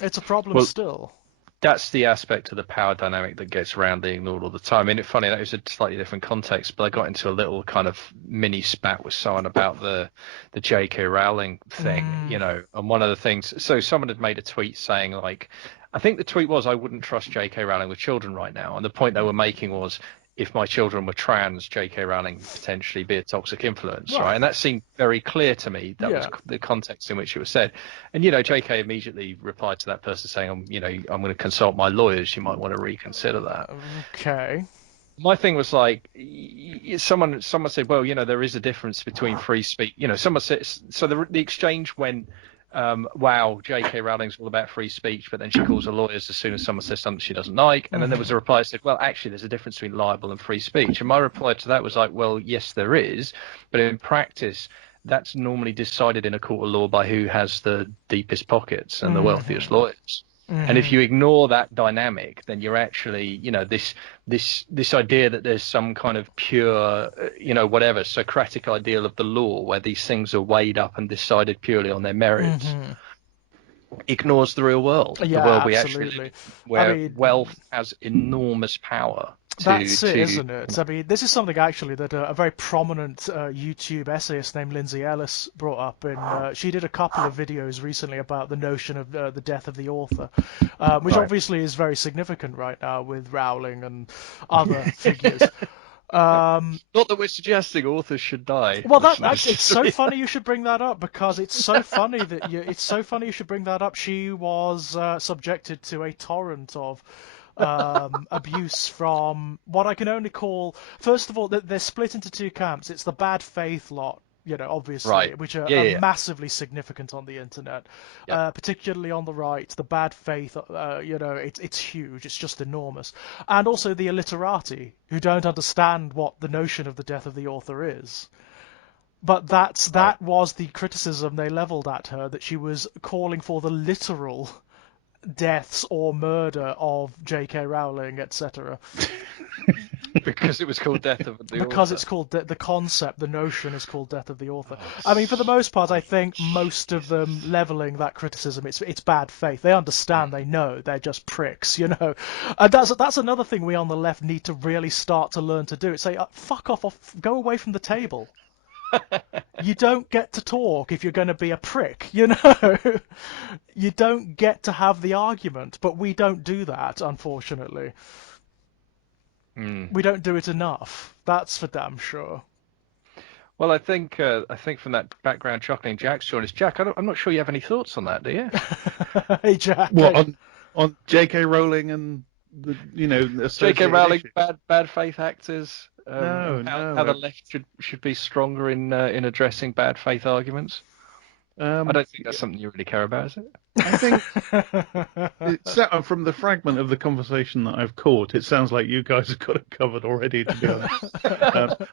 It's a problem Well, still. that's the aspect of the power dynamic that gets roundly ignored all the time. I mean, it's funny, that was a slightly different context, but I got into a little kind of mini spat with someone about the J.K. Rowling thing, Mm, and one of the things, so someone had made a tweet saying like, I think the tweet was, I wouldn't trust J.K. Rowling with children right now, and the point they were making was, if my children were trans, J.K. Rowling would potentially be a toxic influence, right? right. And that seemed very clear to me. That was Yeah. the context in which it was said. And JK immediately replied to that person saying, I'm going to consult my lawyers. You might want to reconsider that." Okay. My thing was like, someone said, well, there is a difference between free speech. Someone said, so the exchange went, wow, J.K. Rowling's all about free speech, but then she calls her lawyers as soon as someone says something she doesn't like. And then there was Hmm. a reply that said, well, actually, there's a difference between libel and free speech. And my reply to that was like, well, yes, there is, but in practice, that's normally decided in a court of law by who has the deepest pockets and the wealthiest Hmm. lawyers. And if Hmm. you ignore that dynamic, then you're actually, this idea that there's some kind of pure, whatever Socratic ideal of the law where these things are weighed up and decided purely on their merits Hmm. ignores the Yeah, world we actually live absolutely. in, I where mean, wealth has enormous power to that's it, to isn't it? I mean, this is something actually that a very prominent YouTube essayist named Lindsay Ellis brought up in. She did a couple of videos recently about the notion of the death of the author, which right. obviously is very significant right now with Rowling and other figures. Um, Not that we're suggesting authors should die, well, that listeners. actually, it's so funny you should bring that up because it's so funny that it's so funny you should bring that up. She was subjected to a torrent of abuse from what I can only call, first of all, they're split into two camps. It's the bad faith lot, obviously, Right. which Yeah, are yeah, yeah. massively significant on the internet, Yep. particularly on the right. The bad faith, it's huge. It's just enormous. And also the illiterati who don't understand what the notion of the death of the author is. But Right. that was the criticism they leveled at her, that she was calling for the literal deaths or murder of J.K. Rowling, etc. Because it was called Death of the Because Author. it's called the concept, the notion is called death of the author. Oh, I mean, for the most part, I think most of Jesus. them leveling that criticism, it's bad faith. They understand, they know, they're just pricks. And that's another thing we on the left need to really start to learn to do. It's say, fuck off, go away from the table. You don't get to talk if you're going to be a prick. You don't get to have the argument, but we don't do that, unfortunately. Mm. We don't do it enough. That's for damn sure. Well, I think from that background, chuckling, Jack's joined us. Jack, I'm not sure you have any thoughts on that, do you? Hey, Jack. What on J.K. Rowling and the J.K. associated Rowling, issues? bad faith actors, and No, how no. the left should be stronger in addressing bad faith arguments. I don't think that's something you really care about, is it? I think from the fragment of the conversation that I've caught, it sounds like you guys have got it covered already. To be honest,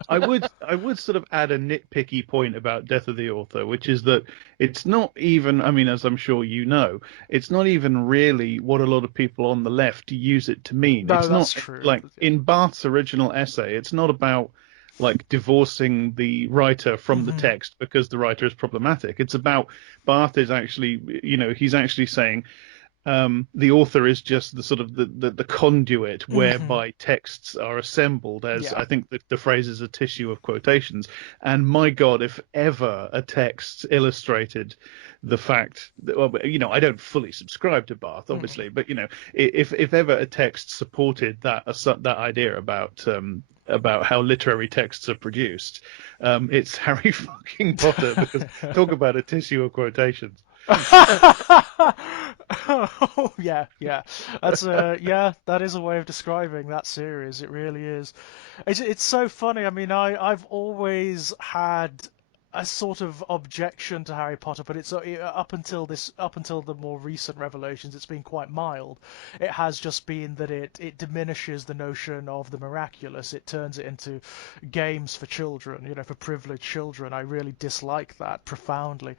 I would sort of add a nitpicky point about Death of the Author, which is that it's not even. I mean, as I'm sure you know, it's not even really what a lot of people on the left use it to mean. No, It's that's not true. like in Barth's original essay. It's not about like divorcing the writer from the Hmm. text because the writer is problematic. It's about Barth is actually, he's actually saying the author is just the sort of the conduit Hmm. whereby texts are assembled, as Yeah. I think the phrase is a tissue of quotations. And my God, if ever a text illustrated the fact that, well, I don't fully subscribe to Barth, Mm. obviously, but if ever a text supported that idea about how literary texts are produced, it's Harry fucking Potter, because talk about a tissue of quotations. Oh, yeah, yeah. That is a way of describing that series. It really is. It's so funny. I mean, I've always had a sort of objection to Harry Potter, but it's up until the more recent revelations, it's been quite mild. It has just been that it diminishes the notion of the miraculous. It turns it into games for children, for privileged children. I really dislike that profoundly.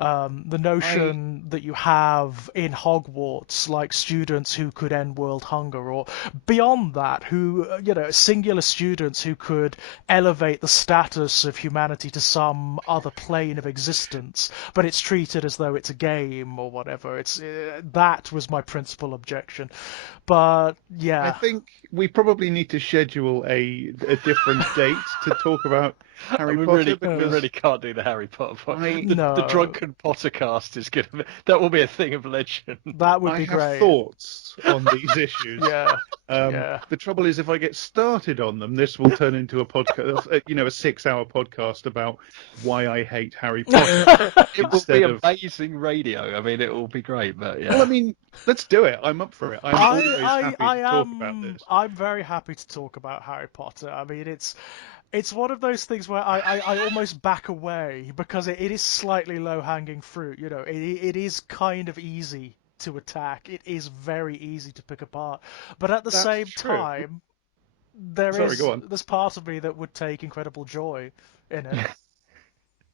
The notion that you have in Hogwarts, like students who could end world hunger, or beyond that, who, singular students who could elevate the status of humanity to some other plane of existence, but it's treated as though it's a game or whatever. That was my principal objection. But I yeah, think we probably need to schedule a different date to talk about Harry we Potter, really because can't do the Harry Potter part. I The no, drunken Pottercast is gonna be, that will be a thing of legend. that would I be have great. thoughts on these issues. Yeah, yeah. The trouble is, if I get started on them, this will turn into a podcast, a 6-hour podcast about why I hate Harry Potter It will be instead of. amazing radio. I mean, it will be great, but Well, I yeah. mean, let's do it. I'm up for it. I'm always happy to talk about this. I'm very happy to talk about Harry Potter. I mean, it's one of those things where I almost back away because it is slightly low-hanging fruit. It is kind of easy to attack. It is very easy to pick apart. But at the That's same true. time, Sorry, go on. there's part of me that would take incredible joy in it.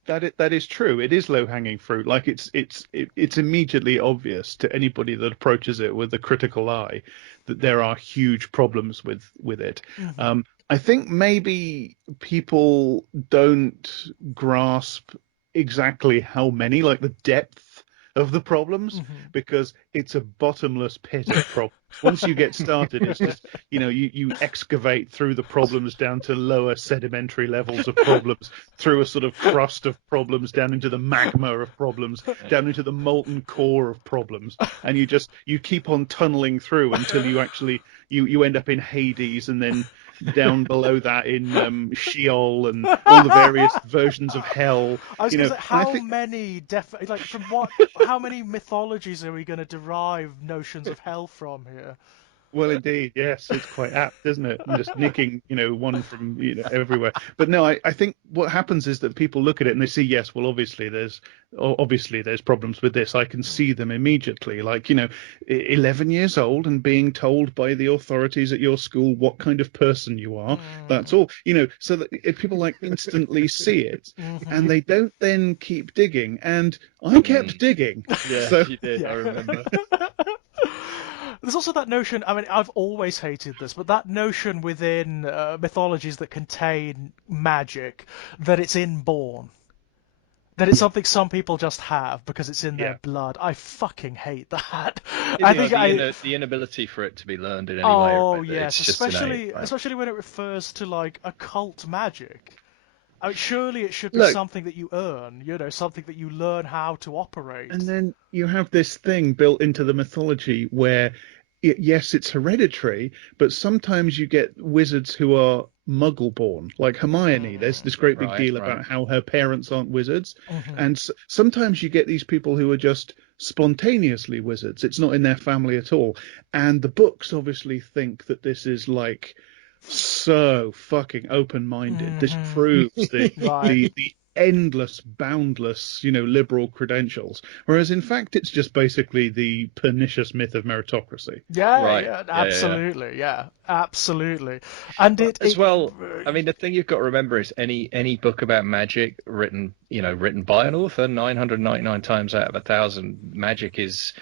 That is true. It is low hanging fruit. Like it's immediately obvious to anybody that approaches it with a critical eye that there are huge problems with it. Mhm. I think maybe people don't grasp exactly how many, like the depth of the problems, Mhm. because it's a bottomless pit of problems. Once you get started, it's just, you excavate through the problems down to lower sedimentary levels of problems, through a sort of crust of problems, down into the magma of problems, down into the molten core of problems, and you keep on tunneling through until you actually you end up in Hades, and then down below that in Sheol, and all the various versions of hell. I was You going know, to say, and I how think, many like from what, how many mythologies are we going to derive notions of hell from here? well, indeed, yes, it's quite apt, isn't it? I'm just nicking, one from everywhere. But no, I think what happens is that people look at it and they see, yes, well, obviously there's problems with this. I can see them immediately. Like, 11 years old and being told by the authorities at your school what kind of person you are. That's Mm. all, so that if people like instantly see it, and Hmm. they don't then keep digging. And I kept digging. So Yes, you did. I Yeah. remember. There's also that notion, I mean, I've always hated this, but that notion within mythologies that contain magic, that it's inborn. That it's yeah, something some people just have because it's in their yeah. blood. I fucking hate that. It I Well, think is. the inability for it to be learned in any way, oh right? That yes, it's just innate, especially right? especially when it refers to like occult magic. I mean, surely it should be Look, something that you earn, something that you learn how to and operate. then you have this thing built into the mythology where, yes, it's hereditary, but sometimes you get wizards who are muggle born, like Hermione. There's Mm. this great big Right, deal right. about how her parents aren't wizards. Hmm. And sometimes you get these people who are just spontaneously wizards. It's not in their family at all. And the books obviously think that this is like so fucking open-minded. This Hmm. proves the Right. the endless, boundless, liberal credentials. Whereas in fact, it's just basically the pernicious myth of meritocracy. Yeah, Right. yeah, Yeah, yeah, yeah. absolutely, yeah, absolutely. And But it, as it, well, I mean, the thing you've got to remember is any book about magic written by an author, 999 times out of 1,000, magic is,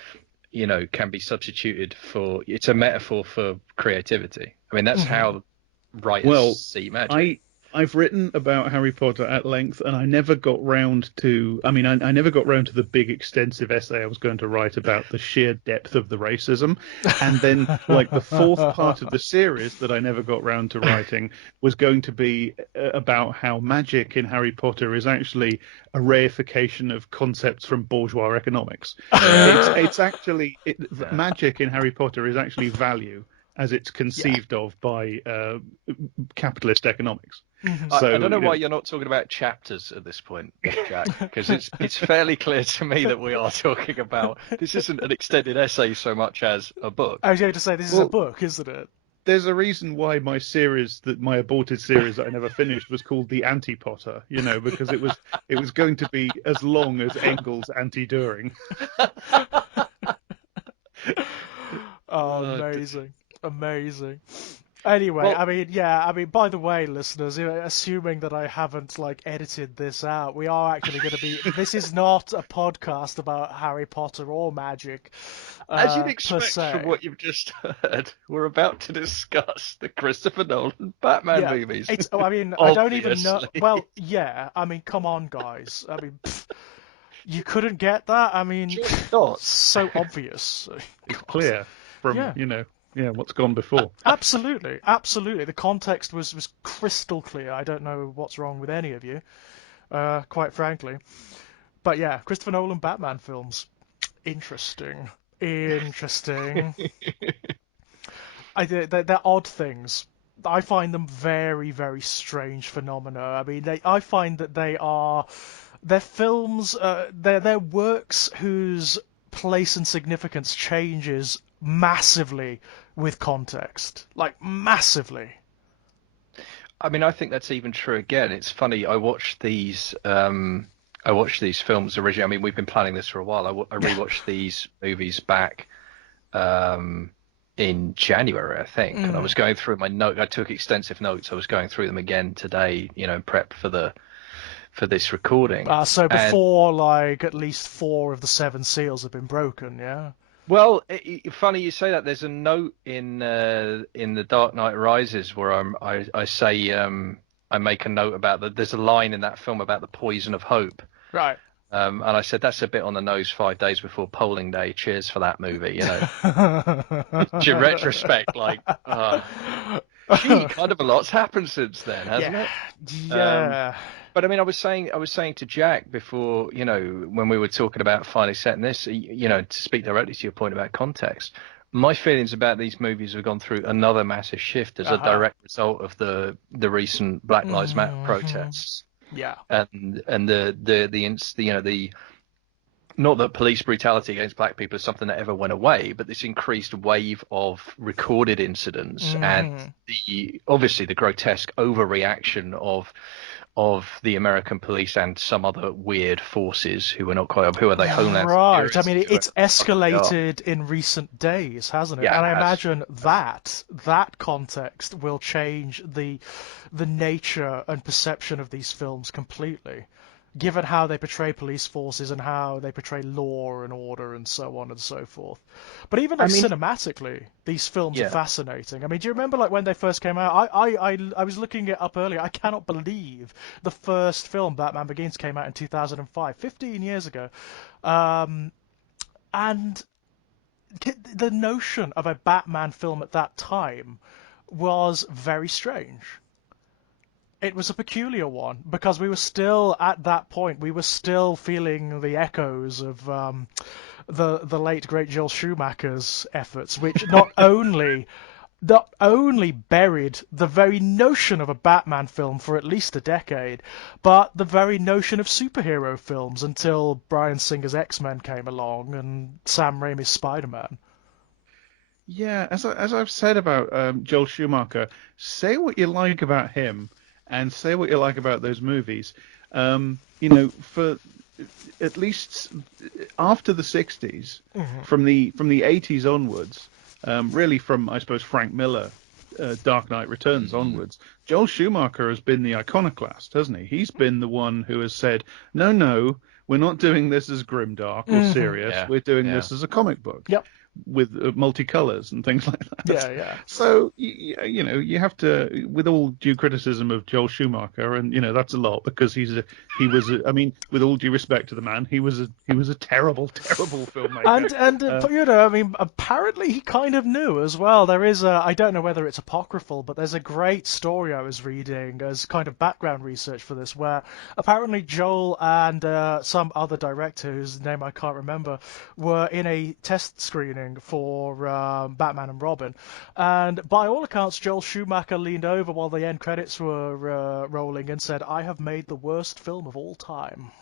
can be substituted for. It's a metaphor for creativity. I mean, that's Mhm. how writers Well, see magic. I've written about Harry Potter at length, and I never got round to. I mean, I never got round to the big, extensive essay I was going to write about the sheer depth of the racism. And then, like, the fourth part of the series that I never got round to writing was going to be about how magic in Harry Potter is actually a reification of concepts from bourgeois economics. Yeah. Yeah. Magic in Harry Potter is actually value as it's Yeah. conceived of by capitalist economics. Hmm. I So, don't know why you're not talking about chapters at this point, Jack, because it's fairly clear to me that we are talking about this isn't an extended essay so much as a book. I was going to say this is a well, book, isn't it? there's a reason why my aborted series that I never finished was called the Anti-Potter, because it was going to be as long as Engels' Anti-Düring. Oh, Uh, amazing, amazing. Anyway, Well, I mean, yeah, I mean, by the way, listeners, assuming that I haven't like edited this out, we are actually going to be. This is not a podcast about Harry Potter or magic, as you'd per expect from se. what you've just heard, we're about to discuss the Christopher Nolan Batman Yeah, movies. it's. Oh, I mean, I don't even know. Obviously. Well, yeah, I mean, come on, guys. I mean, you couldn't get that. I mean, Surely not. so obvious. It's God. clear from Yeah. what's gone before. Absolutely, absolutely. The context was crystal clear. I don't know what's wrong with any of you, quite frankly. But yeah, Christopher Nolan Batman films. Interesting. Interesting. They're odd things. I find them very, very strange phenomena. I mean, I find that they're films, they're works whose place and significance changes massively with context, like massively. I mean, I think that's even true again. It's funny. I watched these films originally. I mean, we've been planning this for a while. I rewatched these movies back in January, I think, and I was going through my note. I took extensive notes. I was going through them again today, in prep for this recording. So And before, like, at least 4 of the 7 seals have been broken, yeah? well, funny you say that. There's a note in The Dark Knight Rises where I say I make a note about there's a line in that film about the poison of hope. Right. And I said that's a bit on the nose 5 days before polling day. Cheers for that movie. In retrospect, like, gee, kind of a lot's happened since then, hasn't Yeah. it? Yeah. But I mean, I was saying to Jack before, when we were talking about finally setting this, to speak directly to your point about context, my feelings about these movies have gone through another massive shift as a direct result of the recent Black Lives Matter protests. Yeah. And the not that police brutality against black people is something that ever went away, but this increased wave of recorded incidents and obviously the grotesque overreaction of the American police and some other weird forces who are not quite who are they Homeland Right. I Security? mean, it's escalated in recent days, hasn't it? Yeah, And it I has. imagine that context will change the nature and perception of these films completely, given how they portray police forces and how they portray law and order and so on and so forth. But even like I mean, cinematically, these films are yeah. fascinating. I mean, do you remember like when they first came out? I was looking it up earlier. I cannot believe the first film, Batman Begins, came out in 2005, 15 years ago. And the notion of a Batman film at that time was very strange. It was a peculiar one because we were still at that point. We were still feeling the echoes of the late great Joel Schumacher's efforts, which not only buried the very notion of a Batman film for at least a decade, but the very notion of superhero films until Bryan Singer's X-Men came along and Sam Raimi's Spider-Man. Yeah, as I've said about Joel Schumacher, say what you like about him, and say what you like about those movies. For at least after the '60s, from the '80s onwards, really from I suppose Frank Miller, Dark Knight Returns onwards, Joel Schumacher has been the iconoclast, hasn't he? He's been the one who has said, no, we're not doing this as grimdark or serious. Yeah, We're doing yeah. this as a comic book. Yep. With multicolors and things like that. Yeah. So you have to, with all due criticism of Joel Schumacher, and that's a lot because I mean, with all due respect to the man, he was a terrible, terrible filmmaker. And I mean, apparently he kind of knew as well. There is I don't know whether it's apocryphal, but there's a great story I was reading as kind of background research for this, where apparently Joel and some other director whose name I can't remember were in a test screening for Batman and Robin, and by all accounts, Joel Schumacher leaned over while the end credits were rolling and said, "I have made the worst film of all time."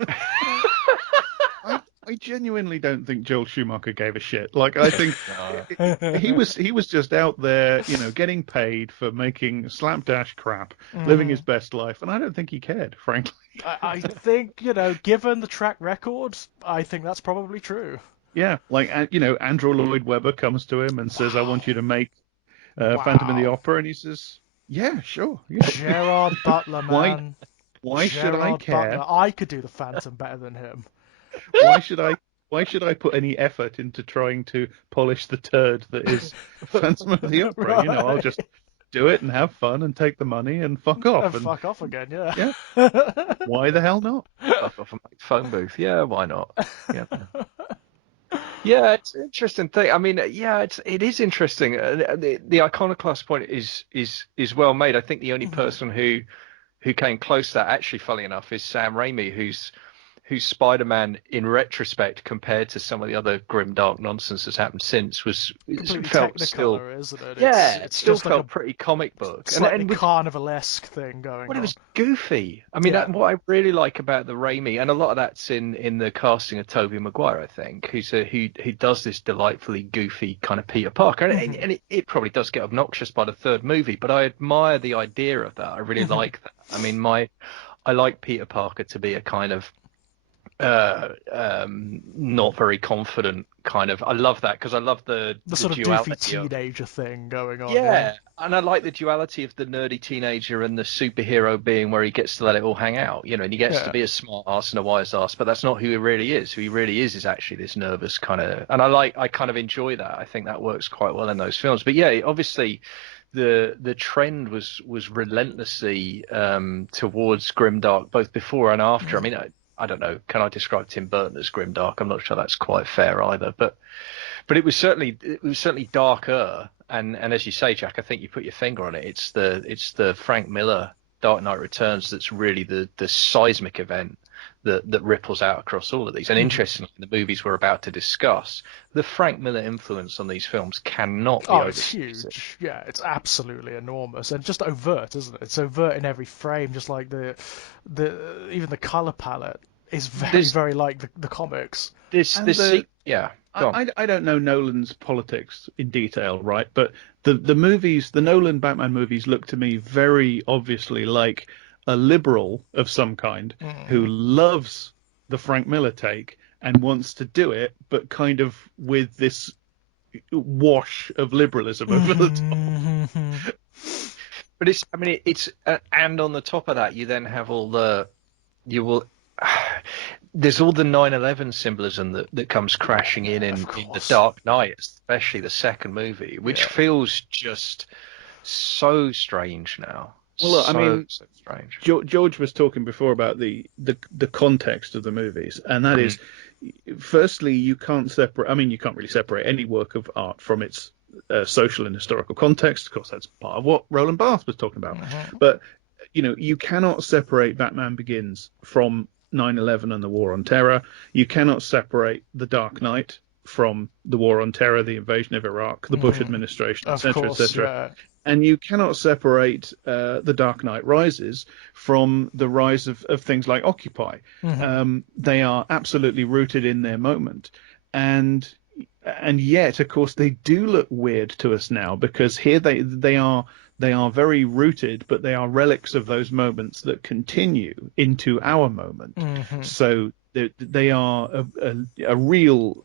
I genuinely don't think Joel Schumacher gave a shit. Like, I think he was just out there, getting paid for making slapdash crap, living his best life, and I don't think he cared, frankly. I think, given the track record, I think that's probably true. Yeah, like Andrew Lloyd Webber comes to him and says, "I want you to make Phantom of the Wow. Opera, and he says, "Yeah, sure, yeah. Gerard Butler, Why man. why should I Gerard care? Butler. I could do the Phantom better than him. Why should I?" Why should I put any effort into trying to polish the turd that is Phantom of the Opera? I'll Right. just do it and have fun and take the money and fuck off. And And fuck off again, yeah. yeah, why the hell not? Fuck off a phone booth. Yeah, why not? Yeah. Yeah, it's an interesting thing. I mean, yeah, it is interesting. The iconoclast point is well made. I think the only person who came close to that, actually, funny enough, is Sam Raimi, whose Spider-Man, in retrospect, compared to some of the other grim dark nonsense that's happened since, Completely felt still, technicolor, isn't it? yeah, it It's still just like a felt pretty comic book, slightly and with carnivalesque thing going well, it on. was goofy. I mean, Yeah. what I really like about the Raimi, and a lot of that's in the casting of Tobey Maguire, I think, who does this delightfully goofy kind of Peter Parker, and it probably does get obnoxious by the third movie, but I admire the idea of that. I really like that. I mean, I like Peter Parker to be a kind of not very confident kind of. I love that because I love The the sort of doofy duality of. teenager thing going on, yeah. Yeah, and I like the duality of the nerdy teenager and the superhero being where he gets to let it all hang out, and he gets to Yeah. be a smart ass and a wise ass, but that's not who he really is. Who he really is actually this nervous kind of, and I kind of enjoy that. I think that works quite well in those films. But yeah, obviously the trend was relentlessly towards grimdark both before and after. I mean, I don't know. Can I describe Tim Burton as grimdark? I'm not sure that's quite fair either, but it was certainly darker, and as you say, Jack, I think you put your finger on it. It's the Frank Miller Dark Knight Returns that's really the seismic event that ripples out across all of these. And interestingly, in the movies we're about to discuss, the Frank Miller influence on these films cannot be Oh, it's overstated. huge. Yeah, it's absolutely enormous and just overt, isn't it? It's overt in every frame, just like the even the color palette is very, This very like the comics. this And this yeah, go on. I don't know Nolan's politics in detail, right? But the movies, the Nolan Batman movies, look to me very obviously like a liberal of some kind who loves the Frank Miller take and wants to do it, but kind of with this wash of liberalism over the top. But I mean, it's and on the top of that, you then have you will. There's all the 9/11 symbolism that comes crashing in the Dark Knight, especially the second movie, which feels just so strange now. Well, look, I mean, So strange. George was talking before about the context of the movies, and that is, firstly, you can't separate. I mean, you can't really separate any work of art from its social and historical context. Of course, that's part of what Roland Barthes was talking about. But you cannot separate Batman Begins from 9/11 and the War on Terror. You cannot separate The Dark Knight from the War on Terror, the invasion of Iraq, the Bush administration, etc., etc. Yeah. And you cannot separate The Dark Knight Rises from the rise of things like Occupy. They are absolutely rooted in their moment. And yet, of course, they do look weird to us now because here they are very rooted, but they are relics of those moments that continue into our moment. So they are a real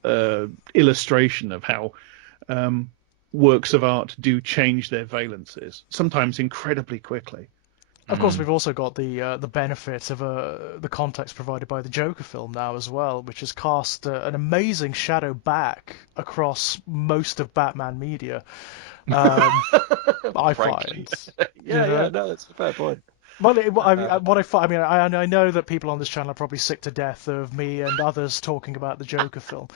illustration of how works of art do change their valences, sometimes incredibly quickly. Of course, we've also got the benefit of the context provided by the Joker film now as well, which has cast an amazing shadow back across most of Batman media. I find. Yeah, no, that's a fair point. Well, I know that people on this channel are probably sick to death of me and others talking about the Joker film,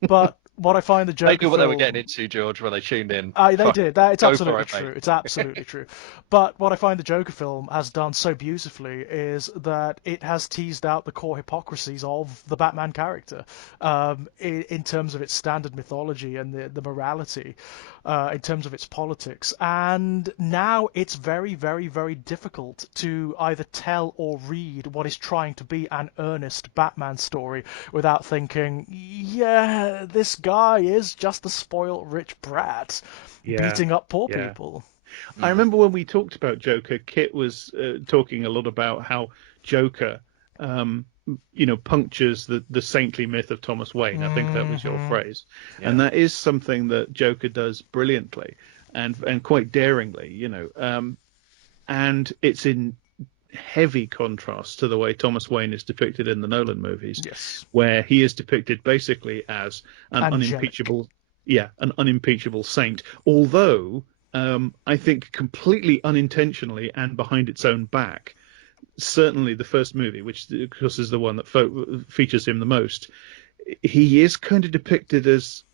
but what I find the Joker They knew what film, they were getting into, George, when they tuned in. they did. It's Go absolutely for it, true. mate. It's absolutely true. But what I find the Joker film has done so beautifully is that it has teased out the core hypocrisies of the Batman character, in terms of its standard mythology and the morality, in terms of its politics. And now it's very, very, very difficult to either tell or read what is trying to be an earnest Batman story without thinking, yeah, this guy is just a spoiled rich brat beating up poor people. I remember when we talked about Joker, Kit was talking a lot about how Joker, punctures the saintly myth of Thomas Wayne. I think that was your phrase. And that is something that Joker does brilliantly. and quite daringly, and it's in heavy contrast to the way Thomas Wayne is depicted in the Nolan movies, Yes. where he is depicted basically as an Angelic. unimpeachable saint. Although I think completely unintentionally and behind its own back, certainly the first movie, which of course is the one that features him the most, he is kind of depicted as,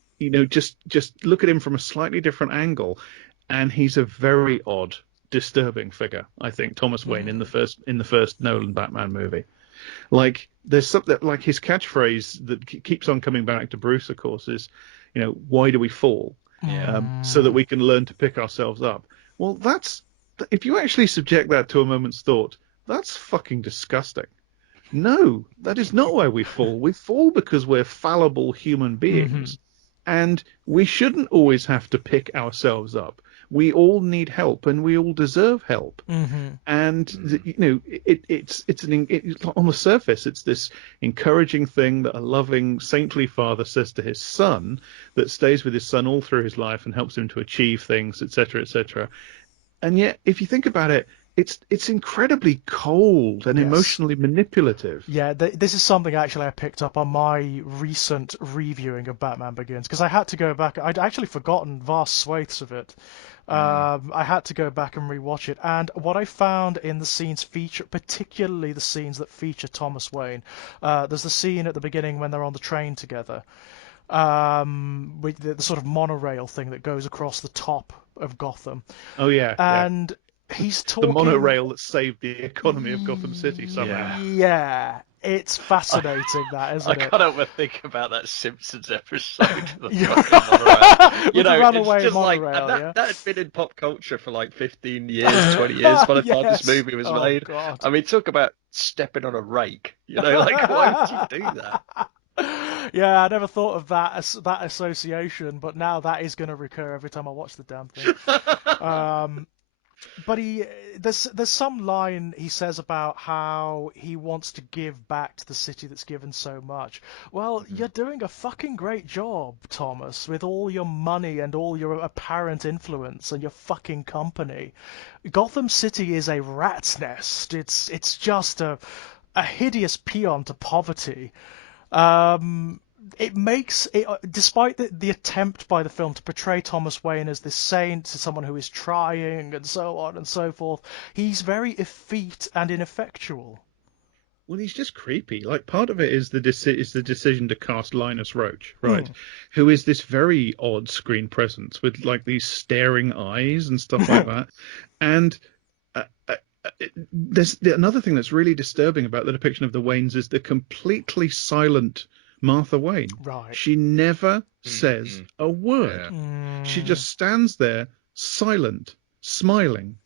just look at him from a slightly different angle, and he's a very odd, disturbing figure. I think Thomas Wayne in the first Nolan Batman movie, like there's something like his catchphrase that keeps on coming back to Bruce, of course, is, why do we fall? So that we can learn to pick ourselves up. Well, that's, if you actually subject that to a moment's thought, that's fucking disgusting. No, that is not why we fall. We fall because we're fallible human beings, and we shouldn't always have to pick ourselves up. We all need help, and we all deserve help. And it's on the surface, it's this encouraging thing that a loving, saintly father says to his son, that stays with his son all through his life and helps him to achieve things, etc., etc. And yet, if you think about it, it's incredibly cold and emotionally manipulative. Yeah, this is something actually I picked up on my recent reviewing of Batman Begins, because I had to go back. I'd actually forgotten vast swathes of it. I had to go back and rewatch it, and what I found in the scenes particularly the scenes that feature Thomas Wayne, there's the scene at the beginning when they're on the train together, with the sort of monorail thing that goes across the top of Gotham. Oh yeah, and he's talking... the monorail that saved the economy of Gotham City somehow. Yeah, it's fascinating, that, isn't it? I can't help but think about that Simpsons episode. The fucking monorail. With the runaway it's just monorail, like, yeah? that had been in pop culture for like 15 years, 20 years by the time this movie was made. God. I mean, talk about stepping on a rake. Like, why would you do that? Yeah, I never thought of that as that association, but now that is going to recur every time I watch the damn thing. But there's some line he says about how he wants to give back to the city that's given so much. Well, you're doing a fucking great job, Thomas, with all your money and all your apparent influence and your fucking company. Gotham City is a rat's nest. It's just a hideous paean to poverty. It makes it, despite the attempt by the film to portray Thomas Wayne as this saint, someone who is trying and so on and so forth, he's very effete and ineffectual. Well, he's just creepy. Like, part of it is the decision to cast Linus Roach, right? Who is this very odd screen presence with like these staring eyes and stuff like that. And there's another thing that's really disturbing about the depiction of the Waynes is the completely silent Martha Wayne. Right. She never says a word. She just stands there, silent, smiling,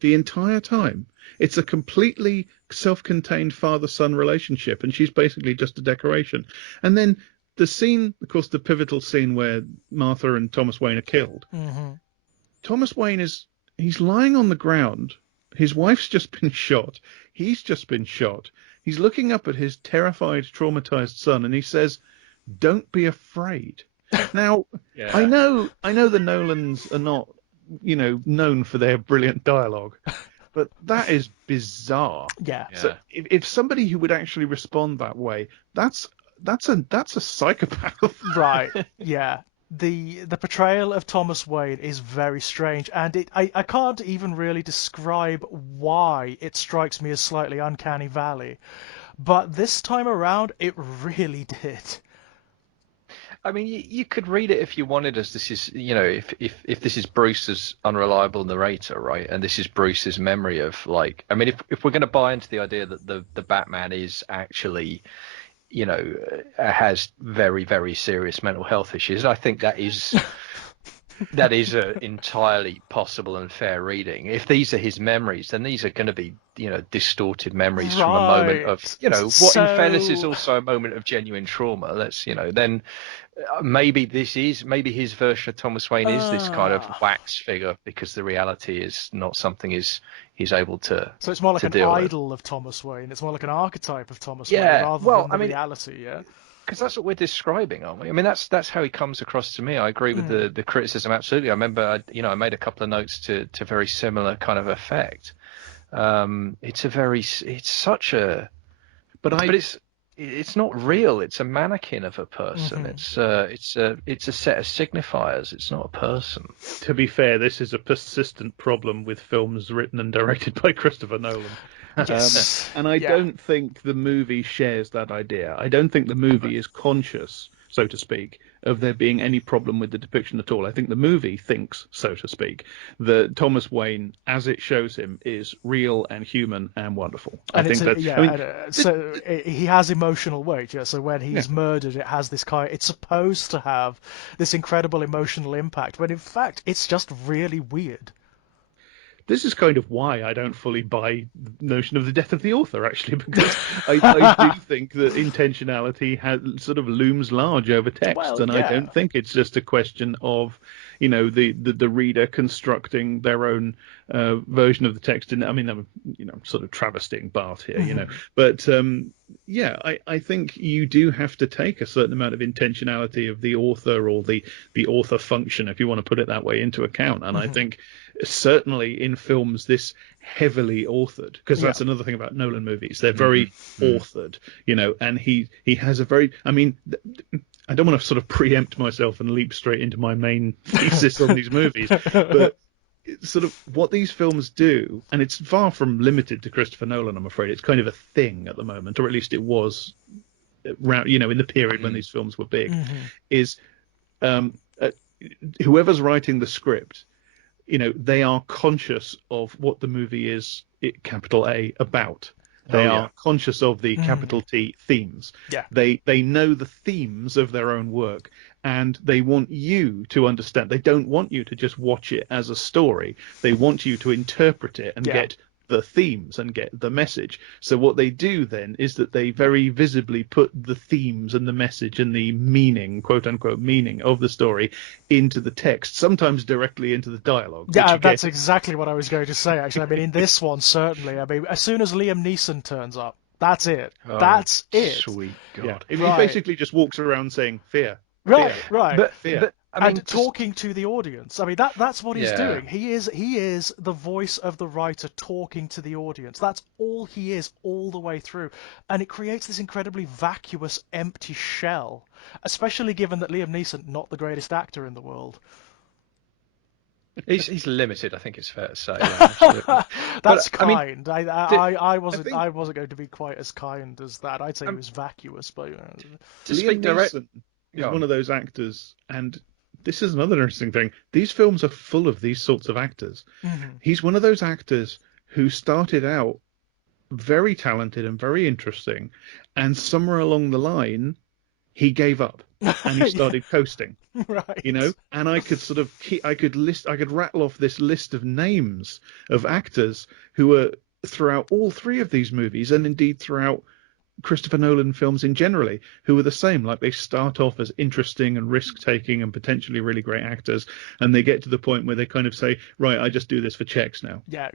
the entire time. It's a completely self-contained father-son relationship, and she's basically just a decoration. And then the scene, of course, the pivotal scene where Martha and Thomas Wayne are killed. Thomas Wayne he's lying on the ground. His wife's just been shot. He's just been shot. He's looking up at his terrified, traumatized son, and he says, "Don't be afraid." Now, I know the Nolans are not, known for their brilliant dialogue, but that is bizarre. Yeah. So if somebody who would actually respond that way, that's a psychopath. Right. Yeah. The portrayal of Thomas Wayne is very strange, and I can't even really describe why it strikes me as slightly uncanny valley, but this time around it really did. I mean, you could read it if you wanted, as this is, if this is Bruce as unreliable narrator, right, and this is Bruce's memory of, like, I mean, if we're going to buy into the idea that the Batman is actually, has very, very serious mental health issues, I think that is an entirely possible and fair reading. If these are his memories, then these are going to be, distorted memories from a moment of, what in fairness is also a moment of genuine trauma. That's, then maybe his version of Thomas Wayne is this kind of wax figure, because the reality is not something he's able to. So it's more like an idol of Thomas Wayne. It's more like an archetype of Thomas Wayne rather than the reality. Yeah. because that's what we're describing, aren't we? I mean, that's how he comes across to me. I agree with the criticism absolutely. I remember, I made a couple of notes to very similar kind of effect. It's such a, but it's not real. It's a mannequin of a person. It's a set of signifiers. It's not a person. To be fair, this is a persistent problem with films written and directed by Christopher Nolan. Yes. And I don't think the movie shares that idea. I don't think the movie is conscious, so to speak, of there being any problem with the depiction at all. I think the movie thinks, so to speak, that Thomas Wayne, as it shows him, is real and human and wonderful. And I think that. yeah, I mean, so he has emotional weight. Yeah, so when he's murdered, it has this kind. It's supposed to have this incredible emotional impact, but in fact, it's just really weird. This is kind of why I don't fully buy the notion of the death of the author, actually, because I do think that intentionality sort of looms large over text, Well, and yeah. I don't think it's just a question of, the reader constructing their own version of the text. And I mean, I'm sort of travestying Barth here, but I think you do have to take a certain amount of intentionality of the author or the author function, if you want to put it that way, into account. And I think certainly in films this heavily authored, because that's another thing about Nolan movies, they're very authored, and he has a very, I mean, I don't want to sort of preempt myself and leap straight into my main thesis on these movies, but sort of what these films do, and it's far from limited to Christopher Nolan, I'm afraid. It's kind of a thing at the moment, or at least it was around, in the period when these films were big, is whoever's writing the script, they are conscious of what the movie is, capital A, about. They are conscious of the capital T themes. Yeah. They know the themes of their own work, and they want you to understand. They don't want you to just watch it as a story. They want you to interpret it and get the themes and get the message. So what they do then is that they very visibly put the themes and the message and the meaning, quote unquote meaning of the story into the text, sometimes directly into the dialogue. Yeah, that's exactly what I was going to say, actually. I mean, in this one, certainly. I mean, as soon as Liam Neeson turns up, that's it. That's it. Sweet God. He basically just walks around saying, fear. Right, fear, right. Fear. But I mean, and talking to the audience. I mean, that's what he's doing. He is the voice of the writer talking to the audience. That's all he is all the way through. And it creates this incredibly vacuous, empty shell, especially given that Liam Neeson, not the greatest actor in the world. He's limited, I think it's fair to say. Yeah, absolutely. That's but, kind. I wasn't think... I wasn't going to be quite as kind as that. I'd say he was vacuous, but to speak directly, is one of those actors, and this is another interesting thing. These films are full of these sorts of actors. He's one of those actors who started out very talented and very interesting, and somewhere along the line, he gave up and he started coasting. Right. And I could rattle off this list of names of actors who were throughout all three of these movies, and indeed throughout Christopher Nolan films in generally, who were the same. Like, they start off as interesting and risk-taking and potentially really great actors, and they get to the point where they kind of say, right, I just do this for checks now. Yeah.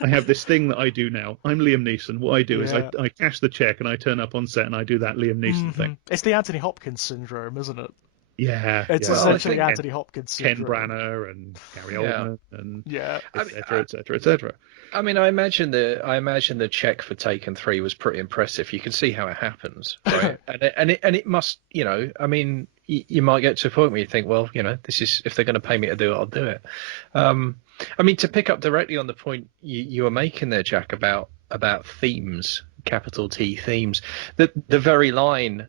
I have this thing that I do now. I'm Liam Neeson. What I do is I cash the check and I turn up on set and I do that Liam Neeson thing. It's the Anthony Hopkins syndrome, isn't it? Yeah, it's essentially Anthony Hopkins syndrome. Ken Branagh and Gary Oldman and et cetera, et cetera. I mean, I imagine the check for Taken 3 was pretty impressive. You can see how it happens, right? and it must, I mean, you might get to a point where you think, well, this is, if they're going to pay me to do it, I'll do it. I mean, to pick up directly on the point you were making there, Jack, about themes, capital T themes, the very line,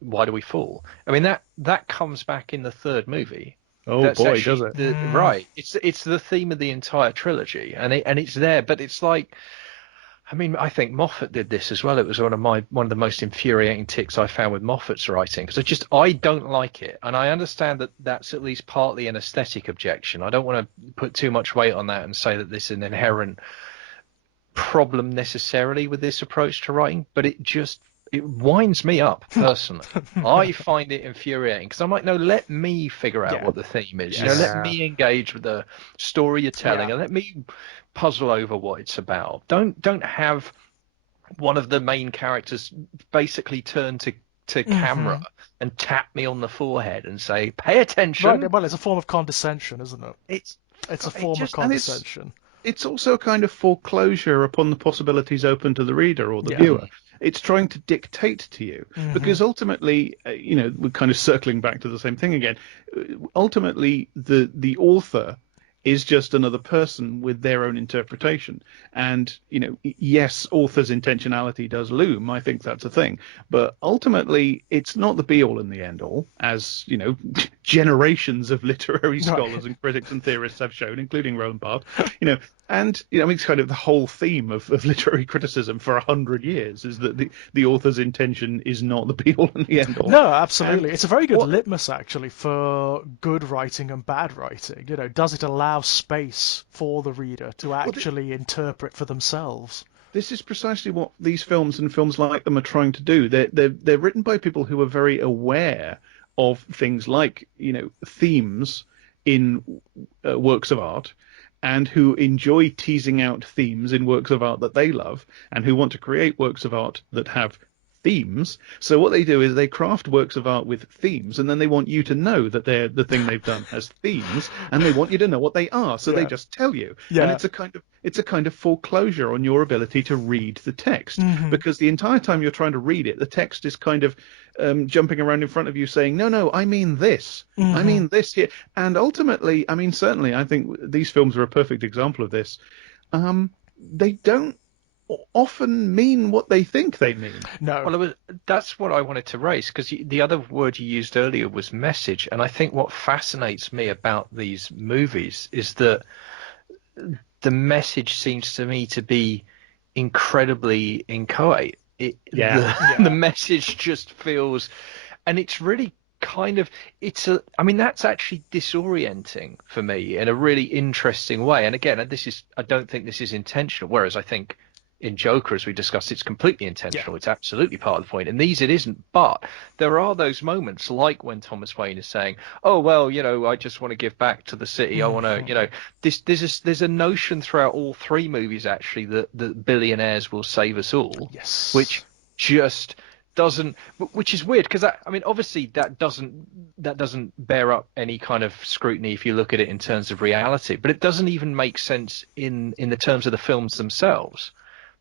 why do we fall? I mean, that comes back in the third movie. Oh, that's boy, does it? Right. It's the theme of the entire trilogy, and it's there, but it's like, I mean, I think Moffat did this as well. It was one of the most infuriating ticks I found with Moffat's writing, because I don't like it, and I understand that that's at least partly an aesthetic objection. I don't want to put too much weight on that and say that this is an inherent problem necessarily with this approach to writing, but it winds me up personally. I find it infuriating, because I'm like, no, let me figure out what the theme is. Let me engage with the story you're telling, and let me puzzle over what it's about. Don't have one of the main characters basically turn to to camera and tap me on the forehead and say, "Pay attention." Right. Well, it's a form of condescension, isn't it? It's It's a it form of just condescension. It's also a kind of foreclosure upon the possibilities open to the reader or the Yeah. viewer. It's trying to dictate to you because ultimately, we're kind of circling back to the same thing again. Ultimately, the author is just another person with their own interpretation. And, yes, author's intentionality does loom. I think that's a thing. But ultimately, it's not the be all and the end all, as, generations of literary scholars and critics and theorists have shown, including Roland Barthes, and I mean, it's kind of the whole theme of literary criticism for 100 years is that the author's intention is not the be all and the end all. No, absolutely. And It's a very good what litmus, actually, for good writing and bad writing. Does it allow space for the reader to actually interpret for themselves? this is precisely what these films and films like them are trying to do. They're written by people who are very aware of things like themes in works of art, and who enjoy teasing out themes in works of art that they love, and who want to create works of art that have themes. So what they do is they craft works of art with themes, and then they want you to know that the thing they've done has themes, and they want you to know what they are. So they just tell you, and it's a kind of foreclosure on your ability to read the text, because the entire time you're trying to read it, the text is kind of jumping around in front of you saying, no, I mean this. I mean this here. And ultimately, I mean, certainly, I think these films are a perfect example of this. They don't often mean what they think they mean. No. Well, that's what I wanted to raise, because the other word you used earlier was message. And I think what fascinates me about these movies is that the message seems to me to be incredibly inchoate. The message just feels, and it's really kind of, I mean, that's actually disorienting for me in a really interesting way. And again, I don't think this is intentional, whereas I think in Joker, as we discussed, it's completely intentional. It's absolutely part of the point. In these, it isn't. But there are those moments, like when Thomas Wayne is saying, "Oh well, I just want to give back to the city. I want to, there's a notion throughout all three movies actually that billionaires will save us all." Yes. Which just doesn't, which is weird, because I mean, obviously that doesn't bear up any kind of scrutiny if you look at it in terms of reality. But it doesn't even make sense in the terms of the films themselves,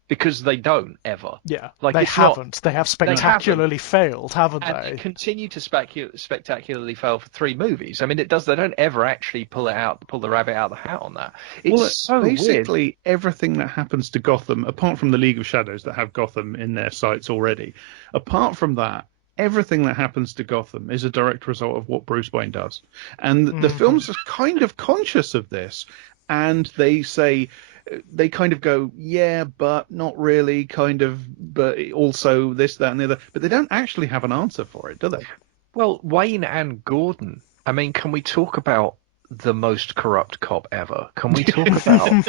because they don't ever. Yeah, Like, they it's haven't. They have spectacularly haven't. failed, haven't And they? they continue to spectacularly fail for three movies. I mean, they don't ever actually pull the rabbit out of the hat on that. It's so basically weird. everything that happens to Gotham, apart from the League of Shadows that have Gotham in their sights already, apart from that, everything that happens to Gotham is a direct result of what Bruce Wayne does. And the films are kind of conscious of this, and they kind of go, yeah, but not really, kind of, but also this, that, and the other. But they don't actually have an answer for it, do they? Well, Wayne and Gordon. I mean, can we talk about the most corrupt cop ever? Can we talk about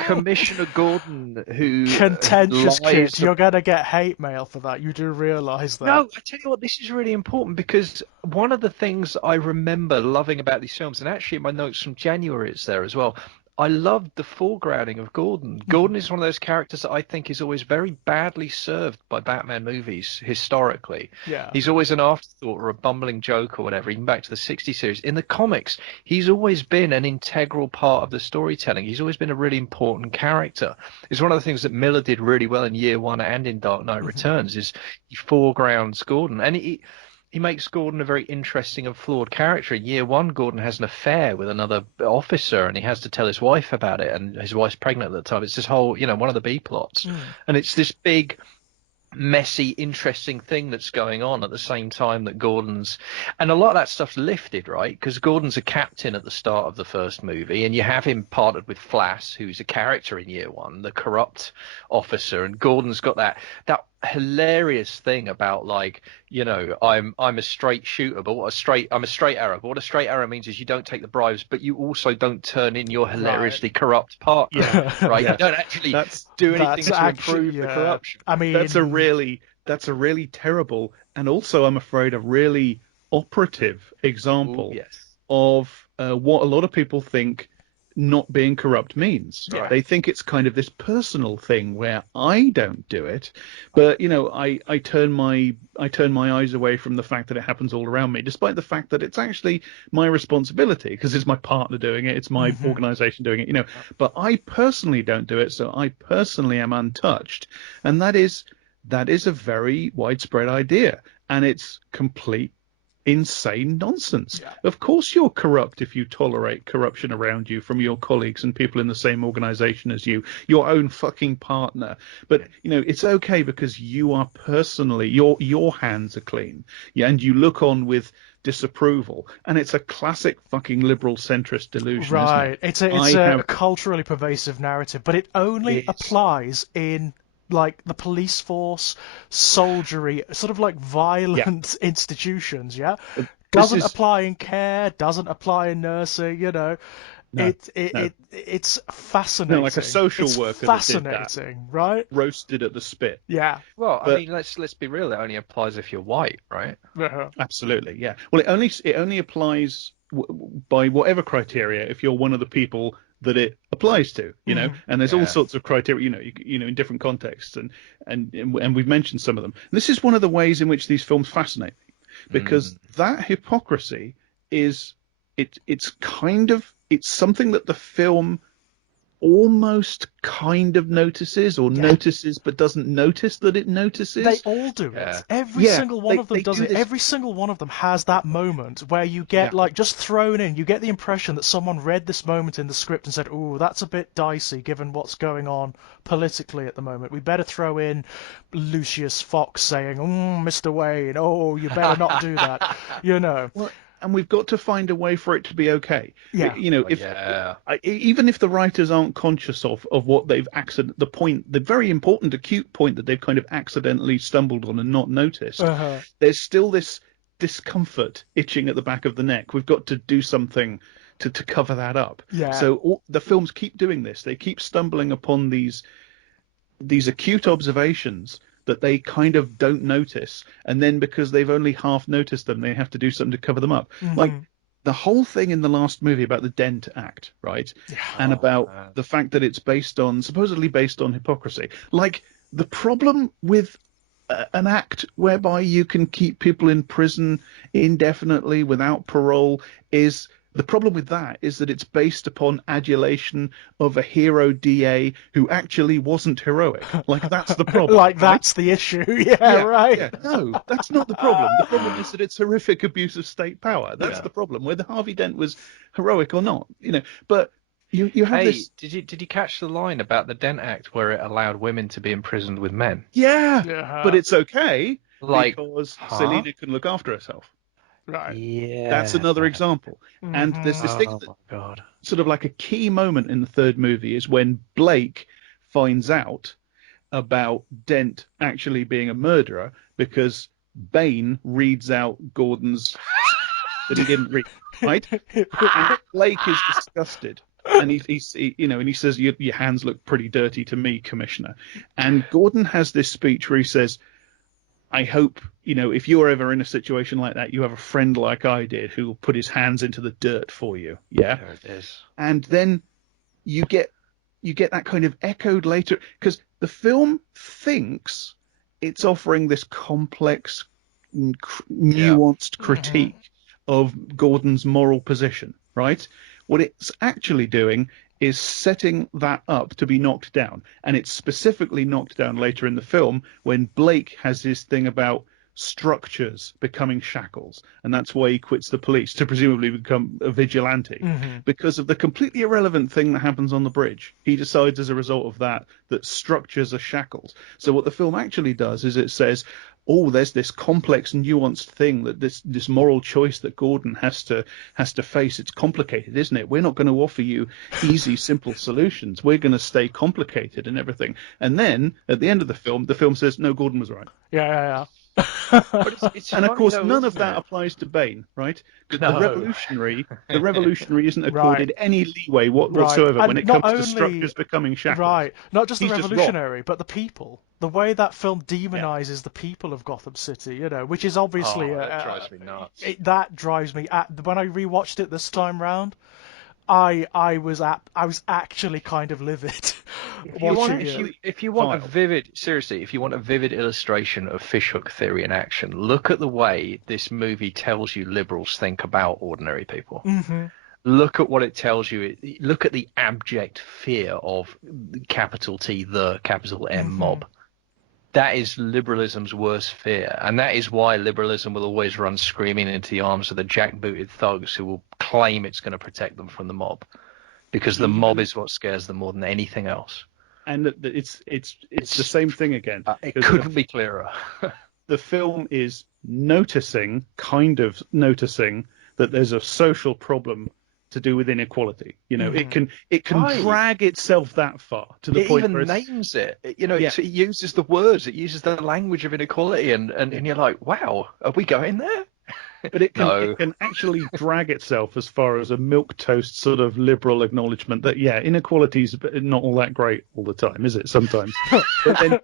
Commissioner Gordon, who Contentious lies? kid. You're going to get hate mail for that. You do realise that. No, I tell you what, this is really important, because one of the things I remember loving about these films, and actually in my notes from January it's there as well, I loved the foregrounding of Gordon. Gordon is one of those characters that I think is always very badly served by Batman movies historically. Yeah. He's always an afterthought or a bumbling joke or whatever, even back to the 60s series. In the comics, he's always been an integral part of the storytelling. He's always been a really important character. It's one of the things that Miller did really well in Year One and in Dark Knight Returns, is he foregrounds Gordon. And he makes Gordon a very interesting and flawed character. In Year One, Gordon has an affair with another officer, and he has to tell his wife about it, and his wife's pregnant at the time. It's this whole, one of the B plots. And it's this big, messy, interesting thing that's going on at the same time that Gordon's, and a lot of that stuff's lifted, right? Because Gordon's a captain at the start of the first movie, and you have him partnered with Flass, who's a character in Year One, the corrupt officer, and Gordon's got that hilarious thing about, like, I'm a straight shooter, but I'm a straight arrow. But what a straight arrow means is you don't take the bribes, but you also don't turn in your hilariously corrupt partner, right? You don't actually do anything to improve the corruption. I mean, that's a really terrible, and also, I'm afraid, a really operative example of what a lot of people think not being corrupt means. Right. They think it's kind of this personal thing where I don't do it, but I turn my eyes away from the fact that it happens all around me, despite the fact that it's actually my responsibility because it's my partner doing it, it's my organization doing it, But I personally don't do it, so I personally am untouched, and that is a very widespread idea, and it's complete insane nonsense. Yeah. Of course you're corrupt if you tolerate corruption around you from your colleagues and people in the same organization as you, your own fucking partner. But it's okay because you are personally your hands are clean. Yeah, and you look on with disapproval, and it's a classic fucking liberal centrist delusion, Right. isn't it? It's a culturally pervasive narrative, but it only It is. applies in like the police force, soldiery, sort of like violent institutions, yeah? Doesn't apply in care, doesn't apply in nursing, No, it's fascinating. No, like a social worker that did that. Fascinating, right? Roasted at the spit. Yeah. Well, I mean, let's be real. It only applies if you're white, right? Absolutely, yeah. Well, it only applies by whatever criteria if you're one of the people that it applies to, and there's all sorts of criteria, in different contexts, and we've mentioned some of them. And this is one of the ways in which these films fascinate me, because that hypocrisy is it's something that the film almost kind of notices notices but doesn't notice that it notices. They all do it. Every single one of them does it. Every single one of them has that moment where you get like just thrown in. You get the impression that someone read this moment in the script and said, "Oh, that's a bit dicey given what's going on politically at the moment. We better throw in Lucius Fox saying, Mr. Wayne, oh, you better not do that." Well, and we've got to find a way for it to be okay. Yeah. Even if the writers aren't conscious of what they've the very important acute point that they've kind of accidentally stumbled on and not noticed, there's still this discomfort itching at the back of the neck. We've got to do something to cover that up. Yeah. So the films keep doing this. They keep stumbling upon these acute observations that they kind of don't notice, and then because they've only half noticed them, they have to do something to cover them up. Like the whole thing in the last movie about the Dent Act, right? And about the fact that it's supposedly based on hypocrisy. Like the problem with an act whereby you can keep people in prison indefinitely without parole is the problem with that is that it's based upon adulation of a hero DA who actually wasn't heroic. Like, that's the problem. That's the issue. Right. Yeah. No, that's not the problem. The problem is that it's horrific abuse of state power. That's the problem, whether Harvey Dent was heroic or not. But you have this. Did you catch the line about the Dent Act where it allowed women to be imprisoned with men? Yeah. But it's okay because Selena can look after herself. Right. Yeah. That's another example. And there's this thing that sort of like a key moment in the third movie is when Blake finds out about Dent actually being a murderer because Bane reads out Gordon's that he didn't read, right? And Blake is disgusted. And he says, your hands look pretty dirty to me, Commissioner. And Gordon has this speech where he says, I hope, if you're ever in a situation like that, you have a friend like I did who will put his hands into the dirt for you. Yeah. There it is. And then you get that kind of echoed later, because the film thinks it's offering this complex, nuanced critique of Gordon's moral position, right? What it's actually doing is setting that up to be knocked down. And it's specifically knocked down later in the film when Blake has his thing about structures becoming shackles. And that's why he quits the police, to presumably become a vigilante. Because of the completely irrelevant thing that happens on the bridge. He decides as a result of that structures are shackles. So what the film actually does is it says, there's this complex, nuanced thing that this moral choice that Gordon has to face. It's complicated, isn't it? We're not going to offer you easy, simple solutions. We're going to stay complicated and everything. And then at the end of the film says, no, Gordon was right. Yeah. But it's and of course, though, none of that applies to Bane, right? Because the revolutionary isn't accorded any leeway whatsoever when it comes to structures becoming shackles. Right, not just the revolutionary, but the people. The way that film demonizes the people of Gotham City, which is obviously that drives me nuts. That drives me. When I rewatched it this time round, I was actually kind of livid watching it. If you want a Vile. vivid illustration of fishhook theory in action, look at the way this movie tells you liberals think about ordinary people. Hmm. Look at what it tells you. Look at the abject fear of capital T, the capital M mob. That is liberalism's worst fear, and that is why liberalism will always run screaming into the arms of the jackbooted thugs who will claim it's going to protect them from the mob, because the mob is what scares them more than anything else. And it's the same thing again. It couldn't be clearer. The film is kind of noticing that there's a social problem to do with inequality. It can Right. drag itself that far to the It point even where it's, names it. It Yeah. uses the words, it uses the language of inequality, and you're like, wow, are we going there? but it No. can actually drag itself as far as a milquetoast sort of liberal acknowledgement that inequality's not all that great all the time, is it? Sometimes. But then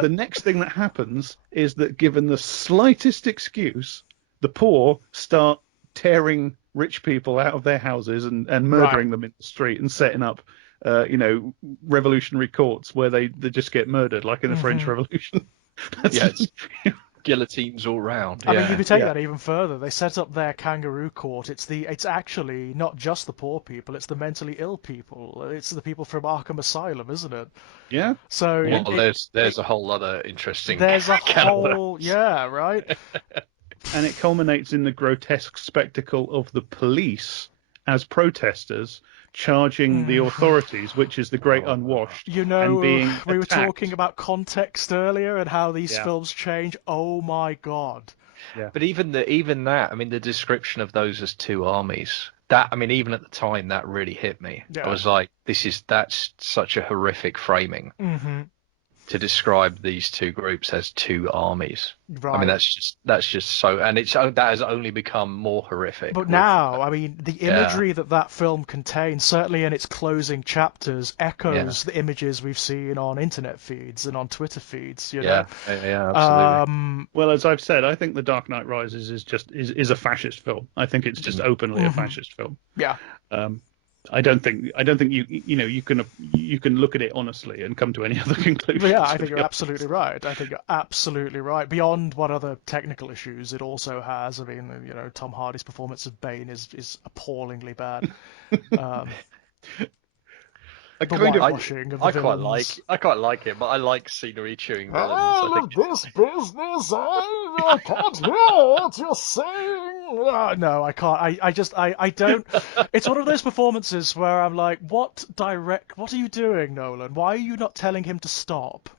the next thing that happens is that, given the slightest excuse, the poor start tearing rich people out of their houses and murdering them in the street and setting up revolutionary courts where they just get murdered, like in the French Revolution. Yes. Guillotines all round. I mean, you could take that even further. They set up their kangaroo court. It's actually not just the poor people; it's the mentally ill people. It's the people from Arkham Asylum, isn't it? Yeah. So Well, there's a whole other interesting. there's a can of worms. whole right. And it culminates in the grotesque spectacle of the police as protesters charging the authorities, which is the great unwashed. And being We were attacked. talking about context earlier and how these films change. Oh my god! But even that, I mean, the description of those as two armies. That, I mean, even at the time, that really hit me. Yeah. I was like, that's such a horrific framing to describe these two groups as two armies. Right. I mean, that's just so, and that has only become more horrific. But now, I mean, the imagery that film contains, certainly in its closing chapters, echoes the images we've seen on internet feeds and on Twitter feeds. Yeah, absolutely. Well, as I've said, I think The Dark Knight Rises is a fascist film. I think it's just openly a fascist film. Yeah. I don't think you can look at it honestly and come to any other conclusion. Yeah, I think you're absolutely right. Beyond what other technical issues it also has, I mean, Tom Hardy's performance of Bane is appallingly bad. I quite like it, but I like scenery chewing villains. All of this business, I can't hear what you're saying. No, I can't. I don't. It's one of those performances where I'm like, what are you doing, Nolan? Why are you not telling him to stop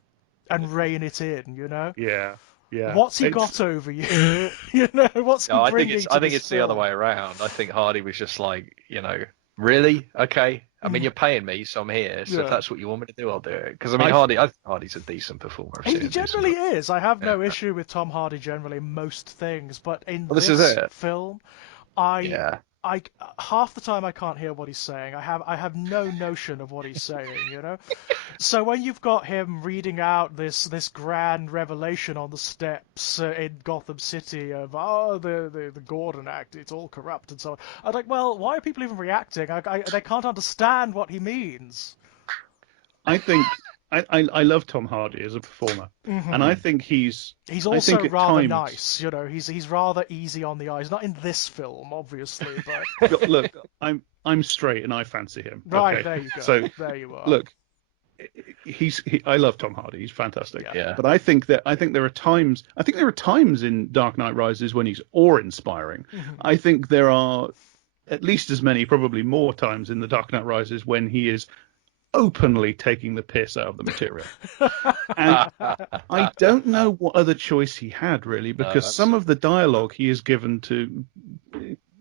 and rein it in, Yeah. Yeah. What's he got over you? What's he bringing I think it's the other way around. I think Hardy was just like, really? Okay. I mean, you're paying me, so I'm here. So if that's what you want me to do, I'll do it. Because I mean, I think Hardy's a decent performer. He generally is. I have no issue with Tom Hardy generally in most things, but in this is it. film, I half the time I can't hear what he's saying. I have no notion of what he's saying, So when you've got him reading out this grand revelation on the steps in Gotham City of the Gordon Act, it's all corrupt and so on, I'm like, well, why are people even reacting? They can't understand what he means. I think I love Tom Hardy as a performer, and I think he's also rather nice. He's rather easy on the eyes. Not in this film, obviously, but look, I'm straight and I fancy him. Right, okay? there you go. So there you are. Look, I love Tom Hardy. He's fantastic. Yeah. But I think there are times in Dark Knight Rises when he's awe-inspiring. I think there are at least as many, probably more times in The Dark Knight Rises when he is openly taking the piss out of the material. And I don't know what other choice he had, really, because some of the dialogue he is given to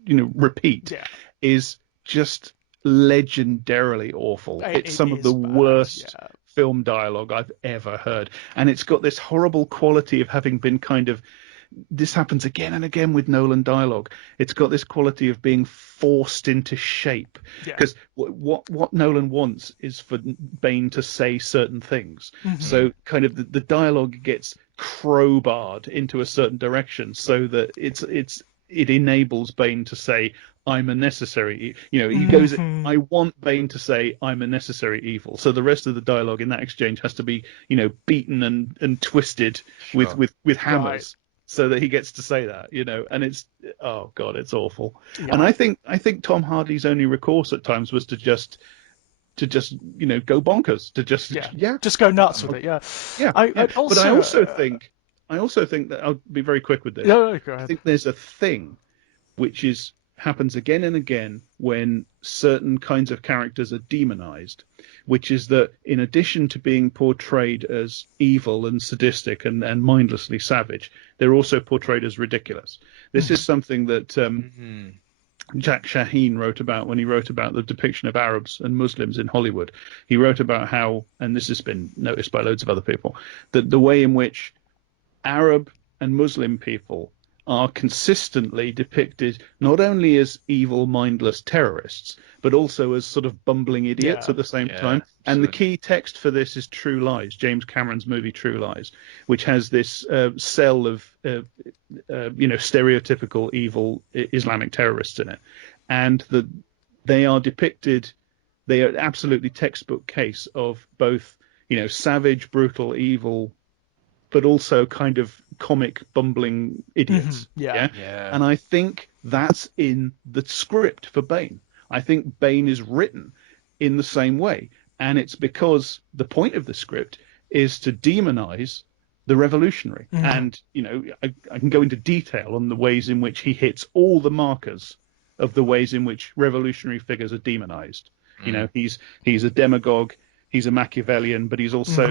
repeat is just legendarily awful. It's some of the worst film dialogue I've ever heard, and it's got this horrible quality of having been kind of, this happens again and again with Nolan dialogue. It's got this quality of being forced into shape, because what Nolan wants is for Bane to say certain things. So kind of the dialogue gets crowbarred into a certain direction so that it enables Bane to say, I'm a necessary, he goes, Mhm. I want Bane to say I'm a necessary evil. So the rest of the dialogue in that exchange has to be, beaten and twisted with Sure. with Right. hammers so that he gets to say that, and it's, oh God, it's awful. Yeah. And I think Tom Hardy's only recourse at times was to just go bonkers, to just Yeah. yeah. Just go nuts with uh, it. Yeah. yeah, yeah. I'd But I also. also think, that I'll be very quick with this. Yeah. Go I ahead. think there's a thing which is happens again and again when certain kinds of characters are demonized, which is that in addition to being portrayed as evil and sadistic and mindlessly savage, they're also portrayed as ridiculous. This is something that Mhm. Jack Shaheen wrote about when he wrote about the depiction of Arabs and Muslims in Hollywood. He wrote about how, and this has been noticed by loads of other people, that the way in which Arab and Muslim people are consistently depicted not only as evil, mindless terrorists, but also as sort of bumbling idiots Yeah. at the same Yeah, time. And the absolutely. key text for this is True Lies, James Cameron's movie True Lies, which has this cell of stereotypical evil Islamic terrorists in it, and they are depicted. They are absolutely textbook case of both savage, brutal, evil, but also kind of comic bumbling idiots. Yeah. Yeah. Yeah. And I think that's in the script for Bane. I think Bane is written in the same way. And it's because the point of the script is to demonize the revolutionary. Mhm. And, I can go into detail on the ways in which he hits all the markers of the ways in which revolutionary figures are demonized. Mm. He's a demagogue, he's a Machiavellian, but he's also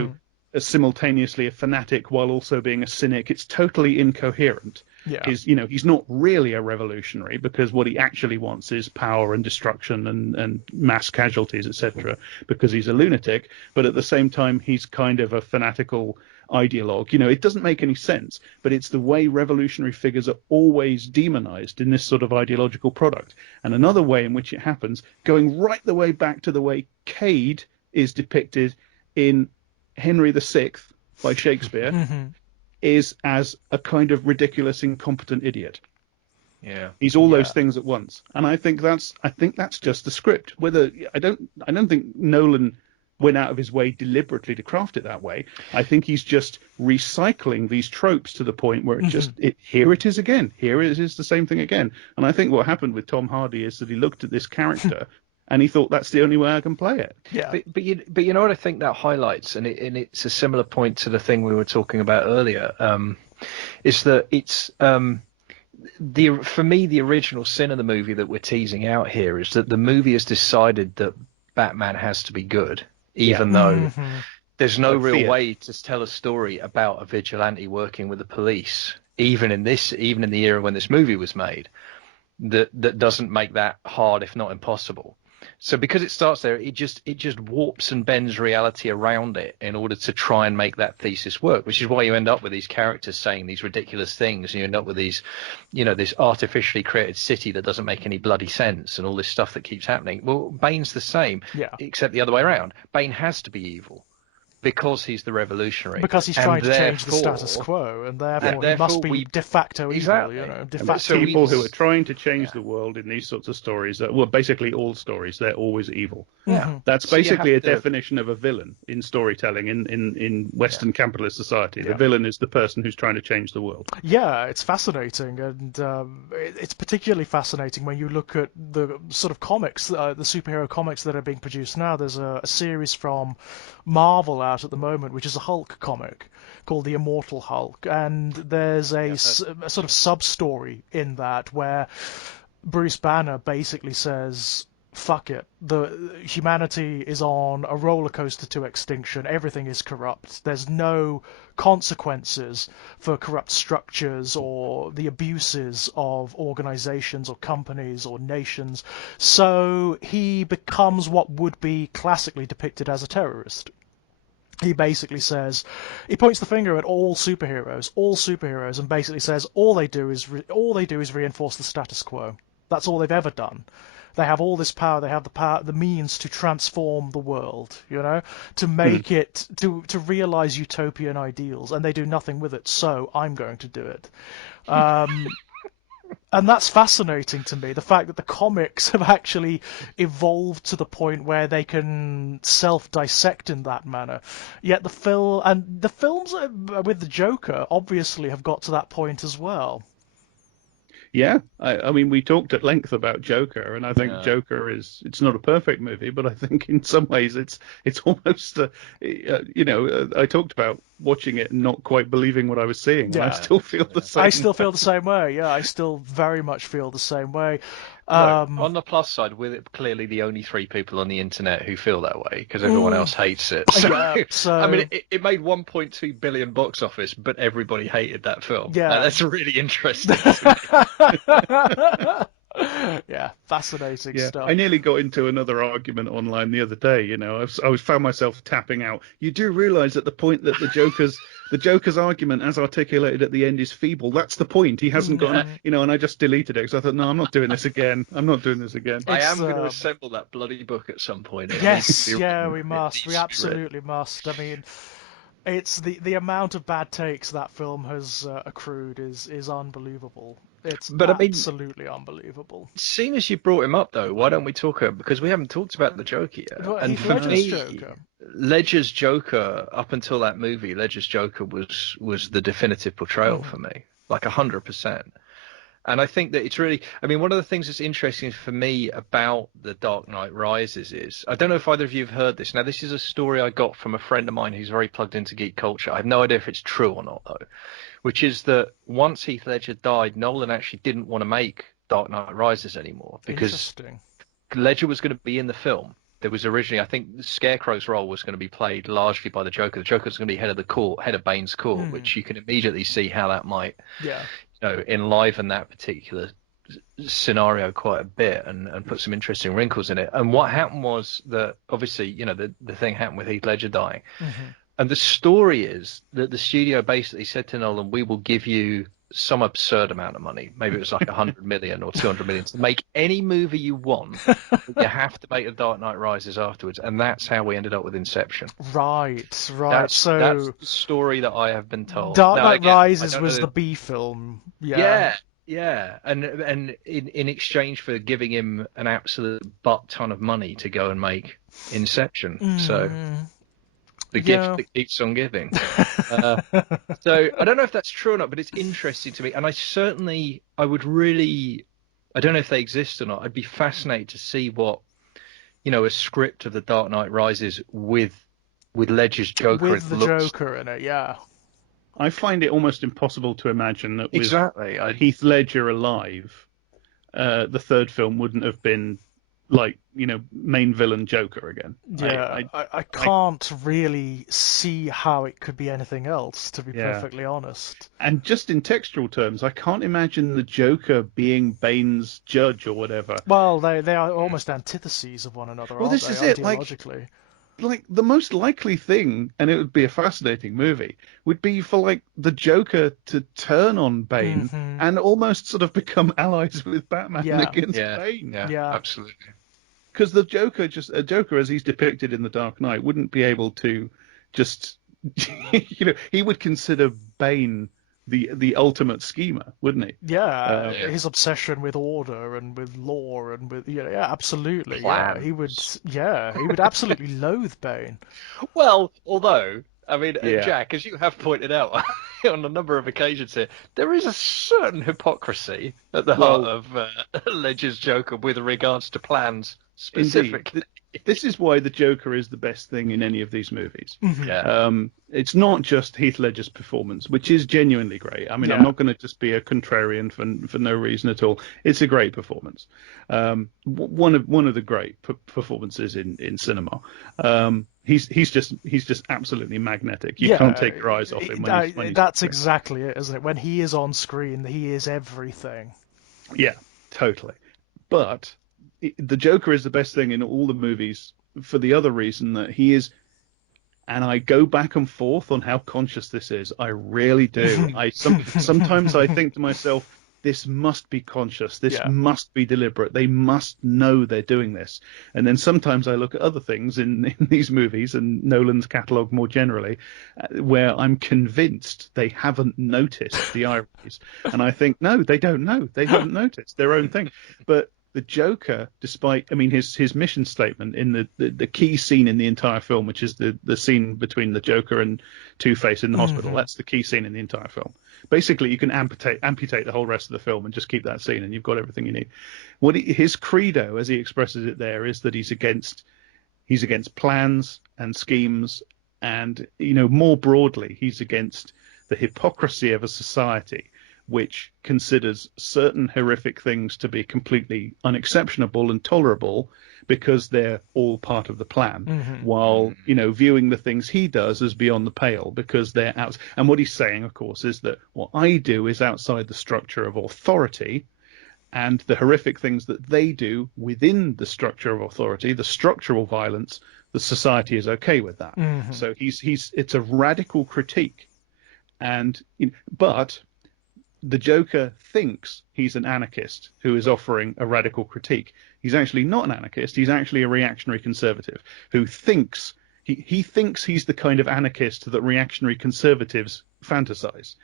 Mhm. simultaneously a fanatic while also being a cynic. It's totally incoherent. Yeah. He's not really a revolutionary because what he actually wants is power and destruction and mass casualties, etc. Because he's a lunatic, but at the same time he's kind of a fanatical ideologue. It doesn't make any sense, but it's the way revolutionary figures are always demonized in this sort of ideological product. And another way in which it happens, going right the way back to the way Cade is depicted in Henry VI by Shakespeare, Mhm. is as a kind of ridiculous, incompetent idiot. Yeah. He's all those Yeah. things at once, and I think that's just the script. Whether I don't think Nolan went out of his way deliberately to craft it that way. I think he's just recycling these tropes to the point where Mhm. here it is again. Here it is the same thing again. And I think what happened with Tom Hardy is that he looked at this character and he thought that's the only way I can play it. Yeah. But you know what I think that highlights, and it's a similar point to the thing we were talking about earlier, is that it's for me the original sin of the movie that we're teasing out here is that the movie has decided that Batman has to be good, Yeah, even though Mhm. there's no like real Thea. way to tell a story about a vigilante working with the police, even in the era when this movie was made, that doesn't make that hard, if not impossible. So because it starts there, it just warps and bends reality around it in order to try and make that thesis work, which is why you end up with these characters saying these ridiculous things, and you end up with these, this artificially created city that doesn't make any bloody sense, and all this stuff that keeps happening. Well, Bane's the same, Yeah. except the other way around. Bane has to be evil because he's the revolutionary, Because he's and trying to change the status therefore, quo, and Yeah. therefore he must therefore be we de facto evil, exactly. de And facto So we, people who are evil. trying to change yeah, the world in these sorts of stories, well, basically all stories, they're always evil. yeah. Mhm. That's So you have basically a to, definition of a villain in storytelling in yeah. Western capitalist society. The Yeah. villain is the person who's trying to change the world. Yeah, it's fascinating, and it's particularly fascinating when you look at the sort of comics, the superhero comics that are being produced now. There's a series from Marvel out at the moment, which is a Hulk comic called The Immortal Hulk, and there's Yeah, I've heard. a sort of sub story in that where Bruce Banner basically says, "Fuck it. The humanity is on a roller coaster to extinction. Everything is corrupt. There's no consequences for corrupt structures or the abuses of organizations or companies or nations." So he becomes what would be classically depicted as a terrorist. He basically says, he points the finger at all superheroes, and basically says all they do is reinforce the status quo. That's all they've ever done. They have all this power. They have the power, the means to transform the world. To Hmm. make it, to realize utopian ideals, and they do nothing with it. So I'm going to do it. Um, And that's fascinating to me, the fact that the comics have actually evolved to the point where they can self-dissect in that manner. Yet the films with the Joker obviously have got to that point as well. Yeah, I mean, we talked at length about Joker, and I think Yeah. Joker it's not a perfect movie, but I think in some ways it's almost I talked about watching it and not quite believing what I was seeing, and I Yeah, still feel the I same still feel way. the same way. Yeah, I still very much feel the same way. Look, Um, on the plus side, we're clearly the only three people on the internet who feel that way because everyone else hates it. So, yeah, I mean, so it made 1.2 billion box office, but everybody hated that film. yeah. That's really interesting to me. Yeah, fascinating Yeah, stuff. I nearly got into another argument online the other day. I was found myself tapping out. You do realise at the point that the Joker's argument, as articulated at the end, is feeble. That's the point. He hasn't got, Mm, and I just deleted it because I thought, no, I'm not doing this again. I'm not doing this again. I it's am going to assemble that bloody book at some point. It needs to yes, be yeah, written. we It must. We needs to be written. absolutely must. I mean, it's the amount of bad takes that film has accrued is unbelievable. It's But I mean, absolutely unbelievable. seeing as you brought him up, though, why don't we talk about because we haven't talked about the Joker yet. But And Heath for Ledger's No. me, Joker. Ledger's Joker, up until that movie, Ledger's Joker was the definitive portrayal Mhm. for me, like 100%. And I think that it's really, I mean, one of the things that's interesting for me about The Dark Knight Rises is, I don't know if either of you have heard this. Now, this is a story I got from a friend of mine who's very plugged into geek culture. I have no idea if it's true or not, though, which is that once Heath Ledger died, Nolan actually didn't want to make Dark Knight Rises anymore because Interesting. Ledger was going to be in the film. There was originally, I think, Scarecrow's role was going to be played largely by the Joker. The Joker was going to be head of the court, head of Bane's court, Hmm. which you can immediately see how that might, Yeah. enliven that particular scenario quite a bit and put some interesting wrinkles in it. And what happened was that obviously, the thing happened with Heath Ledger dying. Hmm. And the story is that the studio basically said to Nolan, we will give you some absurd amount of money. Maybe it was like 100 million or 200 million to make any movie you want. But you have to make The Dark Knight Rises afterwards. And that's how we ended up with Inception. Right, right. That's So the story that I have been told. Dark Now, Knight again, I Rises don't was know. the B film. Yeah. Yeah, yeah, and in exchange for giving him an absolute butt ton of money to go and make Inception. So Mm, the gift yeah. that keeps on giving. Uh, so I don't know if that's true or not, but it's interesting to me, and I would really, I don't know if they exist or not. I'd be fascinated to see what, a script of The Dark Knight Rises with Ledger's Joker With and the looks Joker in it, yeah. I find it almost impossible to imagine that with exactly. Heath Ledger alive, the third film wouldn't have been like main villain Joker again. Yeah, I I can't really see how it could be anything else, to be yeah. perfectly honest. And just in textual terms, I can't imagine the Joker being Bane's judge or whatever. Well, they are almost antitheses of one another, Well, aren't this they, is it. Like, ideologically? like the most likely thing, and it would be a fascinating movie, would be for like the Joker to turn on Bane Hmm. and almost sort of become allies with Batman Yeah, against Yeah, Bane. yeah, yeah. absolutely. Because the Joker, just a Joker as he's depicted in The Dark Knight, wouldn't be able to just, he would consider Bane the ultimate schemer, wouldn't he? Yeah, Yeah. his obsession with order and with law and with yeah, absolutely. Plans. He would absolutely loathe Bane. Well, although, I mean, Yeah. Jack, as you have pointed out on a number of occasions here, there is a certain hypocrisy at the heart Well, of Ledger's Joker with regards to plans indeed. specifically. This is why the Joker is the best thing in any of these movies. Mhm. Yeah. It's not just Heath Ledger's performance, which is genuinely great. I mean, I'm Yeah. not going to just be a contrarian for no reason at all. It's a great performance. One of the great performances in cinema. He's just absolutely magnetic. You can't take your eyes off him when he's that's exactly it, isn't it? When he is on screen, he is everything. yeah, totally. But the Joker is the best thing in all the movies for the other reason that he is. And I go back and forth on how conscious this is. I really do. Sometimes I think to myself, this must be conscious. This Yeah. must be deliberate. They must know they're doing this. And then sometimes I look at other things in these movies and Nolan's catalogue more generally, where I'm convinced they haven't noticed the ironies. And I think, no, they don't know. They haven't noticed their own thing. But the Joker, despite, I mean, his mission statement in the key scene in the entire film, which is the scene between the Joker and Two-Face in the hospital, that's the key scene in the entire film. Basically, you can amputate the whole rest of the film and just keep that scene, and you've got everything you need. His credo, as he expresses it there, is that he's against plans and schemes, and more broadly, he's against the hypocrisy of a society which considers certain horrific things to be completely unexceptionable and tolerable because they're all part of the plan, while, viewing the things he does as beyond the pale because they're out. And what he's saying, of course, is that what I do is outside the structure of authority, and the horrific things that they do within the structure of authority, the structural violence, the society is okay with that. So it's a radical critique. But the Joker thinks he's an anarchist who is offering a radical critique. He's actually not an anarchist. He's actually a reactionary conservative who thinks he thinks he's the kind of anarchist that reactionary conservatives fantasize.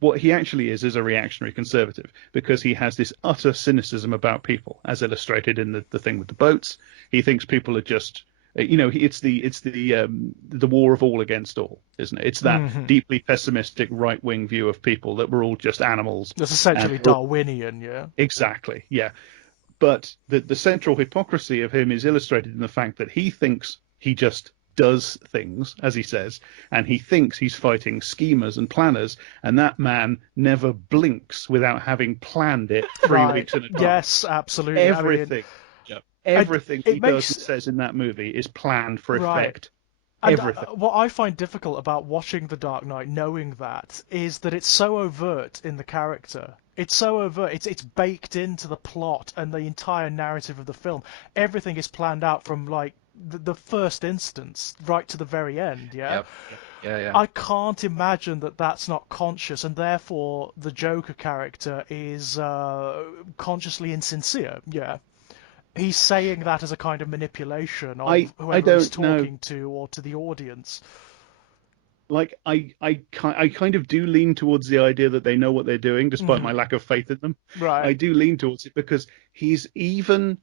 What he actually is a reactionary conservative because he has this utter cynicism about people, as illustrated in the thing with the boats. He thinks people are just it's the war of all against all, isn't it? It's that deeply pessimistic right-wing view of people that we're all just animals. That's essentially Darwinian, yeah. Exactly, yeah. But the central hypocrisy of him is illustrated in the fact that he thinks he just does things, as he says, and he thinks he's fighting schemers and planners, and that man never blinks without having planned it 3 weeks in advance. Yes, absolutely. Everything. Everything he does and says in that movie is planned for effect. And everything. What I find difficult about watching The Dark Knight, knowing that, is that it's so overt in the character. It's so overt. It's baked into the plot and the entire narrative of the film. Everything is planned out from like the first instance right to the very end. Yeah. Yep. Yeah. I can't imagine that that's not conscious, and therefore the Joker character is consciously insincere. Yeah. He's saying that as a kind of manipulation of whoever he's talking to or to the audience. Like, I kind of do lean towards the idea that they know what they're doing, despite my lack of faith in them. Right. I do lean towards it because he's even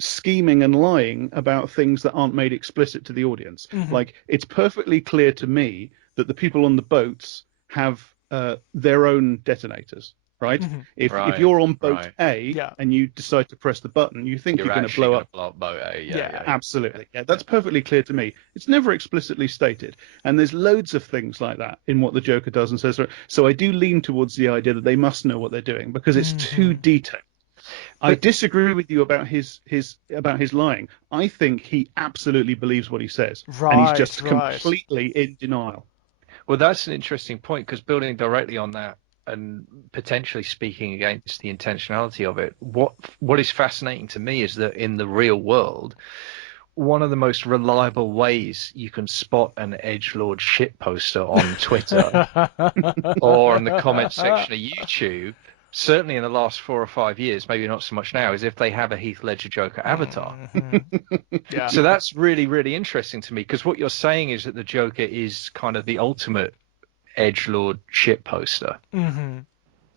scheming and lying about things that aren't made explicit to the audience. Like, it's perfectly clear to me that the people on the boats have their own detonators. Right? If you're on boat A and you decide to press the button, you think you're going to blow up boat A. Yeah, absolutely. Yeah, that's perfectly clear to me. It's never explicitly stated, and there's loads of things like that in what the Joker does and says. So I do lean towards the idea that they must know what they're doing because it's too detailed. I disagree with you about his lying. I think he absolutely believes what he says, and he's just completely in denial. Well, that's an interesting point because building directly on that, and potentially speaking against the intentionality of it, what is fascinating to me is that in the real world, one of the most reliable ways you can spot an edgelord shit poster on Twitter or in the comment section of YouTube, certainly in the last 4 or 5 years, maybe not so much now, is if they have a Heath Ledger Joker avatar. Yeah. So that's really, really interesting to me because what you're saying is that the Joker is kind of the ultimate edgelord shit poster,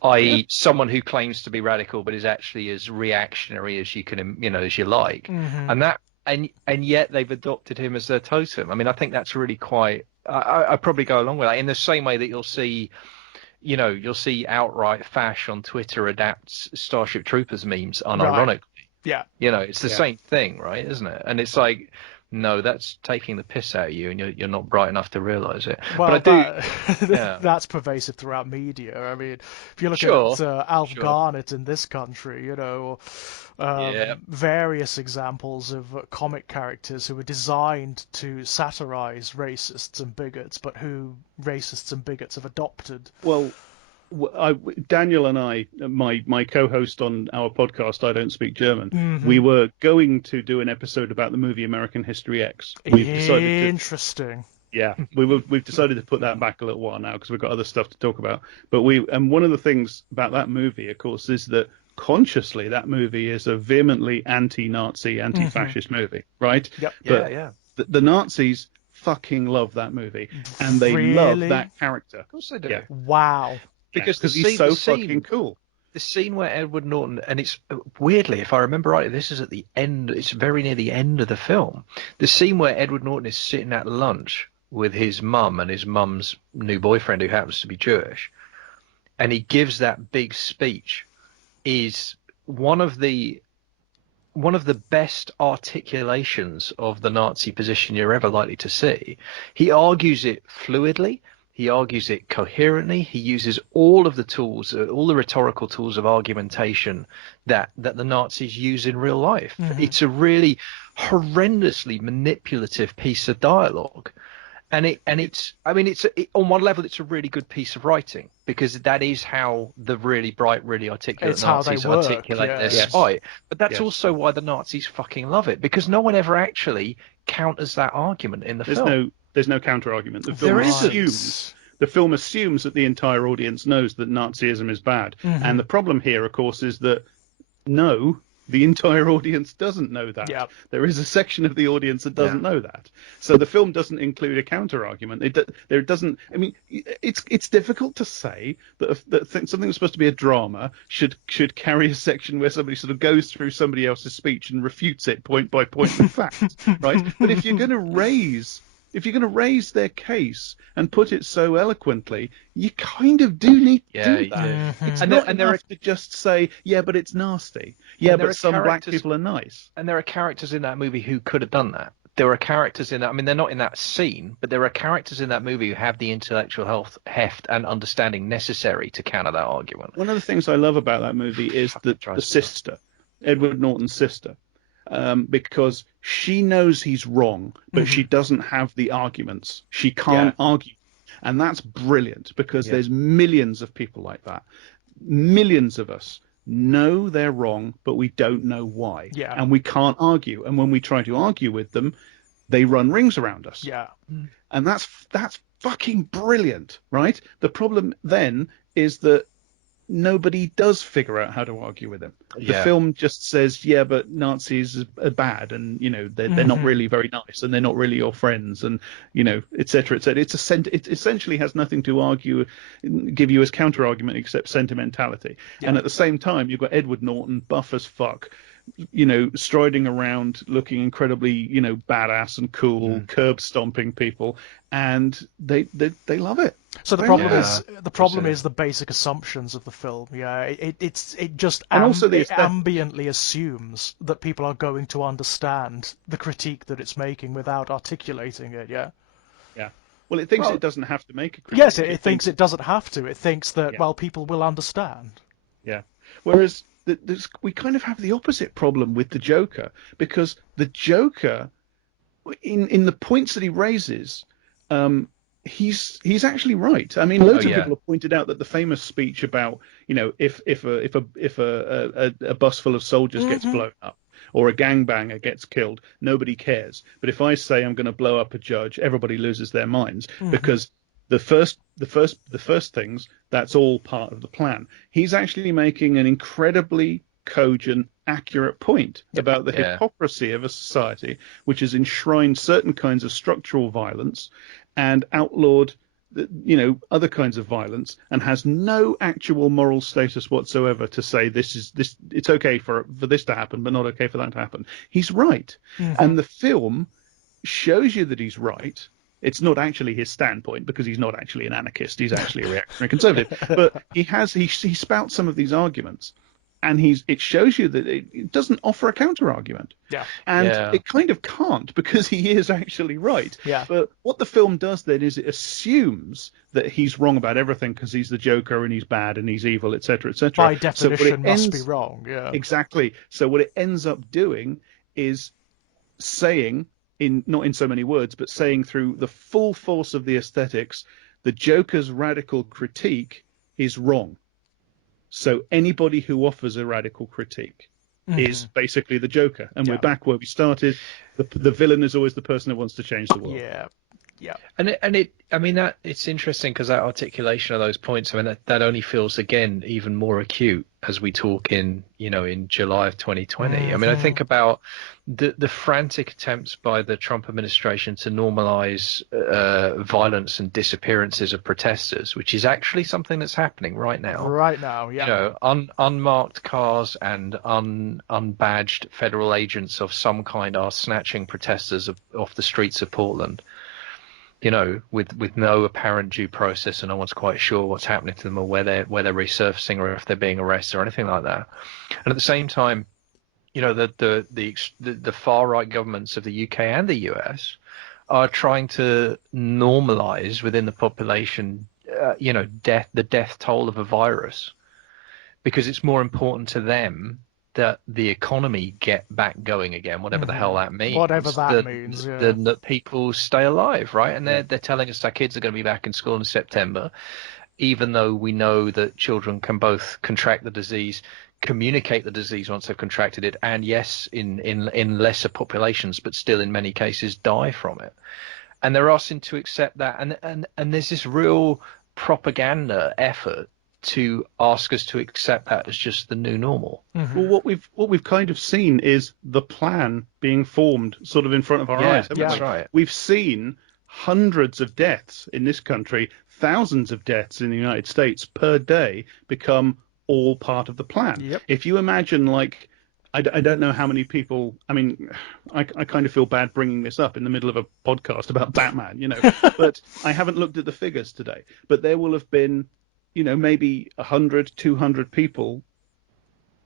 i.e. someone who claims to be radical but is actually as reactionary as you can, as you like, and yet they've adopted him as their totem. I mean, I think that's really quite. I probably go along with that in the same way that you'll see outright Fash on Twitter adapts Starship Troopers memes unironically. Yeah, it's the same thing, right? Isn't it? And it's like, no, that's taking the piss out of you, and you're not bright enough to realise it. Well, but I do. That's pervasive throughout media. I mean, if you look at Alf Garnett in this country, or various examples of comic characters who were designed to satirise racists and bigots, but who racists and bigots have adopted. Well, Daniel and I, my co-host on our podcast, I Don't Speak German, we were going to do an episode about the movie American History X. Interesting. Yeah, we've decided to put that back a little while now because we've got other stuff to talk about. But one of the things about that movie, of course, is that consciously that movie is a vehemently anti-Nazi, anti-fascist movie, right? Yep. But Yeah. the Nazis fucking love that movie, and they love Really? that character. Of course they do. Yeah, Wow. Because because he's so fucking cool. the scene where Edward Norton, and it's weirdly, if I remember rightly, this is at the end. It's very near the end of the film. The scene where Edward Norton is sitting at lunch with his mum and his mum's new boyfriend, who happens to be Jewish, and he gives that big speech, is one of the best articulations of the Nazi position you're ever likely to see. He argues it fluidly. He argues it coherently. He uses all of the tools, all the rhetorical tools of argumentation that the Nazis use in real life. Mm-hmm. It's a really horrendously manipulative piece of dialogue. And it's on one level, it's a really good piece of writing because that is how the really bright, really articulate It's how they Nazis work, articulate their Yes. spite. But that's Yes. also why the Nazis fucking love it, because no one ever actually counters that argument in the film. There's no counter argument. There isn't. The film assumes that the entire audience knows that Nazism is bad. Mm-hmm. And the problem here, of course, is that no, the entire audience doesn't know that. Yep. There is a section of the audience that doesn't know that. So the film doesn't include a counter argument. There doesn't. I mean, it's difficult to say that something that's supposed to be a drama should carry a section where somebody sort of goes through somebody else's speech and refutes it point by point with fact, right? But if you're going to raise their case and put it so eloquently, you kind of do need to do that. Mm-hmm. It's And not there enough to just say, yeah, but it's nasty. Yeah, And there but are some black characters- people are nice. And there are characters in that movie who could have done that. There are characters in that. I mean, they're not in that scene, but there are characters in that movie who have the intellectual heft and understanding necessary to counter that argument. One of the things I love about that movie is the sister, Edward Norton's sister, because she knows he's wrong, but she doesn't have the arguments. She can't argue. And that's brilliant because there's millions of people like that. Millions of us know they're wrong, but we don't know why. Yeah. And we can't argue. And when we try to argue with them, they run rings around us. Yeah. And that's fucking brilliant, right? The problem then is that nobody does figure out how to argue with him. The film just says, yeah, but Nazis are bad, and they're not really very nice, and they're not really your friends, and et cetera, et cetera. It essentially has nothing to give you as counter argument except sentimentality. And at the same time, you've got Edward Norton, buff as fuck, striding around looking incredibly, badass and cool, curb stomping people, and they love it. So the problem is the basic assumptions of the film. Yeah, it just also it ambiently assumes that people are going to understand the critique that it's making without articulating it. Yeah. Yeah. Well, it thinks it doesn't have to make a critique. Yes, it thinks it doesn't have to. It thinks that people will understand. Yeah. Whereas we kind of have the opposite problem with the Joker, because the Joker, in the points that he raises, he's actually right. I mean, loads of people have pointed out that the famous speech about if a bus full of soldiers gets blown up or a gangbanger gets killed, nobody cares. But if I say I'm going to blow up a judge, everybody loses their minds because the first things, that's all part of the plan. He's actually making an incredibly cogent, accurate point about the hypocrisy of a society which has enshrined certain kinds of structural violence and outlawed other kinds of violence, and has no actual moral status whatsoever to say it's okay for this to happen but not okay for that to happen. He's right. And the film shows you that he's right. It's not actually his standpoint, because he's not actually an anarchist. He's actually a reactionary conservative. But he spouts some of these arguments, and it shows you that it doesn't offer a counter argument. Yeah. And it kind of can't, because he is actually right. Yeah. But what the film does then is it assumes that he's wrong about everything because he's the Joker and he's bad and he's evil, etc., etc. By definition, must be wrong. Yeah. Exactly. So what it ends up doing is saying, not in so many words, but saying through the full force of the aesthetics, the Joker's radical critique is wrong. So anybody who offers a radical critique is basically the Joker. And we're back where we started. The villain is always the person who wants to change the world. Yeah. Yeah. I mean, that it's interesting because that articulation of those points, I mean, that only feels again even more acute as we talk in July of 2020. I mean, I think about the frantic attempts by the Trump administration to normalize violence and disappearances of protesters, which is actually something that's happening right now. Right now, yeah. Unmarked cars and unbadged federal agents of some kind are snatching protesters off the streets of Portland, with no apparent due process, and no one's quite sure what's happening to them or where they're resurfacing or if they're being arrested or anything like that. And at the same time, the far right governments of the UK and the US are trying to normalize within the population, the death toll of a virus, because it's more important to them that the economy get back going again, whatever the hell that means. Whatever that means, yeah. Than that people stay alive, right? And they're telling us our kids are going to be back in school in September, even though we know that children can both contract the disease, communicate the disease once they've contracted it, and yes, in lesser populations, but still in many cases die from it. And they're asking to accept that, and there's this real propaganda effort to ask us to accept that as just the new normal. Well, what we've kind of seen is the plan being formed sort of in front of our eyes. That's right. We've seen hundreds of deaths in this country, thousands of deaths in the United States per day become all part of the plan. Yep. If you imagine, like, I don't know how many people, I mean, I kind of feel bad bringing this up in the middle of a podcast about Batman, but I haven't looked at the figures today. But there will have been, maybe 100, 200 people,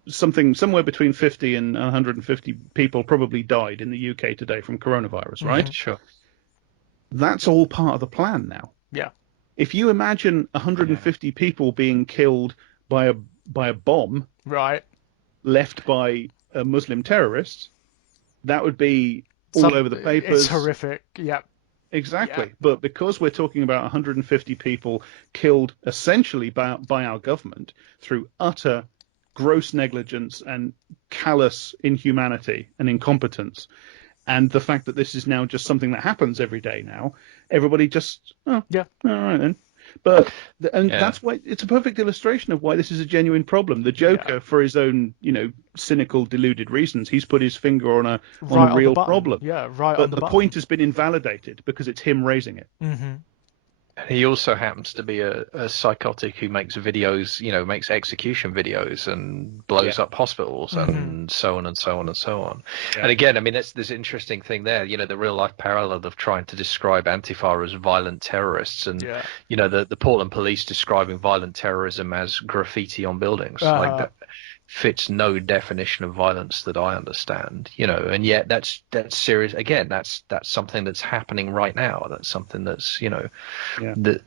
somewhere between 50 and 150 people probably died in the UK today from coronavirus, right? Sure. That's all part of the plan now. Yeah. If you imagine 150 people being killed by a bomb, right, left by a Muslim terrorist, that would be all over the papers. It's horrific. Yeah. Exactly. Yeah. But because we're talking about 150 people killed essentially by our government through utter gross negligence and callous inhumanity and incompetence, and the fact that this is now just something that happens every day now, everybody just, all right then. But that's why it's a perfect illustration of why this is a genuine problem. The Joker, for his own, cynical, deluded reasons, he's put his finger on a real problem. Yeah, right. But the point has been invalidated because it's him raising it. Mm-hmm. He also happens to be a psychotic who makes videos, makes execution videos and blows up hospitals and so on and so on and so on. Yeah. And again, I mean, that's this interesting thing there, the real life parallel of trying to describe Antifa as violent terrorists and, the Portland police describing violent terrorism as graffiti on buildings. Like that fits no definition of violence that I understand, and yet that's serious. Again, that's something that's happening right now. That's something that's,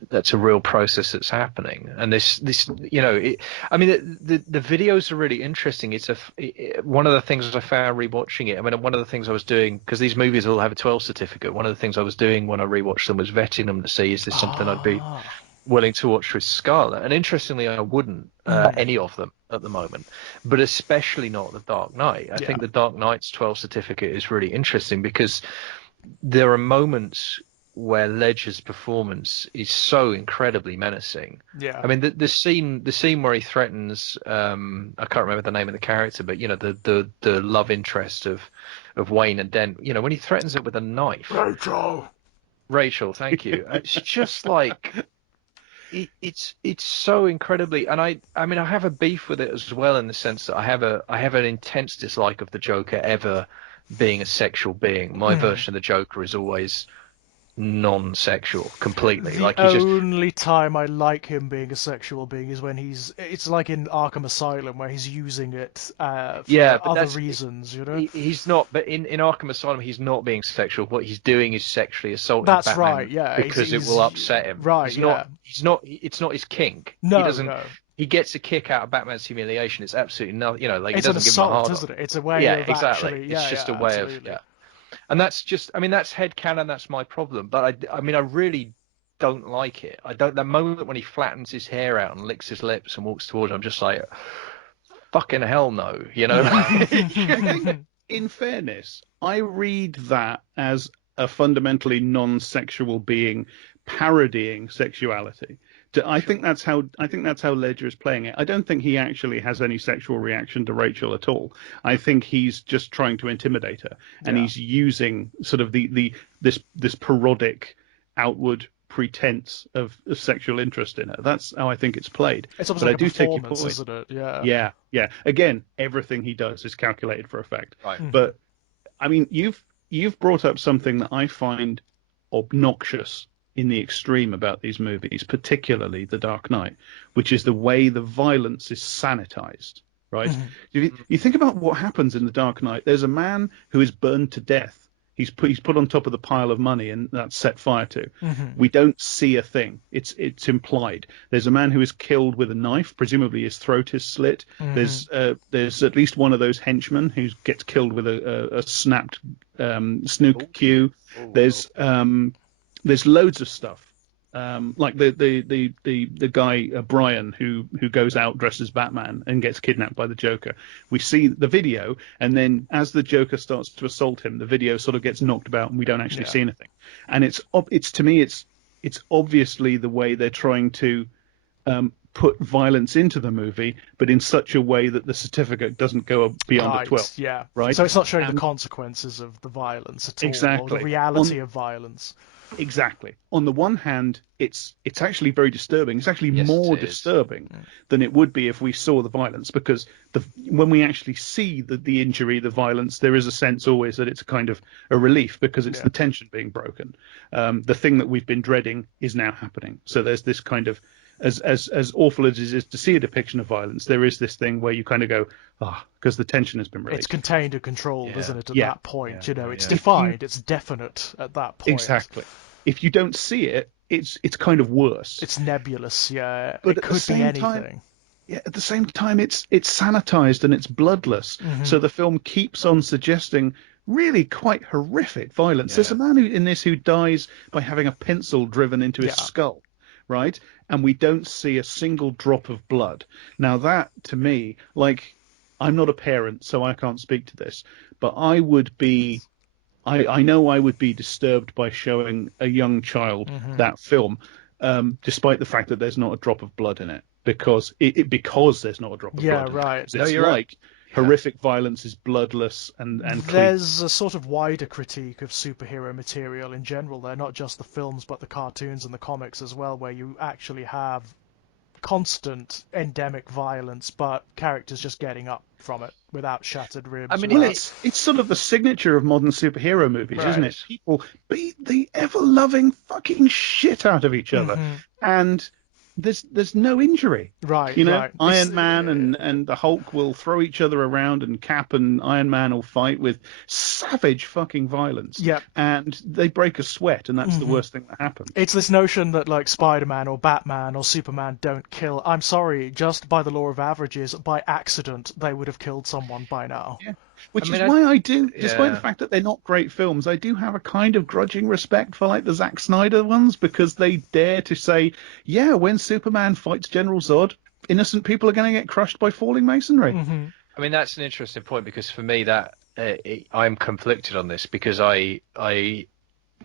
that's a real process that's happening. And this, I mean, the videos are really interesting. One of the things I found rewatching it. I mean, one of the things I was doing, because these movies all have a 12 certificate. One of the things I was doing when I rewatched them was vetting them to see, is this something I'd be willing to watch with Scarlett? And interestingly, I wouldn't any of them at the moment, but especially not The Dark Knight. I think The Dark Knight's 12 certificate is really interesting because there are moments where Ledger's performance is so incredibly menacing. Yeah. I mean, the scene where he threatens, I can't remember the name of the character, but the love interest of Wayne and Dent, when he threatens it with a knife. Rachel, thank you. It's just like, it's so incredibly, and I mean I have a beef with it as well, in the sense that I have an intense dislike of the Joker ever being a sexual being. My version of the Joker is always non-sexual completely. The only time I like him being a sexual being is when it's like in Arkham Asylum, where he's using it for other reasons, He's not, but in Arkham Asylum he's not being sexual. What he's doing is sexually assaulting That's Batman, right, yeah. because it will upset him. Right, It's not his kink. No, he doesn't. No. He gets a kick out of Batman's humiliation. It's absolutely no, like it's he doesn't an assault, give him a hard isn't it? It's a way of exactly. Actually, it's just a way absolutely. of And that's just, I mean, that's headcanon, that's my problem. But I mean, I really don't like it. The moment when he flattens his hair out and licks his lips and walks towards him, I'm just like, fucking hell no, In fairness, I read that as a fundamentally non-sexual being parodying sexuality. I think that's how Ledger is playing it. I don't think he actually has any sexual reaction to Rachel at all. I think he's just trying to intimidate her, and he's using sort of this parodic outward pretense of sexual interest in her. That's how I think it's played. It's almost But like I do a take your performance, point. isn't it? Yeah. Yeah. Again, everything he does is calculated for effect. Right. But I mean, you've brought up something that I find obnoxious in the extreme about these movies, particularly The Dark Knight, which is the way the violence is sanitized, right? You think about what happens in The Dark Knight. There's a man who is burned to death. He's put on top of the pile of money, and that's set fire to. We don't see a thing. It's implied. There's a man who is killed with a knife. Presumably his throat is slit. There's at least one of those henchmen who gets killed with a snapped snook cue. There's loads of stuff. Like the guy Brian who goes out dressed as Batman and gets kidnapped by the Joker. We see the video, and then as the Joker starts to assault him, the video sort of gets knocked about, and we don't actually see anything. And it's to me it's obviously the way they're trying to put violence into the movie, but in such a way that the certificate doesn't go beyond a 12. Yeah. Right. So it's not showing the consequences of the violence at all, or the reality of violence. Exactly. On the one hand, it's actually very disturbing. It's actually more disturbing than it would be if we saw the violence, because when we actually see the injury, the violence, there is a sense always that it's a kind of a relief, because it's the tension being broken. The thing that we've been dreading is now happening. So there's this kind of, as awful as it is to see a depiction of violence, there is this thing where you kind of go, because the tension has been released. It's contained and controlled, isn't it, at that point? It's defined, it's definite at that point. Exactly. If you don't see it, it's kind of worse. It's nebulous, yeah. But it could be anything. At the same time, it's sanitized and it's bloodless. So the film keeps on suggesting really quite horrific violence. There's a man in this who dies by having a pencil driven into his skull, right? And we don't see a single drop of blood. Now that, to me, like, I'm not a parent, so I can't speak to this, but I would be... I know I would be disturbed by showing a young child that film, despite the fact that there's not a drop of blood in it, because there's not a drop of blood. Yeah, right. It's like horrific violence is bloodless and there's a sort of wider critique of superhero material in general there, not just the films but the cartoons and the comics as well, where you actually have constant endemic violence, but characters just getting up from it without shattered ribs. I mean, it's sort of the signature of modern superhero movies, isn't it? People beat the ever-loving fucking shit out of each other, and there's no injury. Right. You know, right. Iron Man and the Hulk will throw each other around, and Cap and Iron Man will fight with savage fucking violence. Yeah. And they break a sweat, and that's the worst thing that happens. It's this notion that, like, Spider-Man or Batman or Superman don't kill. I'm sorry, just by the law of averages, by accident, they would have killed someone by now. Yeah. Which is why I do, despite the fact that they're not great films, I do have a kind of grudging respect for, like, the Zack Snyder ones, because they dare to say, yeah, when Superman fights General Zod, innocent people are going to get crushed by falling masonry. I mean, that's an interesting point, because for me, that I'm conflicted on this, because I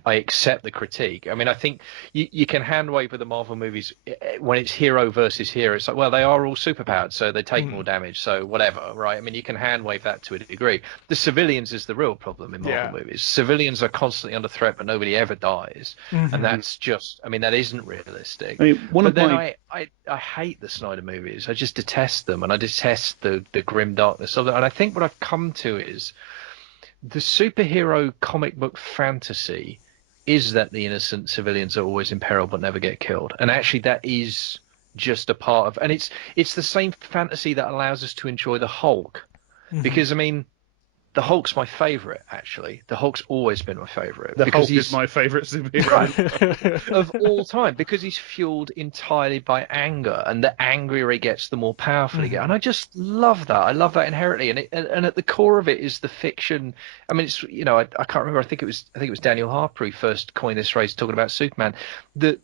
accept the critique. I mean, I think you can hand wave with the Marvel movies when it's hero versus hero. It's like, well, they are all superpowered, so they take more damage, so whatever, right? I mean, you can hand wave that to a degree. The civilians is the real problem in Marvel movies. Civilians are constantly under threat, but nobody ever dies, and that's just, I mean, that isn't realistic. I mean, I hate the Snyder movies. I just detest them, and I detest the grim darkness of them. And I think what I've come to is the superhero comic book fantasy is that the innocent civilians are always in peril but never get killed. And actually that is just a part of, and it's the same fantasy that allows us to enjoy the Hulk. Because, I mean, the Hulk's my favourite, actually. The Hulk's always been my favourite. The Hulk is my favourite superhero. Of all time, because he's fueled entirely by anger, and the angrier he gets, the more powerful he gets. And I just love that. I love that inherently. And at the core of it is the fiction. I mean, it's, you know, I can't remember. I think it was Daniel Harper who first coined this phrase talking about Superman. The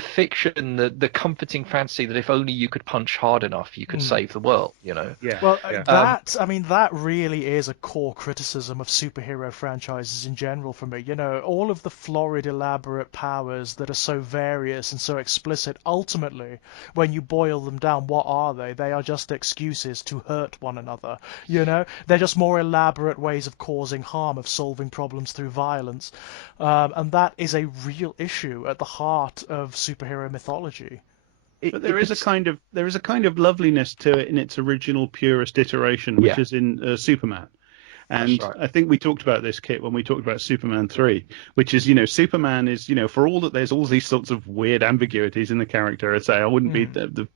fiction, the comforting fantasy that if only you could punch hard enough, you could save the world, you know? Yeah. Well, that really is a core criticism of superhero franchises in general for me. You know, all of the florid, elaborate powers that are so various and so explicit, ultimately, when you boil them down, what are they? They are just excuses to hurt one another. You know, they're just more elaborate ways of causing harm, of solving problems through violence. And that is a real issue at the heart of superhero mythology. But there is a kind of loveliness to it in its original purest iteration, which Yeah, is in Superman. that's And right. I think we talked about this, Kit, when we talked about Superman 3, which is, Superman is, for all that there's all these sorts of weird ambiguities in the character, I'd say I wouldn't be,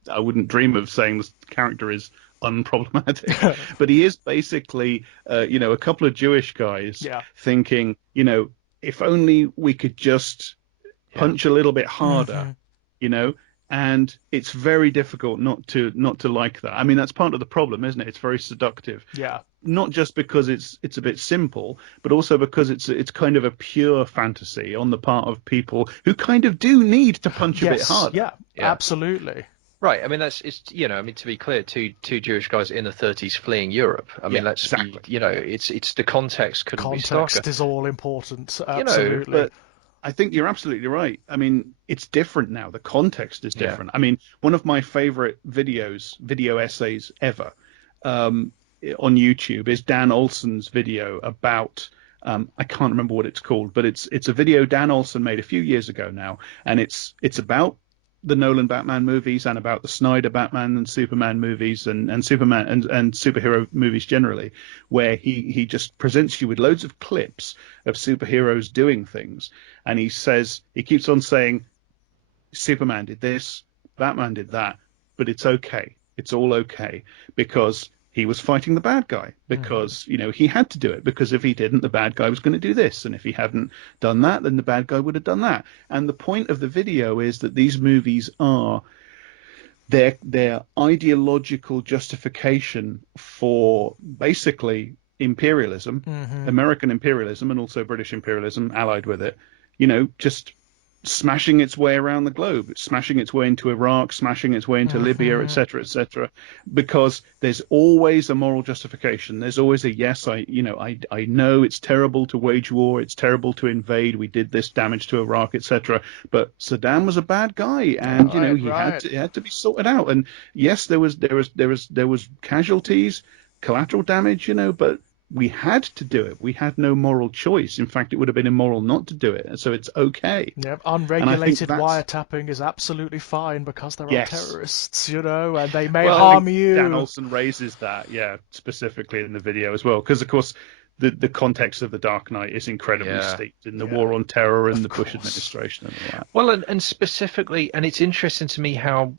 I wouldn't dream of saying the character is unproblematic, but he is basically, a couple of Jewish guys Yeah. thinking, if only we could just punch a little bit harder, you know, and it's very difficult not to like that. I mean, that's part of the problem, isn't it? It's very seductive. Yeah. Not just because it's a bit simple, but also because it's kind of a pure fantasy on the part of people who kind of do need to punch a bit Yes. harder. Yeah. Yeah. Absolutely. Right. I mean, I mean, to be clear, two Jewish guys in the 30s fleeing Europe. I mean, Yeah, let's exactly. be, it's the context couldn't be Context starker. is all important. You know, Absolutely. But I think you're absolutely right. I mean, it's different now. The context is Yeah. different. I mean, one of my favorite video essays ever, on YouTube is Dan Olson's video about I can't remember what it's called, but it's a video Dan Olson made a few years ago now, and it's about the Nolan Batman movies and about the Snyder Batman and Superman movies and Superman and superhero movies generally, where he just presents you with loads of clips of superheroes doing things, and he keeps on saying Superman did this, Batman did that, but it's okay. It's all okay because he was fighting the bad guy, because he had to do it, because if he didn't, the bad guy was going to do this, and if he hadn't done that, then the bad guy would have done that. And the point of the video is that these movies are their ideological justification for basically imperialism, American imperialism, and also British imperialism allied with it, just smashing its way around the globe, smashing its way into Iraq, smashing its way into Libya, etc., because there's always a moral justification. There's always a yes, I know it's terrible to wage war, it's terrible to invade, we did this damage to Iraq, etc., but Saddam was a bad guy, and he had to be sorted out. And yes, there was casualties, collateral damage, but we had to do it. We had no moral choice. In fact, it would have been immoral not to do it. So it's okay. Yep, And I think unregulated that's wiretapping is absolutely fine because there are yes. terrorists, and they may Well, I harm think you. Dan Olson raises that, specifically in the video as well, because of course the context of The Dark Knight is incredibly steeped in the war on terror and the Bush administration and all that. Well, and specifically, and it's interesting to me how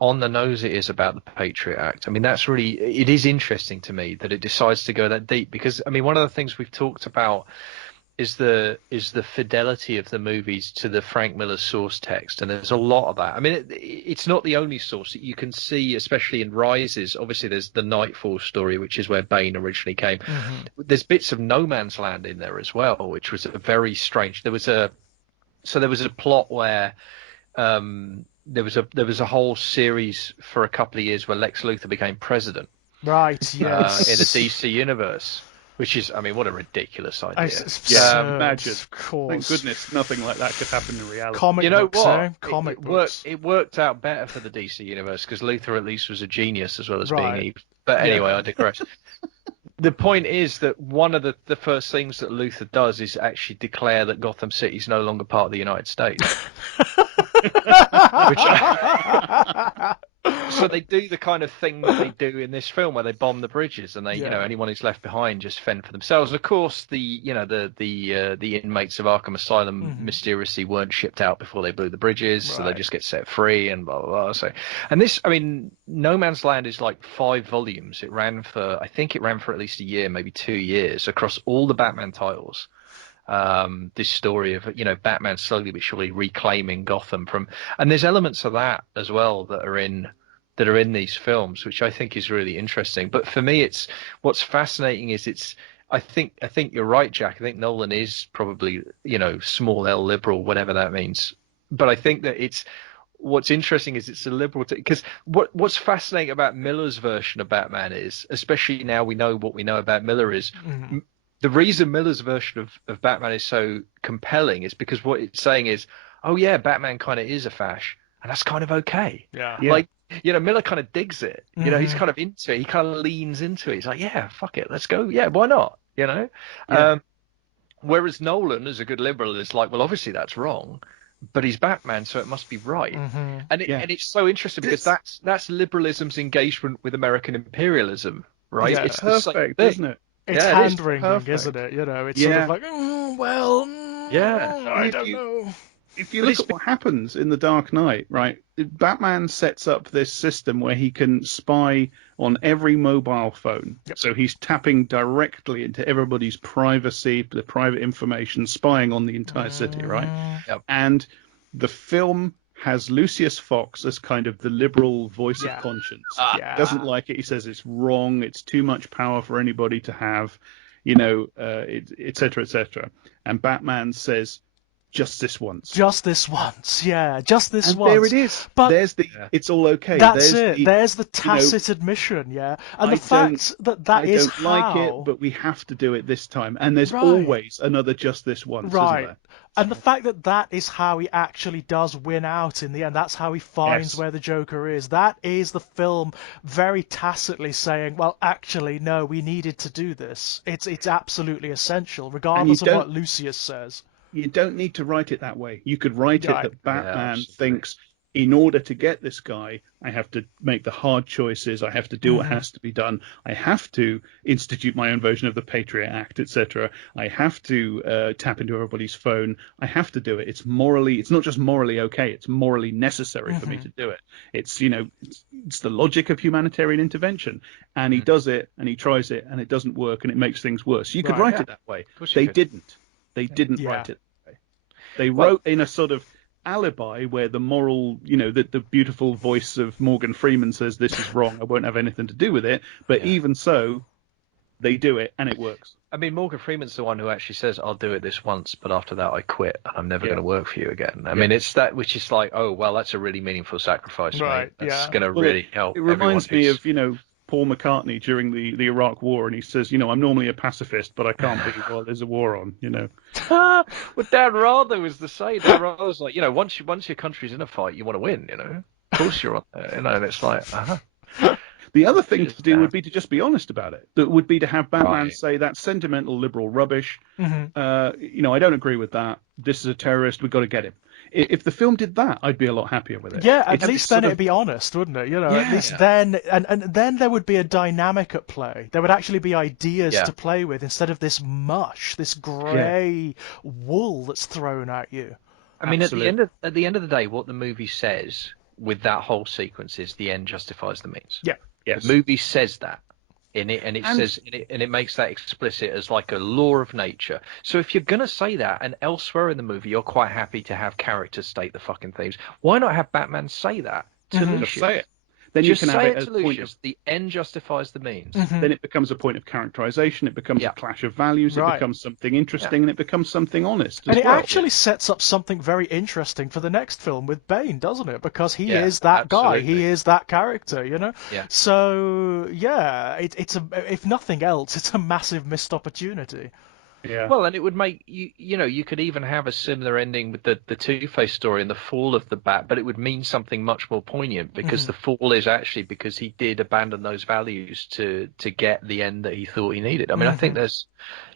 on the nose it is about the Patriot Act. I mean, it is interesting to me that it decides to go that deep, because I mean, one of the things we've talked about is the fidelity of the movies to the Frank Miller source text, and there's a lot of that. I mean, it's not the only source that you can see, especially in Rises. Obviously, there's the Nightfall story, which is where Bane originally came. There's bits of No Man's Land in there as well, which was a very strange. There was a plot where there was a whole series for a couple of years where Lex Luthor became president. Right. In Yes. the DC universe. Which is, I mean, what a ridiculous idea. Imagine. Of course. Thank goodness nothing like that could happen in reality. Comic you know books, what? eh? Comic books. It worked out better for the DC universe because Luthor at least was a genius as well as being Right. evil. But anyway, I digress. The point is that one of the first things that Luthor does is actually declare that Gotham City is no longer part of the United States. So they do the kind of thing that they do in this film where they bomb the bridges and they, anyone who's left behind just fend for themselves. And of course, the inmates of Arkham Asylum mysteriously weren't shipped out before they blew the bridges, so they just get set free and blah blah blah. So, and this, I mean, No Man's Land is like 5 volumes. I think it ran for at least a year, maybe 2 years, across all the Batman titles. This story of Batman slowly but surely reclaiming Gotham and there's elements of that as well that are in these films, which I think is really interesting. But for me, what's fascinating is I think you're right, Jack. I think Nolan is probably small L liberal, whatever that means. But I think that what's interesting is it's a liberal because what's fascinating about Miller's version of Batman is, especially now we know what we know about Miller, is the reason Miller's version of Batman is so compelling is because what it's saying is, oh yeah, Batman kind of is a fash, and that's kind of okay. Yeah. Like, Miller kind of digs it. He's kind of into it. He kind of leans into it. He's like, yeah, fuck it, let's go. Yeah, why not? Yeah. Whereas Nolan, as a good liberal, is like, well, obviously that's wrong, but he's Batman, so it must be right. And it's so interesting because that's liberalism's engagement with American imperialism, right? Yeah. It's Perfect, the same isn't it? It's Yeah, it is hand-wringing, isn't it? It's sort of like, I don't know. If you look at what happens in The Dark Knight, right, Batman sets up this system where he can spy on every mobile phone. Yep. So he's tapping directly into everybody's privacy, the private information, spying on the entire city, right? Yep. And the film has Lucius Fox as kind of the liberal voice of conscience. Doesn't like it. He says it's wrong. It's too much power for anybody to have, et cetera, et cetera. And Batman says, just this once. Just this once, just this and once. There it is. But there's it's all okay. That's it. There's the tacit admission, and the fact that is how... I don't like it, but we have to do it this time. And there's always another just this once, isn't there? And the fact that is how he actually does win out in the end. That's how he finds where the Joker is. That is the film very tacitly saying, well, actually, no, we needed to do this. It's absolutely essential, regardless of what Lucius says. You don't need to write it that way. You could write it that Batman thinks, in order to get this guy, I have to make the hard choices. I have to do what has to be done. I have to institute my own version of the Patriot Act, etc. I have to tap into everybody's phone. I have to do it. It's not just morally okay. It's morally necessary for me to do it. It's the logic of humanitarian intervention. And he does it, and he tries it, and it doesn't work, and it makes things worse. You could write it that way. They didn't. They didn't write it that way. They wrote in a sort of alibi where the moral, the beautiful voice of Morgan Freeman says this is wrong, I won't have anything to do with it. But even so, they do it and it works. I mean, Morgan Freeman's the one who actually says, I'll do it this once, but after that I quit and I'm never going to work for you again. I mean, it's that which is like, oh, well, that's a really meaningful sacrifice, mate. That's going to really help. It reminds me of, Paul McCartney during the Iraq War, and he says, I'm normally a pacifist, but I can't be while there's a war on, Well, Dan Rather was the same. Dan Rather was like, once your country's in a fight, you want to win, Of course you're on there, and it's like, The other thing to do would be to just be honest about it. That would be to have Batman say, that's sentimental liberal rubbish. I don't agree with that. This is a terrorist. We've got to get him. If the film did that, I'd be a lot happier with it. Yeah, at least then it'd be honest, wouldn't it? At least then, and then there would be a dynamic at play. There would actually be ideas to play with instead of this mush, this grey wool that's thrown at you. I mean, at the end of the day, what the movie says with that whole sequence is the end justifies the means. Yeah. Yes. The movie says that. And it makes that explicit as like a law of nature. So if you're gonna say that, and elsewhere in the movie you're quite happy to have characters state the fucking things, why not have Batman say that to Lucius? Just say it. Then just you can say have it it to as a point Lucius. The end justifies the means. Then it becomes a point of characterization. It becomes a clash of values. It becomes something interesting, and it becomes something honest. And it actually sets up something very interesting for the next film with Bane, doesn't it? Because he is that guy. He is that character. Yeah. So it's if nothing else, it's a massive missed opportunity. Yeah. Well, and it would make you could even have a similar ending with the Two-Face story and the fall of the Bat, but it would mean something much more poignant because the fall is actually because he did abandon those values to get the end that he thought he needed. I mean, I think there's,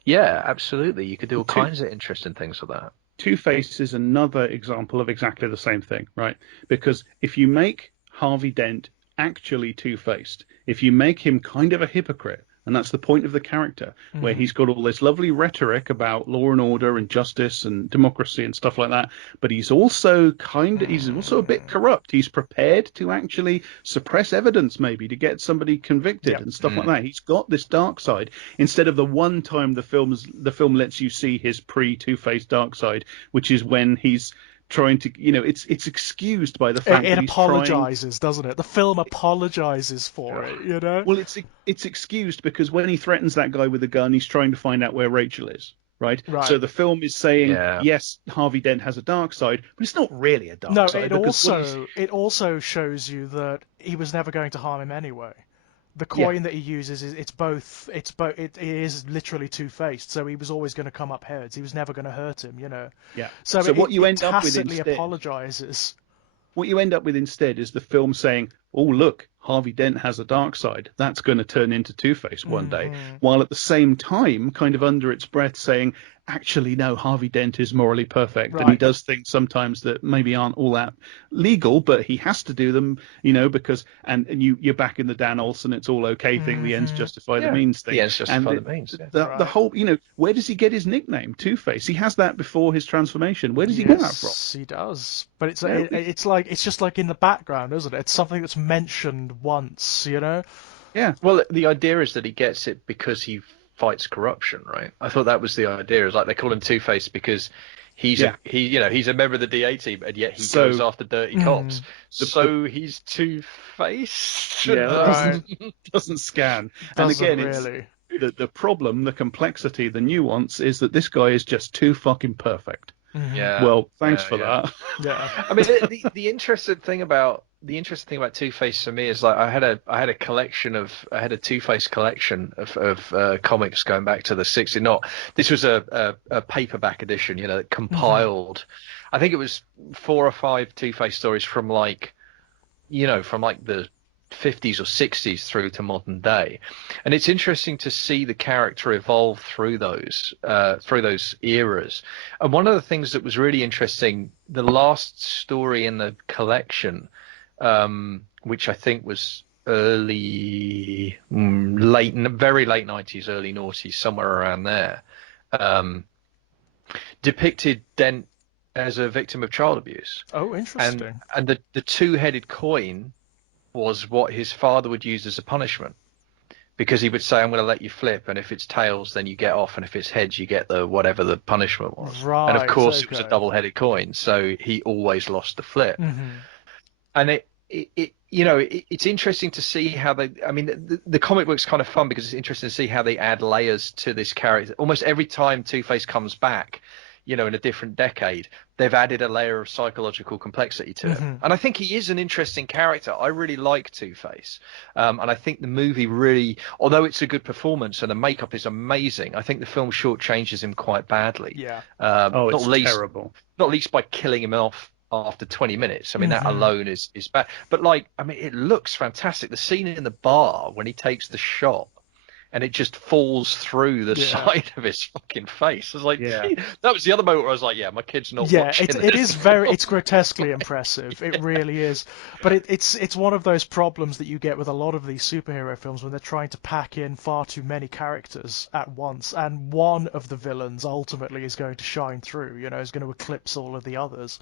absolutely, you could do all kinds of interesting things with that. Two-Face is another example of exactly the same thing, right? Because if you make Harvey Dent actually two-faced, if you make him kind of a hypocrite, and that's the point of the character, where he's got all this lovely rhetoric about law and order and justice and democracy and stuff like that. But he's also a bit corrupt. He's prepared to actually suppress evidence, maybe, to get somebody convicted and stuff like that. He's got this dark side. Instead of the one time the film lets you see his pre-Two-Face dark side, which is when he's trying to, it's excused by the fact that it apologizes, doesn't it? The film apologizes for it, Well, it's excused because when he threatens that guy with a gun, he's trying to find out where Rachel is. right? Right. So the film is saying, Yeah. yes, Harvey Dent has a dark side, but it's not really a No, dark side it also shows you that he was never going to harm him anyway. The Yeah. coin that he uses it is literally two-faced, so he was always going to come up heads. He was never going to hurt him, you know. Yeah. So, So what you it end up with tacitly instead, apologizes. what you end up with instead is the film saying, oh, look, Harvey Dent has a dark side. That's going to turn into Two-Face one day. While at the same time, kind of under its breath, saying, actually, no, Harvey Dent is morally perfect. And he Right. does things sometimes that maybe aren't all that legal, but he has to do them, you know, because, and you're back in the Dan Olsen, it's all okay thing, the ends justify the Yeah. means thing. The ends justify And the means. Yeah. the Right. whole, you know, where does he get his nickname, Two-Face? He has that before his transformation. Where does he get that from? Yes, he does. But it's Yeah, it's just like in the background, isn't it? It's something that's mentioned once, you know? yeah. Well, the idea is that he gets it because he fights corruption, right? I thought that was the idea. Is like they call him Two-Face because he's Yeah. he's a member of the DA team, and yet he So- goes after dirty cops. The- So he's Two-Faced. Yeah, that Right. doesn't scan. And Doesn't again, really. it's the problem, the complexity, the nuance is that this guy is just too fucking perfect. Yeah. Well, thanks yeah, for yeah. that. Yeah. I mean, the interesting thing about Two-Face for me is like I had a Two-Face collection of comics going back to the 60s. Not this was a paperback edition, you know, that compiled. I think it was 4 or 5 Two-Face stories from like the 50s or 60s through to modern day, and it's interesting to see the character evolve through those eras. And one of the things that was really interesting, the last story in the collection, which I think was very late 90s, early noughties, somewhere around there, depicted Dent as a victim of child abuse. Oh, interesting. And the two-headed coin was what his father would use as a punishment, because he would say, I'm going to let you flip, and if it's tails then you get off, and if it's heads you get the whatever the punishment was. Right, and of course it was a okay. double-headed coin, so he always lost the flip. Mm-hmm. And it's interesting to see how the comic book's kind of fun because it's interesting to see how they add layers to this character. Almost every time Two-Face comes back, you know, in a different decade, they've added a layer of psychological complexity to him. And I think he is an interesting character. I really like Two-Face. And I think the movie really, although it's a good performance and the makeup is amazing, I think the film shortchanges him quite badly. Yeah. It's terrible. Not least by killing him off after 20 minutes. I mean, that alone is bad. But like, I mean, it looks fantastic. The scene in the bar when he takes the shot and it just falls through the side of his fucking face. I was like, gee, that was the other moment where I was like, yeah, my kid's not watching this. It is it's grotesquely impressive. It really is. But it's one of those problems that you get with a lot of these superhero films when they're trying to pack in far too many characters at once, and one of the villains ultimately is going to shine through, you know, is going to eclipse all of the others.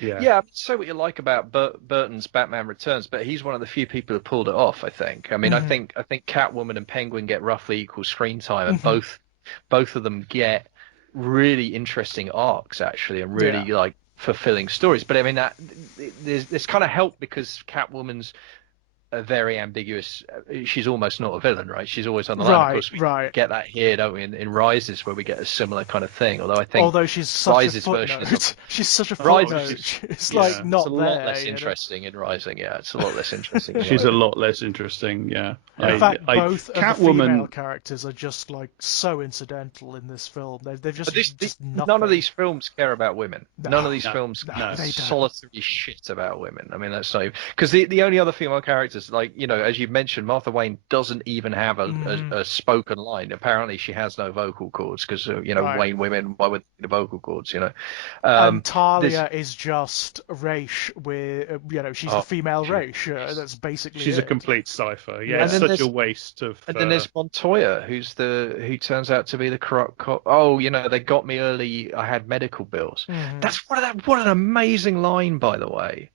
Yeah, so what you like about Burton's Batman Returns, but he's one of the few people who pulled it off, I think. I mean, I think Catwoman and Penguin get roughly equal screen time, and both of them get really interesting arcs, actually, and really like fulfilling stories. But I mean, there's kind of help because Catwoman's a very ambiguous. She's almost not a villain, right? She's always on the line. Of course, we get that here, don't we? In Rises, where we get a similar kind of thing. Although she's such Rises a version footnote. She's such a Rises footnote. It's like not it's a lot there, less you know? interesting in Rising. Yeah, it's a lot less interesting. In She's a Rising. lot less interesting. Yeah. In fact, both of the female Catwoman. characters are just like so incidental in this film. They've just, just none of nothing. these films care about women. None of these films they care don't. solitary shit about women. I mean, that's not because the only other female characters, like, you know, as you mentioned, Martha Wayne doesn't even have a spoken line. Apparently, she has no vocal cords because you know, Wayne women, why would they need vocal cords? You know, and Talia is just Raish with you know, she's the female Raish. That's basically She's it. a complete cipher. Yeah, And it's then such a waste of. And then there's Montoya, who turns out to be the corrupt cop. Oh, you know, they got me early. I had medical bills. That's what an amazing line, by the way.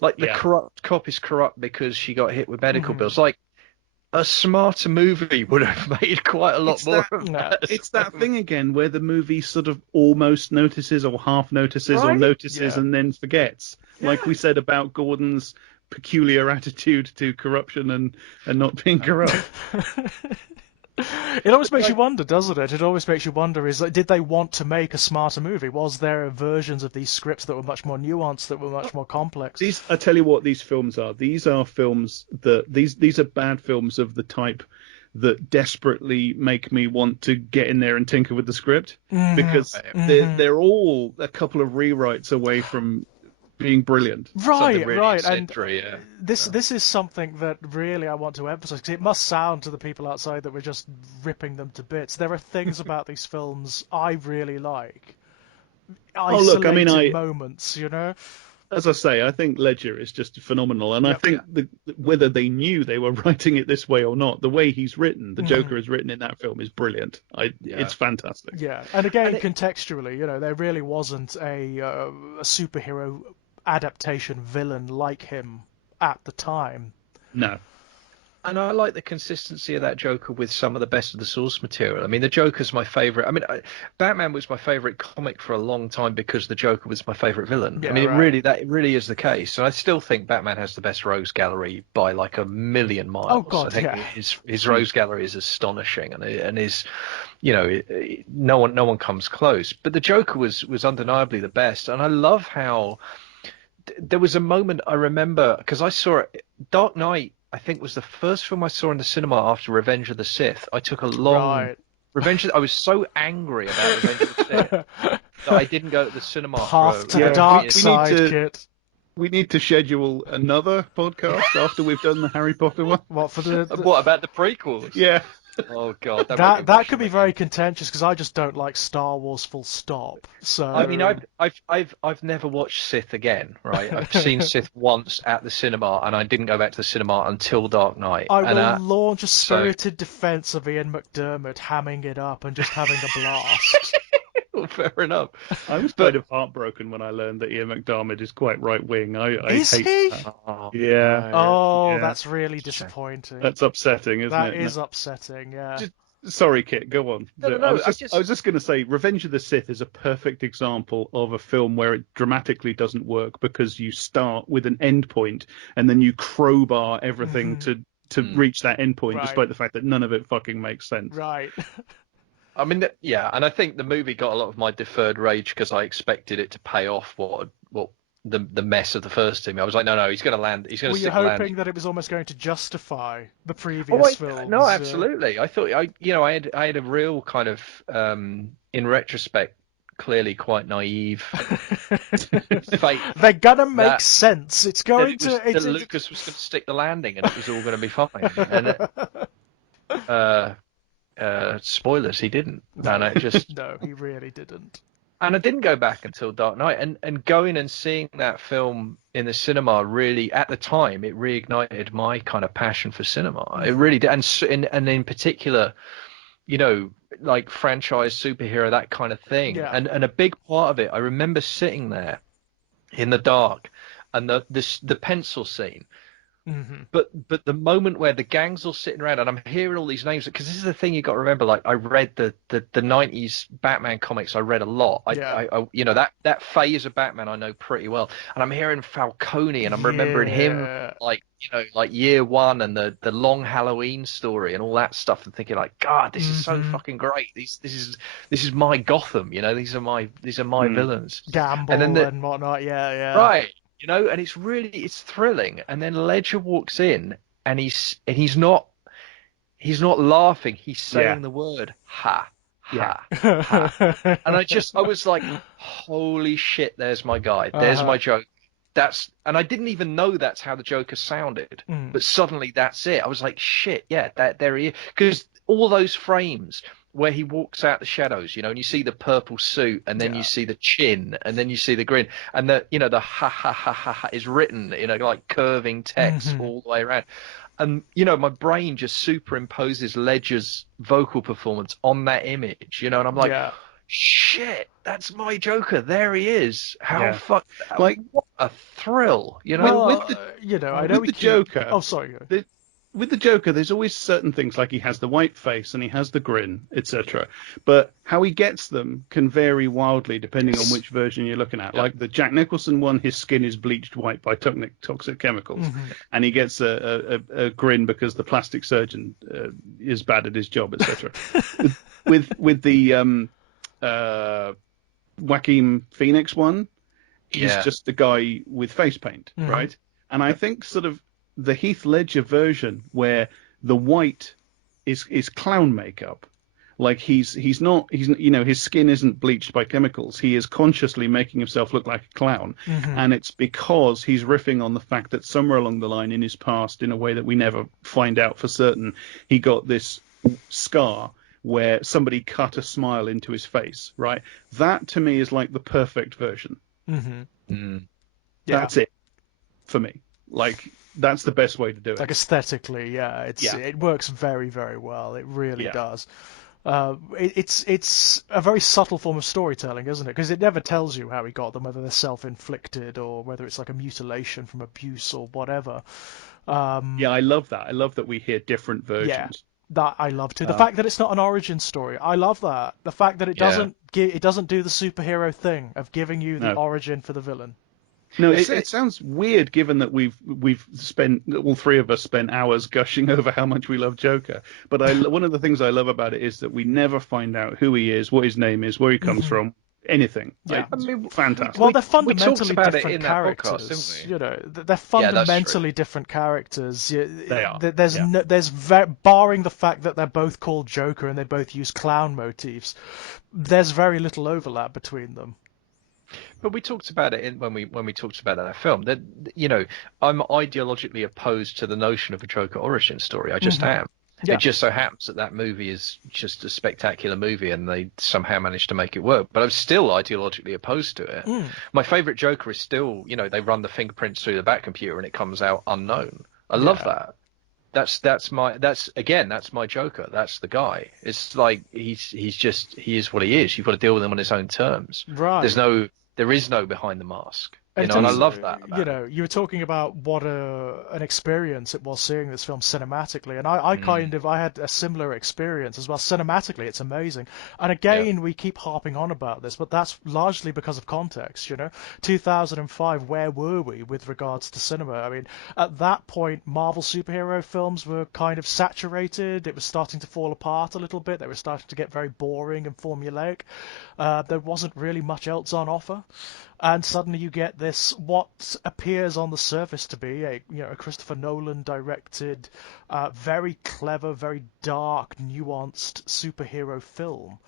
Like the corrupt cop is corrupt because she got hit with medical bills. Like a smarter movie would have made quite a lot more of that. It's that thing again where the movie sort of almost notices or half notices or notices and then forgets. Like we said about Gordon's peculiar attitude to corruption and not being corrupt. It always makes you wonder, doesn't it? It always makes you wonder, is like, did they want to make a smarter movie? Was there versions of these scripts that were much more nuanced, that were much more complex? I tell you what, these films are. These are films these are bad films of the type that desperately make me want to get in there and tinker with the script, because they're all a couple of rewrites away from being brilliant. Right, really right, and this is something that really I want to emphasize, because it must sound to the people outside that we're just ripping them to bits. There are things about these films I really like, Oh, look, I mean, isolated moments, you know. as I say, I think Ledger is just phenomenal, and I think whether they knew they were writing it this way or not, the way he's written, the Joker is written in that film, is brilliant. It's fantastic. Yeah, and again, contextually, you know, there really wasn't a superhero adaptation villain like him at the time. No. And I like the consistency of that Joker with some of the best of the source material. I mean, the Joker's my favorite. I mean, Batman was my favorite comic for a long time because the Joker was my favorite villain. Yeah, I mean, it really is the case. And I still think Batman has the best rogues gallery by like a million miles. Oh God, I think his rogues gallery is astonishing, and his, you know, no one comes close. But the Joker was undeniably the best, and I love how there was a moment I remember, because I saw it, Dark Knight, I think, was the first film I saw in the cinema after Revenge of the Sith. I took a long I was so angry about Revenge of the Sith that I didn't go to the cinema. Path to the dark side, Kit. We need to schedule another podcast after we've done the Harry Potter one. What about the prequels? Yeah. Oh God, that could be very contentious, because I just don't like Star Wars full stop. So I mean, I've never watched Sith again, right? I've seen Sith once at the cinema, and I didn't go back to the cinema until Dark Knight. I will launch a spirited defense of Ian McDiarmid hamming it up and just having a blast. Well, fair enough. I was kind of heartbroken when I learned that Ian McDiarmid is quite right wing. Is he? Yeah. Oh, that's really disappointing. That's upsetting, isn't it? That is upsetting. Yeah. Sorry, Kit, go on. No, I was just going to say, Revenge of the Sith is a perfect example of a film where it dramatically doesn't work, because you start with an end point and then you crowbar everything to reach that end point, despite the fact that none of it fucking makes sense. Right. I mean, and I think the movie got a lot of my deferred rage because I expected it to pay off what the mess of the first team. I was like, no, he's going to land. He's going to stick the landing. Were you hoping that it was almost going to justify the previous films? No, absolutely. I thought I had a real kind of, in retrospect, clearly quite naive faith. They're gonna make sense. It's going that Lucas was going to stick the landing and it was all going to be fine. And spoilers, he didn't. And it just no, he really didn't. And I didn't go back until Dark Knight, and going and seeing that film in the cinema really, at the time, it reignited my kind of passion for cinema. It really did, and in particular, you know, like franchise superhero, that kind of thing. Yeah. And a big part of it, I remember sitting there in the dark, and the pencil scene. Mm-hmm. But the moment where the gang's all sitting around and I'm hearing all these names, because this is the thing you got to remember. Like, I read the 90s Batman comics. I read a lot. I you know, that phase of Batman I know pretty well. And I'm hearing Falcone, and I'm remembering him, like, you know, like Year One and the long Halloween story and all that stuff, and thinking like, God, this is so fucking great. This is my Gotham. You know, these are my villains. Gamble and whatnot. Yeah. Right. You know, and it's thrilling. And then Ledger walks in, and he's not laughing. He's saying the word ha, ha, ha. And I was like, holy shit, there's my guy. There's my joke. And I didn't even know that's how the Joker sounded. But suddenly that's it. I was like, shit, yeah, there he is. Because all those frames where he walks out the shadows, you know, and you see the purple suit, and then you see the chin, and then you see the grin, and the ha ha ha ha ha is written in a like curving text all the way around. And, you know, my brain just superimposes Ledger's vocal performance on that image, you know, and I'm like, shit, that's my Joker. There he is. How like, what a thrill, you know. With the Joker. Oh, sorry. with the Joker, there's always certain things, like he has the white face and he has the grin, etc. But how he gets them can vary wildly depending on which version you're looking at. Like the Jack Nicholson one, his skin is bleached white by toxic chemicals, and he gets a grin because the plastic surgeon is bad at his job, etc. with the Joaquin Phoenix one, he's just a guy with face paint, right? And I think sort of the Heath Ledger version where the white is clown makeup, like he's his skin isn't bleached by chemicals. He is consciously making himself look like a clown, and it's because he's riffing on the fact that somewhere along the line in his past, in a way that we never find out for certain, he got this scar where somebody cut a smile into his face, right? That to me is like the perfect version. That's it for me. Like, that's the best way to do it. Like aesthetically, it works very, very well. It really does. It's a very subtle form of storytelling, isn't it? Because it never tells you how he got them, whether they're self-inflicted or whether it's like a mutilation from abuse or whatever. I love that. I love that we hear different versions. Yeah, that I love too. The fact that it's not an origin story, I love that. The fact that it doesn't do the superhero thing of giving you the origin for the villain. No, it sounds weird given that we've spent, all three of us spent hours gushing over how much we love Joker. But one of the things I love about it is that we never find out who he is, what his name is, where he comes from, anything. Yeah, I mean, fantastic. Well, they're fundamentally we talked about different it in characters. That podcast, didn't we? You know, they're fundamentally different characters. They are. Barring the fact that they're both called Joker and they both use clown motifs, there's very little overlap between them. But we talked about it when we talked about that film. That I'm ideologically opposed to the notion of a Joker origin story. I just am. Yeah. It just so happens that movie is just a spectacular movie, and they somehow managed to make it work. But I'm still ideologically opposed to it. My favorite Joker is still, they run the fingerprints through the back computer and it comes out unknown. I love that. That's my Joker. That's the guy. It's like he is what he is. You've got to deal with him on his own terms. Right. There is no behind the mask. And I love that. You were talking about what an experience it was seeing this film cinematically, and I had a similar experience as well. Cinematically, it's amazing. And again, we keep harping on about this, but that's largely because of context. 2005, where were we with regards to cinema? I mean, at that point, Marvel superhero films were kind of saturated. It was starting to fall apart a little bit. They were starting to get very boring and formulaic. There wasn't really much else on offer. And suddenly you get this, what appears on the surface to be a Christopher Nolan directed, very clever, very dark, nuanced superhero film.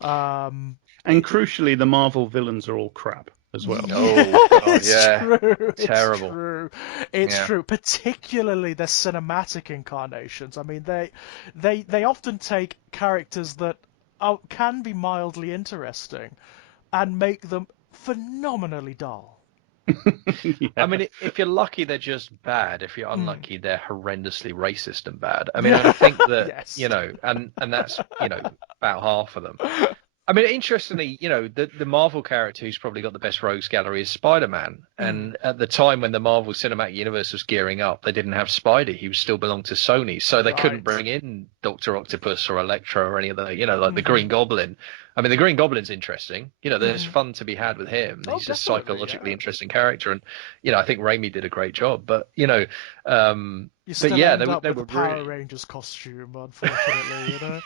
And crucially, the Marvel villains are all crap as well. True. Terrible. It's true. Particularly their cinematic incarnations. I mean, they often take characters that can be mildly interesting and make them phenomenally dull. I mean, if you're lucky, they're just bad. If you're unlucky, they're horrendously racist and bad. I mean, I think that, and that's, about half of them. I mean, interestingly, the Marvel character who's probably got the best rogues gallery is Spider-Man. And at the time when the Marvel Cinematic Universe was gearing up, they didn't have Spidey. He still belonged to Sony. So they couldn't bring in Dr. Octopus or Electro or any of the, like the Green Goblin. I mean, the Green Goblin's interesting. There's fun to be had with him. He's a psychologically interesting character. And, I think Raimi did a great job. But, you still end up with were the Power really... Rangers costume, unfortunately.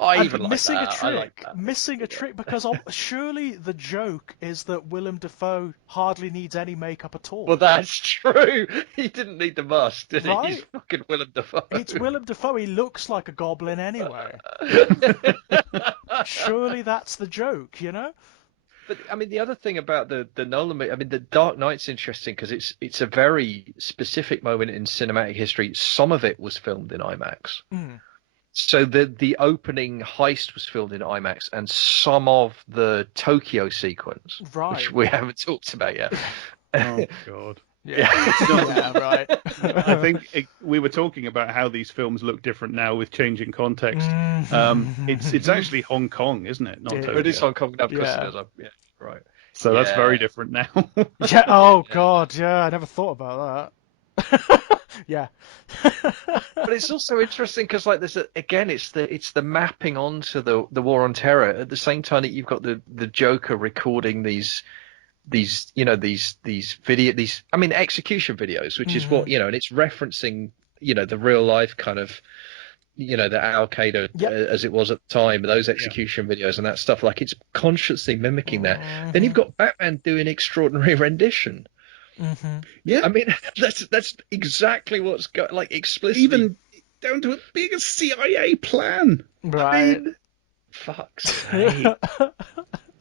I even like missing that. a trick. I like that. Missing a trick because surely the joke is that Willem Dafoe hardly needs any makeup at all. Well, that's true. He didn't need the mask, did he? Right? He's fucking Willem Dafoe. It's Willem Dafoe. He looks like a goblin anyway. Surely that's the joke, But I mean, the other thing about the Nolan, I mean, the Dark Knight's interesting because it's a very specific moment in cinematic history. Some of it was filmed in IMAX. So the opening heist was filmed in IMAX, and some of the Tokyo sequence, which we haven't talked about yet. Oh God. Yeah, right. I think we were talking about how these films look different now with changing context. It's actually Hong Kong, isn't it? Not Tokyo. It is Hong Kong now because right. So that's very different now. Oh God, yeah, I never thought about Yeah. But it's also interesting because like again it's the mapping onto the war on terror at the same time that you've got the Joker recording these video these I mean execution videos, which is what Hmm. and it's referencing the real life kind of the Al Qaeda Yep. as it was at the time, those Yeah. execution videos and that stuff, like it's consciously mimicking that. Then you've Hmm. got Batman doing extraordinary rendition. Hmm. Yeah. I mean, that's exactly what's got like explicitly. Even down to a bigger CIA plan. I Right. mean, fuck's sake.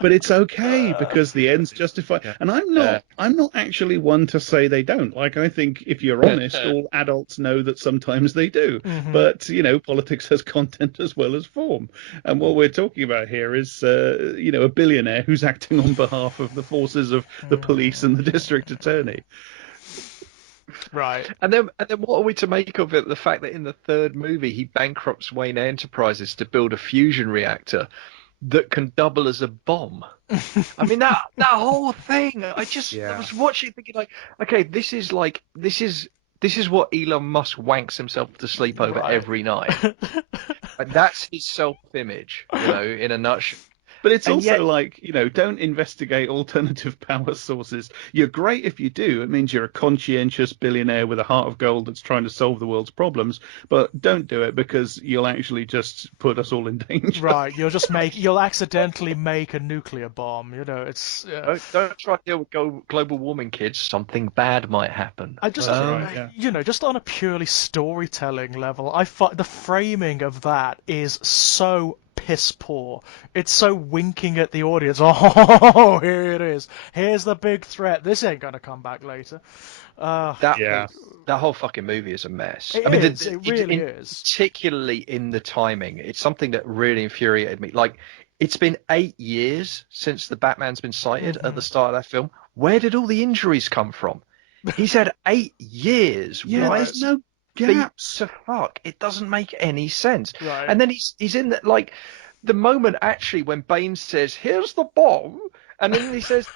But it's okay Uh, because the ends justify. yeah. And Uh, I'm not actually one to say they don't. Like, I think if you're honest, all adults know that sometimes they do. Hmm. But politics has content as well as form. And what we're talking about here is a billionaire who's acting on behalf of the forces of the police and the district attorney. Right. and then what are we to make of it? The fact that in the third movie he bankrupts Wayne Enterprises to build a fusion reactor that can double as a bomb. I mean that whole thing. I Yeah. was watching thinking like, okay, this is what Elon Musk wanks himself to sleep over Right. every night. Like, that's his self-image, in a nutshell. But it's And yet, also like, don't investigate alternative power sources. You're great if you do. It means you're a conscientious billionaire with a heart of gold that's trying to solve the world's problems. But don't do it because you'll actually just put us all in danger. Right. You'll accidentally make a nuclear bomb. It's. don't try to deal with global warming, kids. Something bad might happen. I just, That's right, yeah. just on a purely storytelling level, I find the framing of that is so piss poor. It's so winking at the audience. Oh, here it is. Here's the big threat. This ain't gonna come back later. Uh, Yeah. That whole fucking movie is a mess. it I mean, is. It really is. particularly in the timing. It's something that really infuriated me. Like, it's been 8 years since the Batman's been sighted at the start of that film. Where did all the injuries come from? He's had 8 years. Yeah, Why there's is no beat gaps. to fuck? It doesn't make any sense. Right. And then he's in that, like, the moment actually when Bane says, "Here's the bomb," and then he says,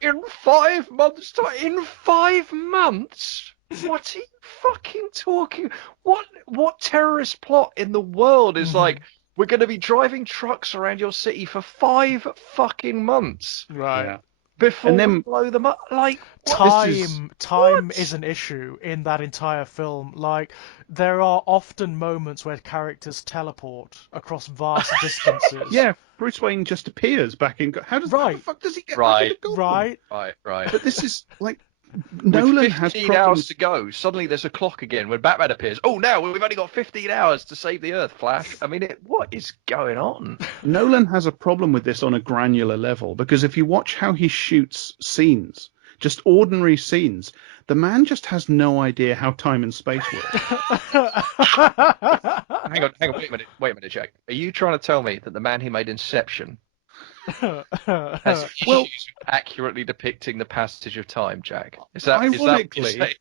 "In 5 months' time." In 5 months? What are you fucking talking? What terrorist plot in the world is like, we're going to be driving trucks around your city for 5 fucking months Right. Yeah. before And then we blow them up? Like, Time what? is an issue in that entire film. Like, there are often moments where characters teleport across vast distances. Yeah, Bruce Wayne just appears back in. How Right. the fuck does he get Right. back into Gotham? Right. Right. But this is like With Nolan has 15 hours problems. to go, suddenly there's a clock again when Batman appears. Oh, now we've only got 15 hours to save the Earth, Flash. I mean, what is going on? Nolan has a problem with this on a granular level because if you watch how he shoots scenes, just ordinary scenes, the man just has no idea how time and space work. Hang on, wait a minute, Jack. Are you trying to tell me that the man who made Inception has issues Well- with accurately depicting the passage of time, Jack? Is that what you're Ironically, saying?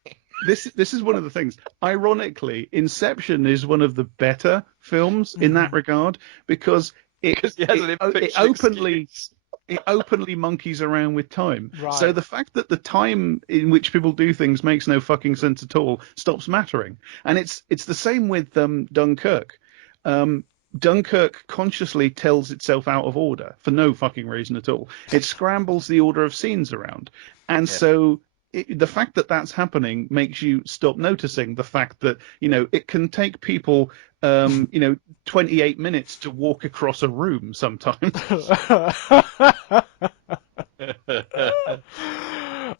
this is one of the things. Ironically, Inception is one of the better films in that regard because Because he has an it fiction openly excuse. it openly monkeys around with time. Right. So the fact that the time in which people do things makes no fucking sense at all stops mattering. And it's the same with Dunkirk. Dunkirk consciously tells itself out of order for no fucking reason at all. It scrambles the order of scenes around. And so the fact that that's happening makes you stop noticing the fact that, it can take people, 28 minutes to walk across a room sometimes.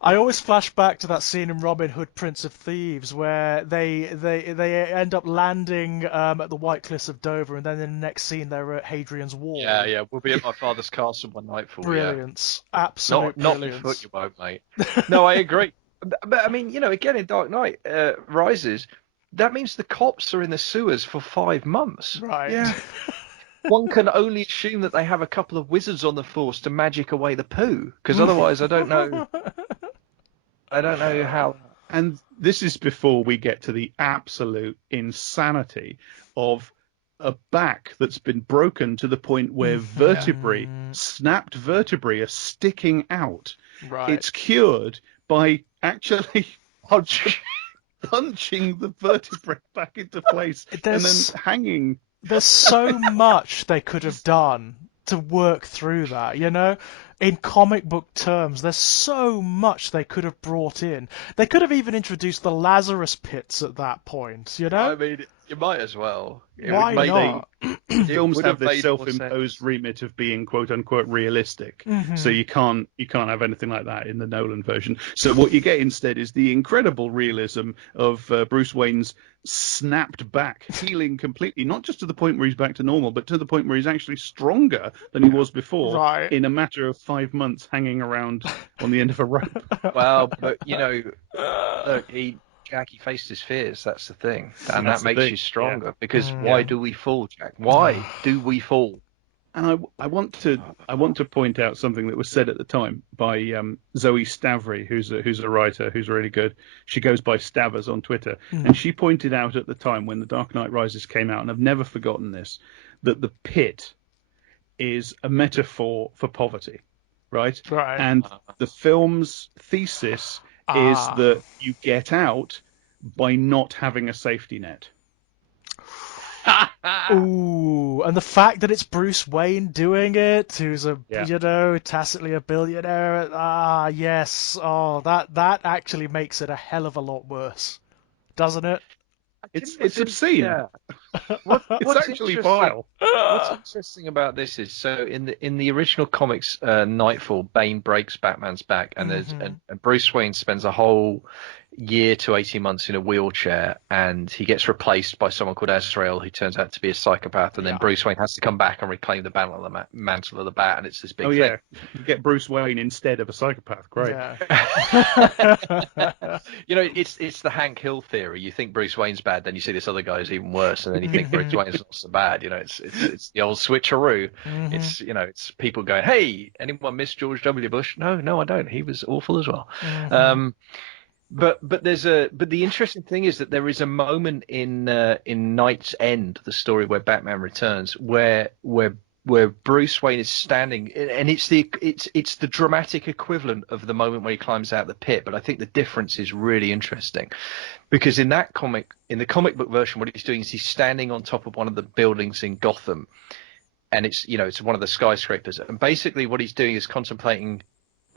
I always flash back to that scene in Robin Hood, Prince of Thieves, where they end up landing at the White Cliffs of Dover, and then in the next scene they're at Hadrian's Wall. Yeah. We'll be at my father's castle one night for Brilliance, absolute Not brilliance. before you won't, mate. No, I agree. But I mean, again in Dark Knight Rises, that means the cops are in the sewers for 5 months. Right. Yeah. One can only assume that they have a couple of wizards on the force to magic away the poo, because otherwise I don't know how. And this is before we get to the absolute insanity of a back that's been broken to the point where snapped vertebrae are sticking out. Right. It's cured by actually punching the vertebrae back into place and then There's hanging. there's so much they could have done to work through that, you know? In comic book terms, there's so much they could have brought in. They could have even introduced the Lazarus pits at that point, you know? I mean, you might as well. Why not? Films would have have this made more self-imposed sense. remit of being "quote unquote" realistic, so you can't have anything like that in the Nolan version. So what you get instead is the incredible realism of Bruce Wayne's snapped back, healing completely, not just to the point where he's back to normal, but to the point where he's actually stronger than he was before Right. in a matter of 5 months, hanging around on the end of a rope. Well, but look, Jack, he faced his fears. That's the thing, and That's that the makes thing, you stronger. Because Mm. why do we fall, Jack? Why do we fall? And I want to point out something that was said at the time by Zoe Stavry, who's a writer who's really good. She goes by Stavers on Twitter, and she pointed out at the time when The Dark Knight Rises came out, and I've never forgotten this, that the pit is a metaphor for poverty, right? Right. And the film's thesis is that you get out by not having a safety net. Ooh, and the fact that it's Bruce Wayne doing it, who's Yeah. tacitly a billionaire. Yes. Oh, that actually makes it a hell of a lot worse, doesn't it? It's obscene. Yeah. It's actually vile. What's interesting about this is, so in the original comics, Nightfall, Bane breaks Batman's back, and and Bruce Wayne spends a whole year to 18 months in a wheelchair, and he gets replaced by someone called Azrael, who turns out to be a psychopath, and then Bruce Wayne has to come back and reclaim the mantle of the Bat, and it's this big thing. Yeah, you get Bruce Wayne instead of a psychopath. Great. Yeah. It's the Hank Hill theory. You think Bruce Wayne's bad, then you see this other guy is even worse, and then you think Bruce Wayne's not so bad. It's the old switcheroo. It's people going, "Hey, anyone miss George W. Bush?" No, I don't. He was awful as well. But the interesting thing is that there is a moment in Night's End, the story where Batman returns, where Bruce Wayne is standing, and it's the dramatic equivalent of the moment when he climbs out the pit. But I think the difference is really interesting, because in the comic book version, what he's doing is he's standing on top of one of the buildings in Gotham, and it's one of the skyscrapers, and basically what he's doing is contemplating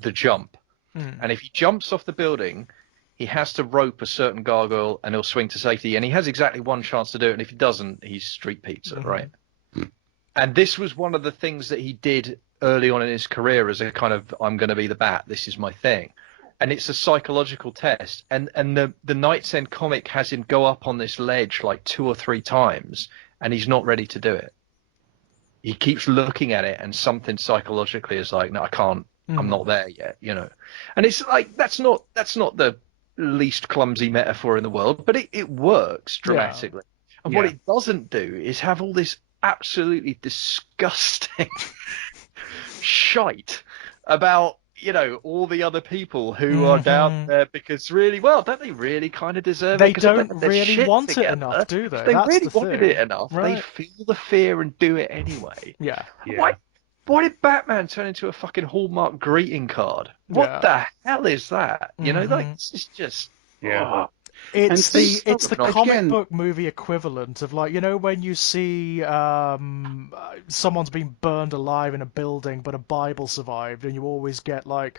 the jump, and if he jumps off the building, he has to rope a certain gargoyle and he'll swing to safety, and he has exactly one chance to do it, and if he doesn't, he's street pizza, right? And this was one of the things that he did early on in his career as a kind of, I'm going to be the Bat, this is my thing. And it's a psychological test. And the Night's End comic has him go up on this ledge like 2 or 3 times, and he's not ready to do it. He keeps looking at it, and something psychologically is like, no, I can't, I'm not there yet, And it's like, that's not the least clumsy metaphor in the world, but it works dramatically. And what it doesn't do is have all this absolutely disgusting shite about all the other people who are down there, because really, well, don't they really kind of deserve it? They don't really want it together. enough, do they? If they That's really the wanted thing. it enough, Right. they feel the fear and do it anyway. Yeah. Why did Batman turn into a fucking Hallmark greeting card? What the hell is that? This is just It's the again, comic book movie equivalent of, like, when you see someone's been burned alive in a building but a Bible survived, and you always get like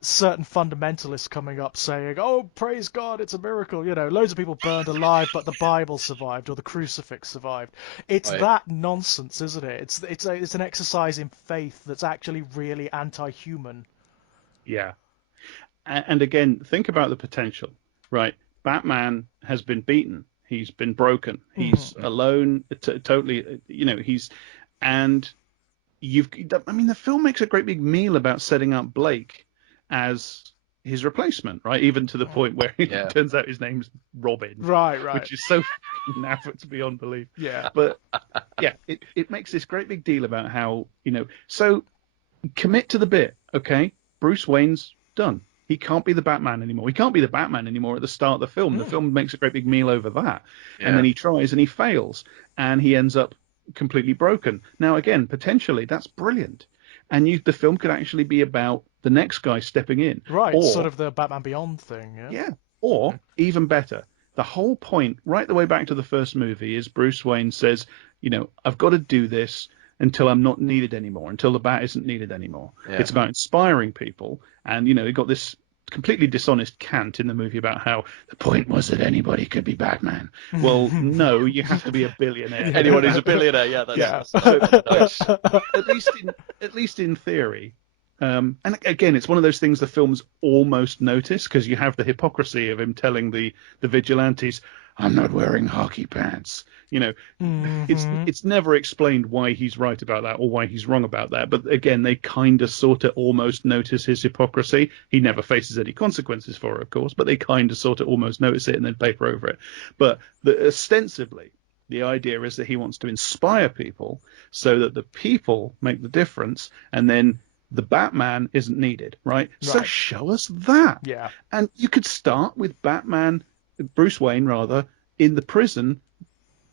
certain fundamentalists coming up saying, "Oh, praise God, it's a miracle." Loads of people burned alive, but the Bible survived, or the crucifix survived. It's that nonsense, isn't it? It's an exercise in faith that's actually really anti-human. Yeah. And again, think about the potential, right? Batman has been beaten. He's been broken. He's alone. Totally, and the film makes a great big meal about setting up Blake as his replacement, right? Even to the point where it turns out his name's Robin. Right. Which is so naff beyond belief. Yeah. But, it makes this great big deal about how, so commit to the bit, okay? Bruce Wayne's done. He can't be the Batman anymore. He can't be the Batman anymore at the start of the film. The film makes a great big meal over that. And then he tries and he fails. And he ends up completely broken. Now, again, potentially, that's brilliant. And the film could actually be about the next guy stepping in. Right, or, sort of the Batman Beyond thing. Yeah. Or, even better, the whole point, right the way back to the first movie, is Bruce Wayne says, I've got to do this until I'm not needed anymore, until the bat isn't needed anymore. Yeah. It's about inspiring people. And, he got this completely dishonest cant in the movie about how the point was that anybody could be Batman. Well, no, you have to be a billionaire. Anyone who's a billionaire, yeah, that's So, at least in theory. And again, it's one of those things the films almost notice, because you have the hypocrisy of him telling the vigilantes, "I'm not wearing hockey pants." It's never explained why he's right about that or why he's wrong about that. But again, they kind of sort of almost notice his hypocrisy. He never faces any consequences for it, of course, but they kind of sort of almost notice it and then paper over it. But ostensibly, the idea is that he wants to inspire people so that the people make the difference, and then the Batman isn't needed, right? So show us that. Yeah. And you could start with Bruce Wayne rather, in the prison,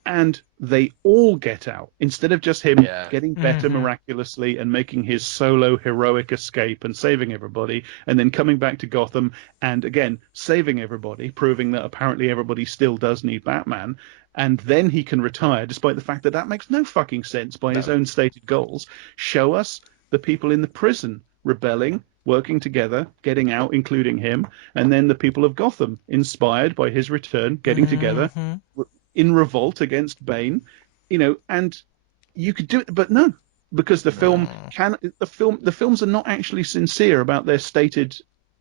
and they all get out instead of just him getting better miraculously and making his solo heroic escape and saving everybody, and then coming back to Gotham and again saving everybody, proving that apparently everybody still does need Batman. And then he can retire, despite the fact that that makes no fucking sense by his own stated goals. Show us the people in the prison rebelling, working together, getting out, including him, and then the people of Gotham, inspired by his return, getting together in revolt against Bane, and you could do it, but no, because the films are not actually sincere about their stated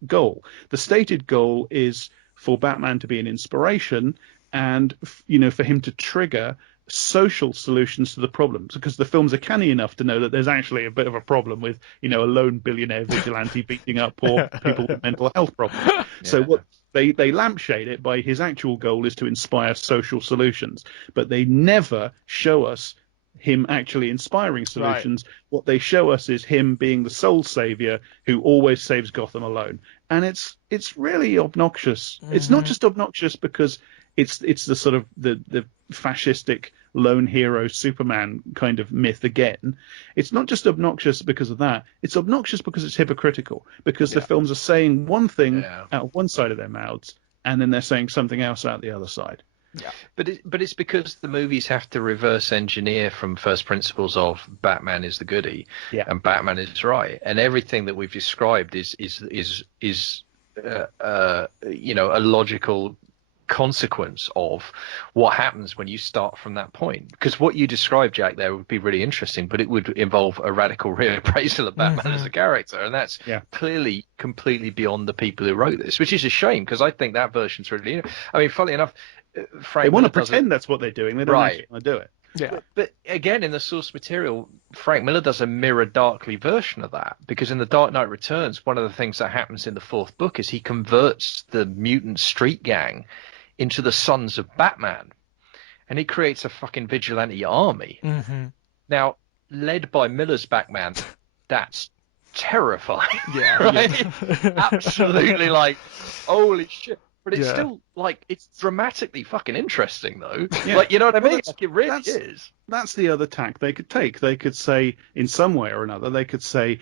goal. The stated goal is for Batman to be an inspiration, and for him to trigger social solutions to the problems, because the films are canny enough to know that there's actually a bit of a problem with a lone billionaire vigilante beating up poor people with mental health problems. So what they lampshade it by his actual goal is to inspire social solutions, but they never show us him actually inspiring solutions. What they show us is him being the sole savior who always saves Gotham alone, and it's really obnoxious. It's not just obnoxious because it's the sort of the fascistic lone hero Superman kind of myth again. It's not just obnoxious because of that. It's obnoxious because it's hypocritical, because the films are saying one thing out of one side of their mouths, and then they're saying something else out the other side. Yeah, but it's because the movies have to reverse engineer from first principles of Batman is the goodie, and Batman is right, and everything that we've described is a logical consequence of what happens when you start from that point. Because what you described, Jack, there would be really interesting, but it would involve a radical reappraisal of Batman as a character, and that's clearly completely beyond the people who wrote this, which is a shame, because I think that version's really, I mean, funnily enough, Frank they want Miller to pretend that's what they're doing. They don't actually want to do it. Yeah. But again, in the source material, Frank Miller does a mirror darkly version of that, because in The Dark Knight Returns, one of the things that happens in the fourth book is he converts the mutant street gang into the sons of Batman, and he creates a fucking vigilante army. Now, led by Miller's Batman, that's terrifying. Right? Absolutely, like, holy shit. But it's still, like, it's dramatically fucking interesting, though. Like, you know what I mean? Like, it really is. That's the other tack they could take. They could say, in some way or another, they could say,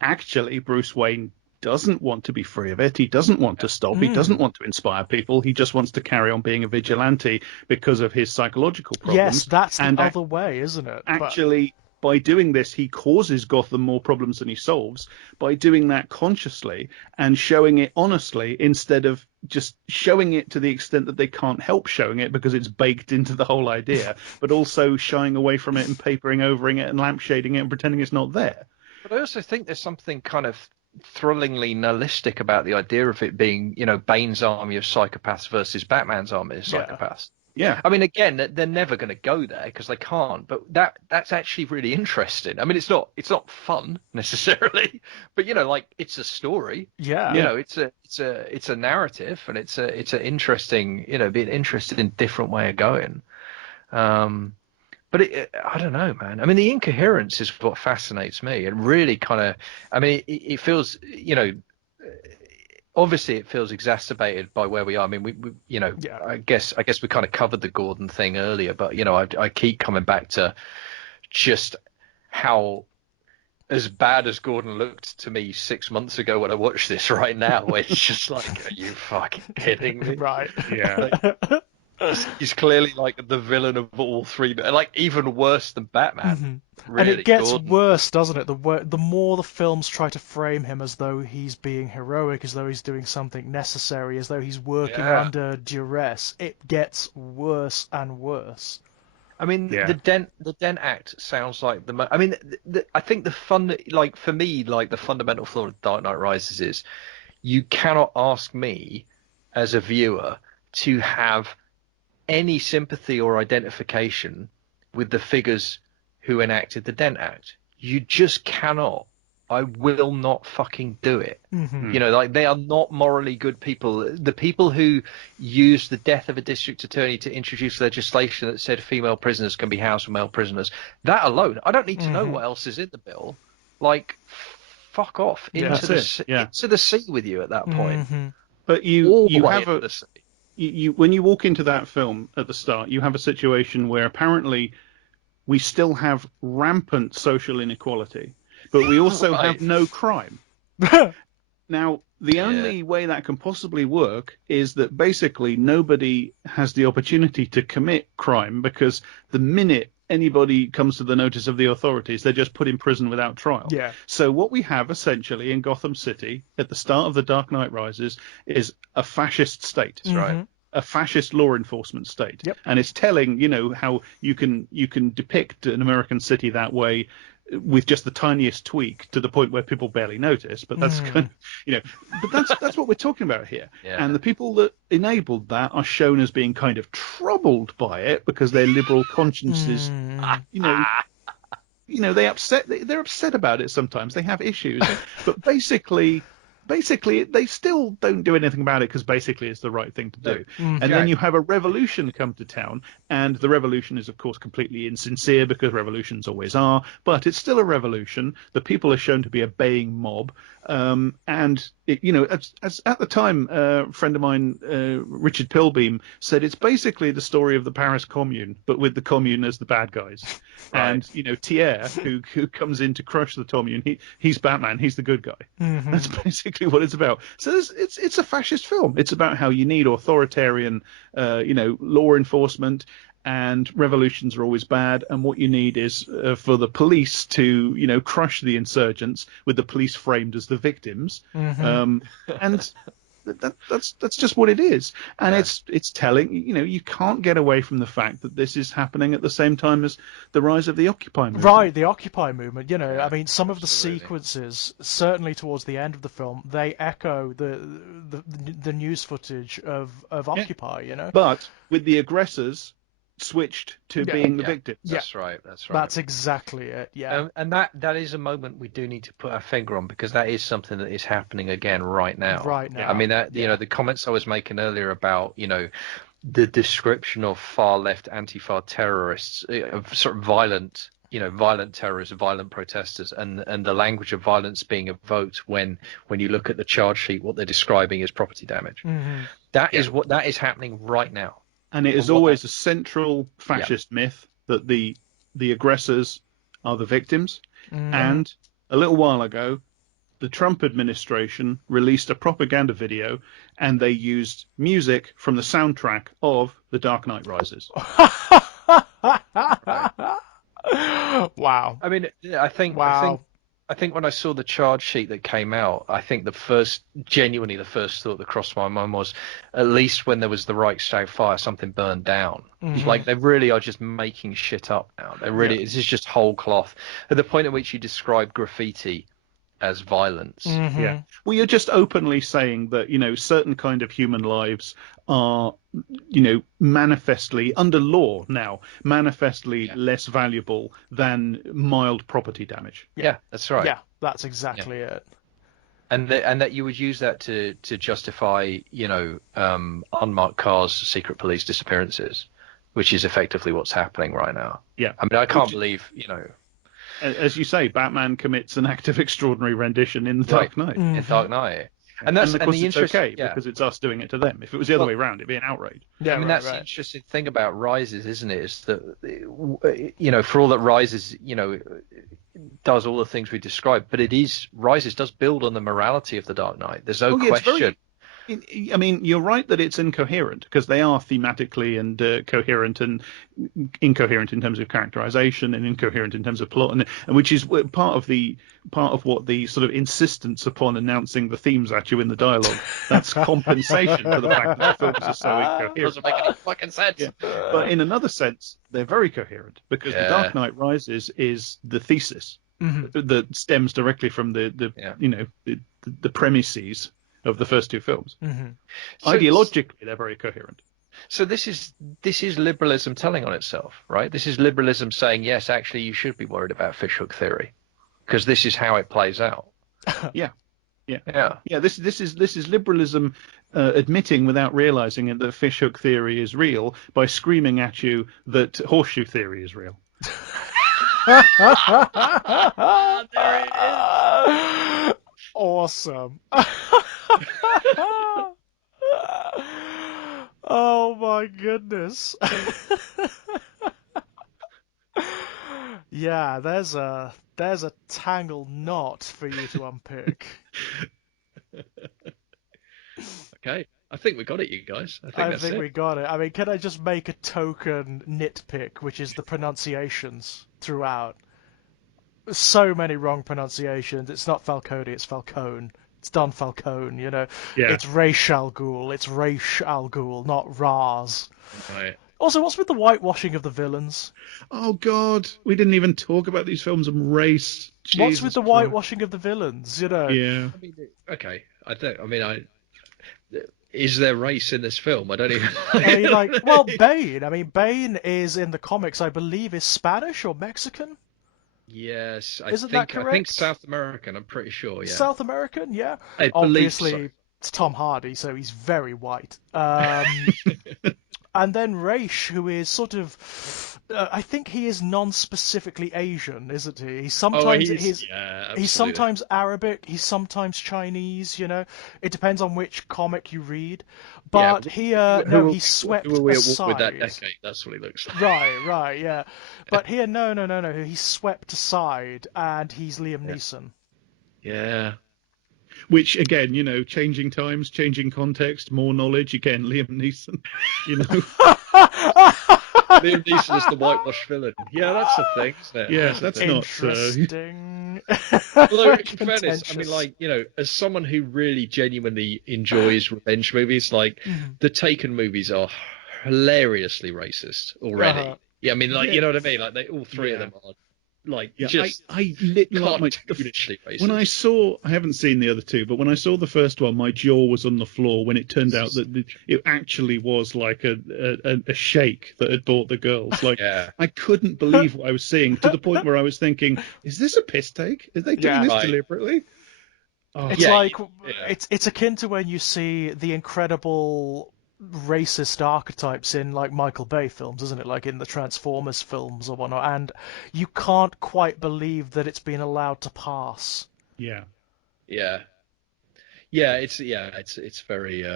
actually, Bruce Wayne doesn't want to be free of it. He doesn't want to stop. He doesn't want to inspire people. He just wants to carry on being a vigilante because of his psychological problems. Yes, that's the other way, isn't it? Actually, by doing this, he causes Gotham more problems than he solves, by doing that consciously and showing it honestly, instead of just showing it to the extent that they can't help showing it because it's baked into the whole idea, but also shying away from it and papering over it and lampshading it and pretending it's not there. But I also think there's something kind of thrillingly nihilistic about the idea of it being, Bane's army of psychopaths versus Batman's army of psychopaths. Yeah. I mean, again, they're never going to go there because they can't. But that's actually really interesting. I mean, it's not fun necessarily, but like, it's a story. Yeah. It's a narrative, and it's an interesting, be an interesting different way of going. But I don't know, man. I mean, the incoherence is what fascinates me. It really kind of, I mean, it feels, obviously it feels exacerbated by where we are. I mean, we I guess we kind of covered the Gordon thing earlier, but I keep coming back to just how as bad as Gordon looked to me 6 months ago when I watched this right now, it's just like, are you fucking kidding me? Right. Yeah. He's clearly like the villain of all three, like even worse than Batman. And it Really, gets Gordon. worse, doesn't it? The more the films try to frame him as though he's being heroic, as though he's doing something necessary, as though he's working Yeah. under duress, it gets worse and worse. I mean, Yeah. the Dent Act sounds like I mean, I think like for me, like the fundamental flaw of Dark Knight Rises is you cannot ask me as a viewer to have any sympathy or identification with the figures who enacted the Dent Act. You just cannot. I will not fucking do it. You know, like they are not morally good people. The people who used the death of a district attorney to introduce legislation that said female prisoners can be housed with male prisoners, that alone, I don't need to know what else is in the bill. Like, fuck off into the sea with you at that point. But All the you way have into the sea. you when you walk into that film at the start, you have a situation where apparently we still have rampant social inequality, but we also have no crime. Now, the only way that can possibly work is that basically nobody has the opportunity to commit crime, because the minute anybody comes to the notice of the authorities, they're just put in prison without trial. Yeah. So what we have essentially in Gotham City at the start of The Dark Knight Rises is a fascist state. That's right. A fascist law enforcement state. Yep. And it's telling, you know, how you can depict an American city that way with just the tiniest tweak to the point where people barely notice. But that's kind of, you know, but that's what we're talking about here. Yeah. And the people that enabled that are shown as being kind of troubled by it because their liberal consciences, you know, they're upset about it sometimes. They have issues, but basically they still don't do anything about it because basically it's the right thing to do. And then you have a revolution come to town, and the revolution is of course completely insincere because revolutions always are, but it's still a revolution. The people are shown to be a baying mob, and it, you know, as at the time, a friend of mine, Richard Pilbeam, said it's basically the story of the Paris Commune, but with the Commune as the bad guys. Right. And you know, Thiers, who comes in to crush the Commune, he's Batman, he's the good guy. That's basically what it's about. So it's a fascist film. It's about how you need authoritarian, you know, law enforcement, and revolutions are always bad. And what you need is for the police to, you know, crush the insurgents with the police framed as the victims. And that's just what it is. And it's telling, you know, you can't get away from the fact that this is happening at the same time as the rise of the Occupy movement. Right, the Occupy movement. You know, I mean, some of the sequences, certainly towards the end of the film, they echo the news footage of Occupy. You know, but with the aggressors switched to being the victims. That's right. That's exactly it. Yeah. And that is a moment we do need to put our finger on, because that is something that is happening again right now. Right now. I mean, you know, the comments I was making earlier about, you know, the description of far left Antifa terrorists, of sort of violent terrorists, violent protesters, and the language of violence being evoked when you look at the charge sheet, what they're describing as property damage. That is happening right now. And it is always a central fascist myth that the aggressors are the victims. And a little while ago, the Trump administration released a propaganda video, and they used music from the soundtrack of The Dark Knight Rises. Wow. I mean, I think when I saw the charge sheet that came out, I think the first thought that crossed my mind was, at least when there was the Reichstag fire, something burned down. Like, they really are just making shit up now. This is just whole cloth. At the point at which you describe graffiti as violence. Yeah. Well, you're just openly saying that, you know, certain kind of human lives are, you know, manifestly, under law now, manifestly less valuable than mild property damage. Yeah, that's right. Yeah, that's exactly it. And that you would use that to justify, you know, unmarked cars, secret police disappearances, which is effectively what's happening right now. Yeah. I mean, I can't believe, you know. As you say, Batman commits an act of extraordinary rendition in The Dark Knight. In Dark Knight. And of course it's okay, because it's us doing it to them. If it was the other way around, it'd be an outrage. Yeah, I mean, that's the interesting thing about Rises, isn't it? Is that, you know, for all that Rises, you know, does all the things we described, but Rises does build on the morality of The Dark Knight. There's no Oh yeah, it's question. very. I mean, you're right that it's incoherent because they are thematically and coherent and incoherent in terms of characterization and incoherent in terms of plot, and which is part of what the sort of insistence upon announcing the themes at you in the dialogue. That's compensation for the fact that the films are so incoherent. Doesn't make any fucking sense. Yeah. But in another sense, they're very coherent because The Dark Knight Rises is the thesis that stems directly from the premises of the first two films. So Ideologically, they're very coherent. So this is liberalism telling on itself, right? This is liberalism saying, yes, actually, you should be worried about fishhook theory because this is how it plays out. Yeah. This is liberalism admitting without realizing it that fishhook theory is real by screaming at you that horseshoe theory is real. There it is. Awesome. Oh my goodness. Yeah, there's a tangled knot for you to unpick. Okay, I think we got it, you guys. I think we got it. I mean, can I just make a token nitpick, which is the pronunciations throughout? So many wrong pronunciations. It's not Falcone, it's Falcone. It's Don Falcone, you know. Yeah. It's Ra's al Ghul. It's Ra's al Ghul, not Raz. Right. Also, what's with the whitewashing of the villains? Oh God, we didn't even talk about these films and race. What's with the whitewashing of the villains? You know. Yeah. I mean, okay. Is there race in this film? I don't even. I mean, like, well, Bane. I mean, Bane is in the comics, I believe, is Spanish or Mexican. Yes, Isn't that correct? I think South American. I'm pretty sure. Yeah. South American, yeah. I Obviously, believe so. it's Tom Hardy, so he's very white. And then Ra's, who is sort of, I think he is non-specifically Asian, isn't he? He's sometimes he's sometimes Arabic, he's sometimes Chinese. You know, it depends on which comic you read. But he's swept aside. With that decade, that's what he looks like. Right, yeah. But here, no, he's swept aside, and he's Liam Neeson. Yeah. Which again, you know, changing times, changing context, more knowledge. Again, Liam Neeson. You know, Liam Neeson is the whitewashed villain. Yeah, that's the thing, isn't it? Yeah, that's not interesting. Although, in fairness, I mean, like, you know, as someone who really genuinely enjoys revenge movies, like the Taken movies are hilariously racist already. Yeah, I mean, like, you know what I mean? Like, all three of them are. Like, just I lit like when I haven't seen the other two, but when I saw the first one, my jaw was on the floor when it turned out that it actually was like a shake that had bought the girls. Like, I couldn't believe what I was seeing, to the point where I was thinking, is this a piss take? Are they doing this deliberately? Oh. It's it's akin to when you see the incredible racist archetypes in like Michael Bay films, isn't it? Like in the Transformers films or whatnot, and you can't quite believe that it's been allowed to pass. Yeah. It's very.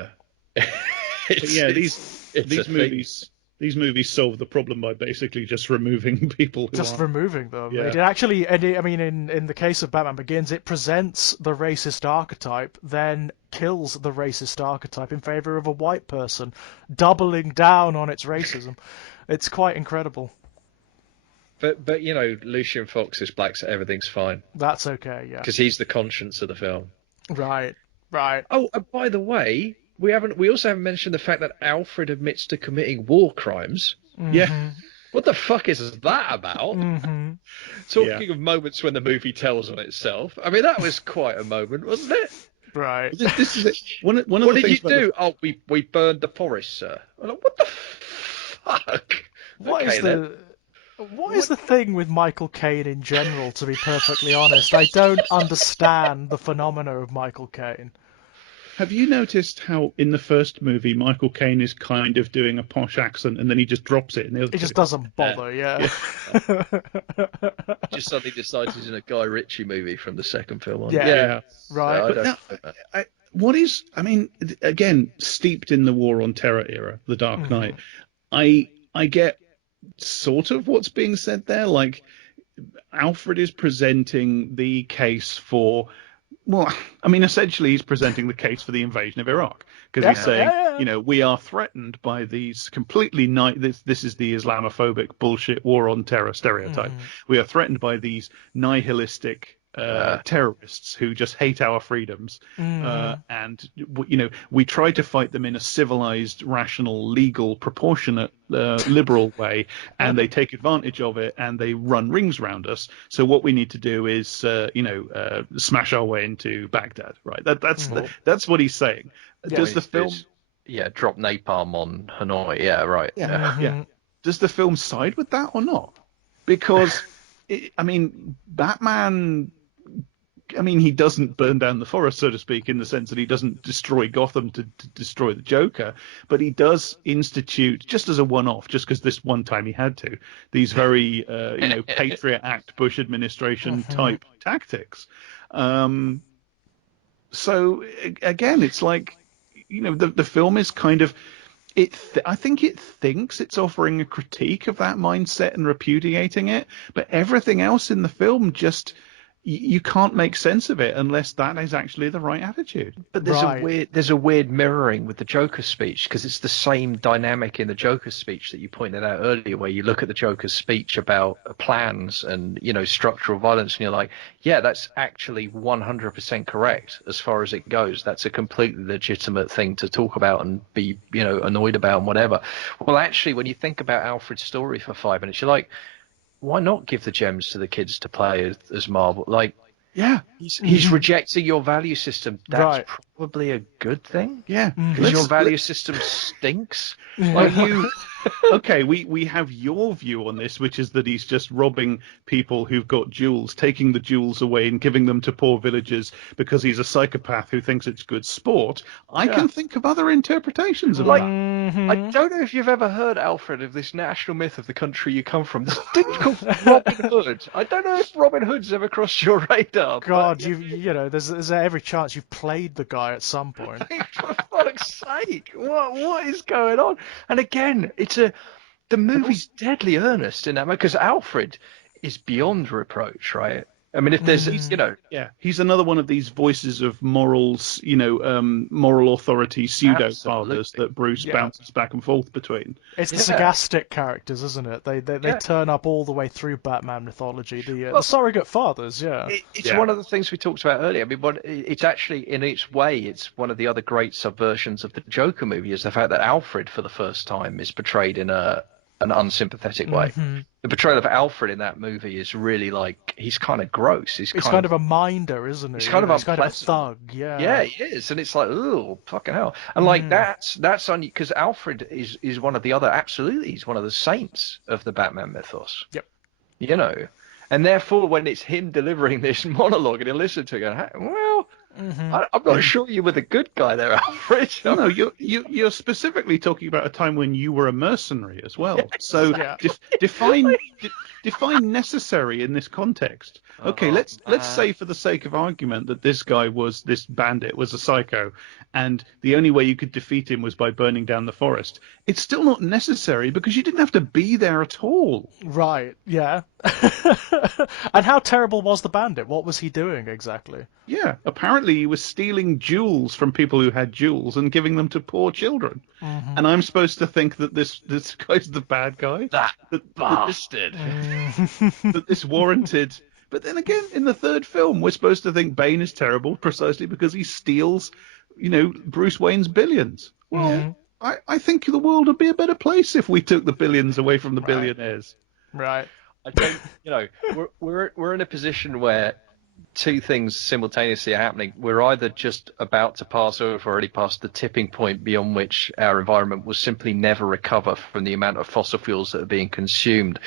These movies solve the problem by basically just removing people. Removing them. Yeah. It actually, I mean, in the case of Batman Begins, it presents the racist archetype, then kills the racist archetype in favor of a white person, doubling down on its racism. It's quite incredible. But you know, Lucian Fox is black, so everything's fine. That's okay, yeah. Because he's the conscience of the film. Right. Oh, and by the way, we also haven't mentioned the fact that Alfred admits to committing war crimes. Mm-hmm. Yeah. What the fuck is that about? Mm-hmm. Talking of moments when the movie tells on itself. I mean, that was quite a moment, wasn't it? Right. This is it. One of what the did you things do? Oh, we burned the forest, sir. I'm like, what the fuck? What is the thing with Michael Caine in general, to be perfectly honest? I don't understand the phenomena of Michael Caine. Have you noticed how in the first movie Michael Caine is kind of doing a posh accent and then he just drops it in the other He just doesn't bother, yeah. Just suddenly decides he's in a Guy Ritchie movie from the second film on. Yeah. Right. I mean, again, steeped in the War on Terror era, The Dark Knight, I get sort of what's being said there. Like, Alfred is presenting the case for, well, I mean, essentially he's presenting the case for the invasion of Iraq, because he's saying, we are threatened by these completely this is the Islamophobic bullshit war on terror stereotype. We are threatened by these nihilistic terrorists who just hate our freedoms, and we try to fight them in a civilized, rational, legal, proportionate, liberal way, and they take advantage of it and they run rings around us. So what we need to do is smash our way into Baghdad, right? That's what he's saying. Does the film drop napalm on Hanoi? Yeah, right. Yeah. Does the film side with that or not? Because Batman, he doesn't burn down the forest, so to speak, in the sense that he doesn't destroy Gotham to destroy the Joker, but he does institute, just as a one-off, just because this one time he had to, these very, Patriot Act, Bush administration type tactics. So again, it's like, the film is kind of, I think it thinks it's offering a critique of that mindset and repudiating it, but everything else in the film just, you can't make sense of it unless that is actually the right attitude. But there's a weird mirroring with the Joker speech, because it's the same dynamic in the Joker speech that you pointed out earlier, where you look at the Joker's speech about plans and structural violence, and you're like, yeah, that's actually 100% correct as far as it goes. That's a completely legitimate thing to talk about and be annoyed about and whatever. Well, actually, when you think about Alfred's story for 5 minutes, you're like, why not give the gems to the kids to play as Marvel? Like, yeah, he's rejecting your value system. That's probably a good thing. Yeah, because your value system stinks. Like okay, we have your view on this, which is that he's just robbing people who've got jewels, taking the jewels away and giving them to poor villagers because he's a psychopath who thinks it's good sport. I can think of other interpretations of that. I don't know if you've ever heard, Alfred, of this national myth of the country you come from. This dude called Robin Hood. I don't know if Robin Hood's ever crossed your radar. God, there's every chance you've played the guy at some point. For fuck's sake, what is going on? And again, the movie's deadly earnest in that, because Alfred is beyond reproach, right? I mean, if there's, he's another one of these voices of morals, moral authority pseudo fathers that Bruce bounces back and forth between. It's the sagastic characters, isn't it? They turn up all the way through Batman mythology. The surrogate fathers, It's one of the things we talked about earlier. I mean, it's actually, in its way, it's one of the other great subversions of the Joker movie, is the fact that Alfred, for the first time, is portrayed in an unsympathetic way. The portrayal of Alfred in that movie is really like, he's kind of gross. He's kind of a minder, isn't he? He's kind of unpleasant. Kind of a thug, Yeah, he is, and it's like, oh, fucking hell. And like that's on, because Alfred is one of the other, absolutely, he's one of the saints of the Batman mythos. Yep. And therefore, when it's him delivering this monologue, and you listen to it, going, well, I'm not sure you were the good guy there, Alfred. No, you're specifically talking about a time when you were a mercenary as well. So define necessary in this context. Okay, let's say, for the sake of argument, that this bandit was a psycho, and the only way you could defeat him was by burning down the forest. It's still not necessary, because you didn't have to be there at all. Right, yeah. And how terrible was the bandit? What was he doing exactly? Yeah, apparently he was stealing jewels from people who had jewels and giving them to poor children. And I'm supposed to think that this guy's the bad guy? That bastard. That this warranted... But then again, in the third film, we're supposed to think Bane is terrible precisely because he steals, Bruce Wayne's billions. Well, I think the world would be a better place if we took the billions away from the billionaires. Right. I don't, we're in a position where two things simultaneously are happening. We're either just about to pass, or have already passed, the tipping point beyond which our environment will simply never recover from the amount of fossil fuels that are being consumed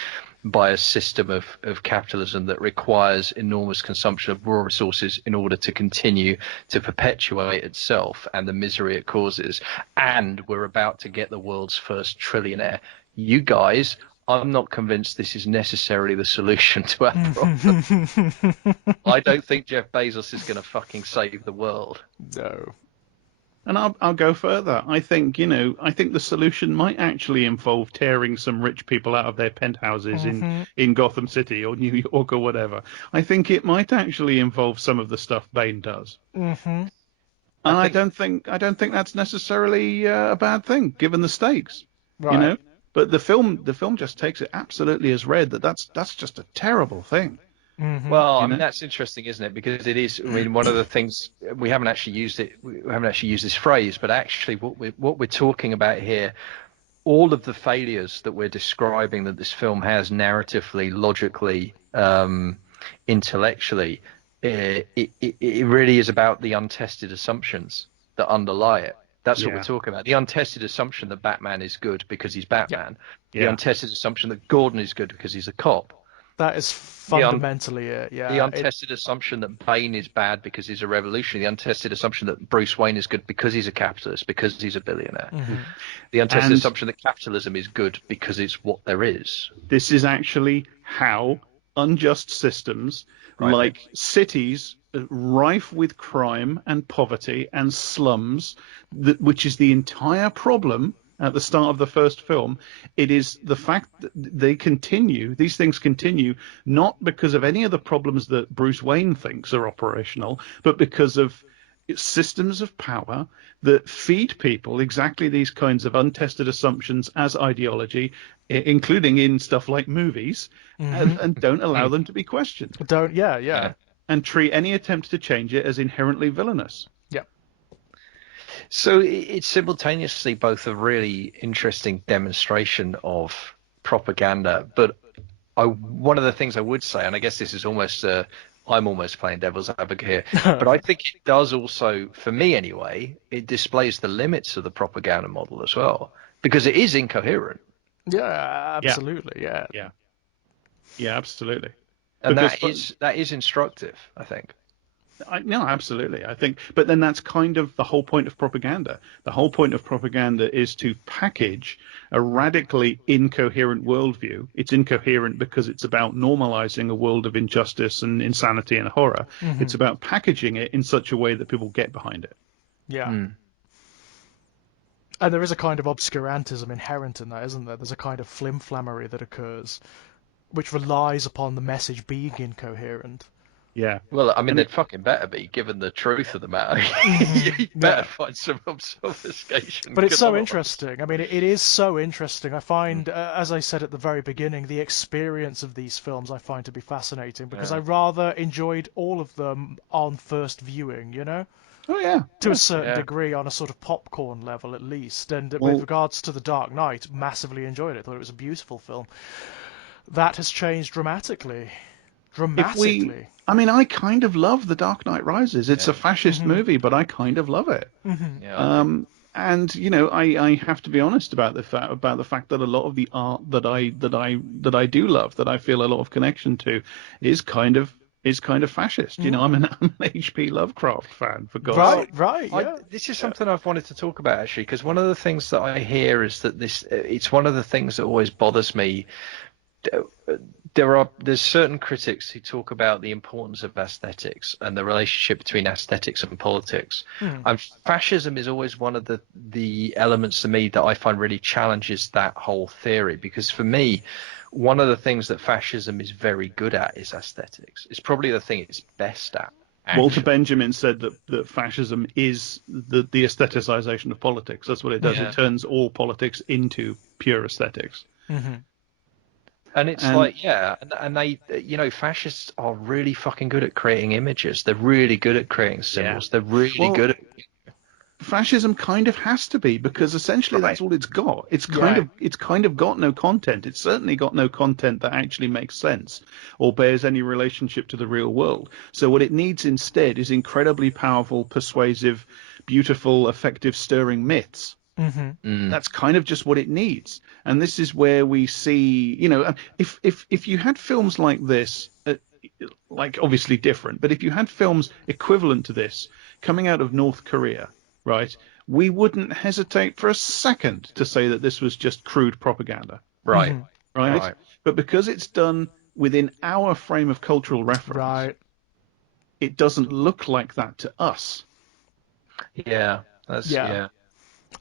by a system of capitalism that requires enormous consumption of raw resources in order to continue to perpetuate itself and the misery it causes. And we're about to get the world's first trillionaire. You guys, I'm not convinced this is necessarily the solution to our problem. I don't think Jeff Bezos is going to fucking save the world. No. And I'll go further. I think, I think the solution might actually involve tearing some rich people out of their penthouses Hmm. in Gotham City or New York or whatever. I think it might actually involve some of the stuff Bane does. Hmm. I And think I don't think that's necessarily a bad thing, given the stakes, you Right. know. But the film just takes it absolutely as read that that's just a terrible thing, Hmm. Well, you I mean know. that's interesting, isn't it? Because it is. I mean, one of the things we haven't actually used it. We haven't actually used this phrase, but actually, what we're talking about here, all of the failures that we're describing that this film has narratively, logically, intellectually, it really is about the untested assumptions that underlie it. That's what we're Yeah, talking about. The untested assumption that Batman is good because he's Yeah. Batman. The yeah. untested assumption that Gordon is good because he's a cop. That is The un fundamentally it. the Yeah. untested assumption that Bane is bad because he's a revolutionary, the untested assumption that Bruce Wayne is good because he's a capitalist, because he's a billionaire, Hmm. the untested And assumption that capitalism is good because it's what there is, this is actually how unjust systems right? like cities rife with crime and poverty and slums, which is the entire problem at the start of the first film. It is the fact that these things continue, not because of any of the problems that Bruce Wayne thinks are operational, but because of systems of power that feed people exactly these kinds of untested assumptions as ideology, including in stuff like movies, Hmm. and don't allow Mm, them to be questioned, Don't. Yeah. yeah. Yeah. and treat any attempt to change it as inherently villainous. Yeah. So it's simultaneously both a really interesting demonstration of propaganda, but one of the things I would say, and I guess this is almost I'm almost playing devil's advocate here, but I think it does also, for me anyway, it displays the limits of the propaganda model as well, because it is incoherent, Yeah. Yeah, Absolutely. Yeah. yeah, yeah, absolutely. and Because that is instructive, I think. no, absolutely. I think, but then that's kind of the whole point of propaganda. The whole point of propaganda is to package a radically incoherent worldview. It's incoherent because it's about normalizing a world of injustice and insanity and horror. Hmm. It's about packaging it in such a way that people get behind it. Yeah. Mm. And there is a kind of obscurantism inherent in that, isn't there? There's a kind of flimflammery that occurs, which relies upon the message being incoherent. Yeah, Well, I mean, and they'd it, fucking better be, given the truth of the matter. Hmm. You better Yeah. find some obfuscation, But it's because so otherwise, interesting. I mean, it is so interesting. I mm, find, as I said at the very beginning, the experience of these films I find to be fascinating because I yeah, rather enjoyed all of them on first viewing, oh yeah, to a yeah. certain yeah. degree on a sort of popcorn level at least. And with Well, regards to The Dark Knight, massively enjoyed it. Thought it was a beautiful film. That has changed dramatically. if we, Dramatically. I mean, I kind of love The Dark Knight Rises. It's a Yeah, fascist Hmm. movie, but I kind of love it. Hmm. yeah, I do. Um, and I have to be honest about the fact that a lot of the art that I do love, that I feel a lot of connection to, is kind of fascist. Mm. I'm an H.P. Lovecraft fan, for God's Right, Well, sake. right, yeah. this is Yeah. something I've wanted to talk about actually, because one of the things that I hear is that it's one of the things that always bothers me. There's certain critics who talk about the importance of aesthetics and the relationship between aesthetics and politics. Mm. And fascism is always one of the elements to me that I find really challenges that whole theory, because for me, one of the things that fascism is very good at is aesthetics. It's probably the thing it's best at, Walter actually. Benjamin said that fascism is the aestheticization of politics. That's what it does. It Yeah. turns all politics into pure aesthetics. Hmm. And it's And like, yeah, and they, fascists are really fucking good at creating images. They're really good at creating yeah, symbols. They're really well, good at, fascism kind of has to be, because essentially right. that's all it's got. Yeah. It's kind of got no content. It's certainly got no content that actually makes sense or bears any relationship to the real world. So what it needs instead is incredibly powerful, persuasive, beautiful, effective, stirring myths. Hmm. Mm, That's kind of just what it needs. And this is where we see, if you had films like this, like obviously different, but if you had films equivalent to this coming out of North Korea, right, we wouldn't hesitate for a second to say that this was just crude propaganda, right. Hmm. right? Right. But because it's done within our frame of cultural reference, Right. it doesn't look like that to us. Yeah. That's Yeah. yeah.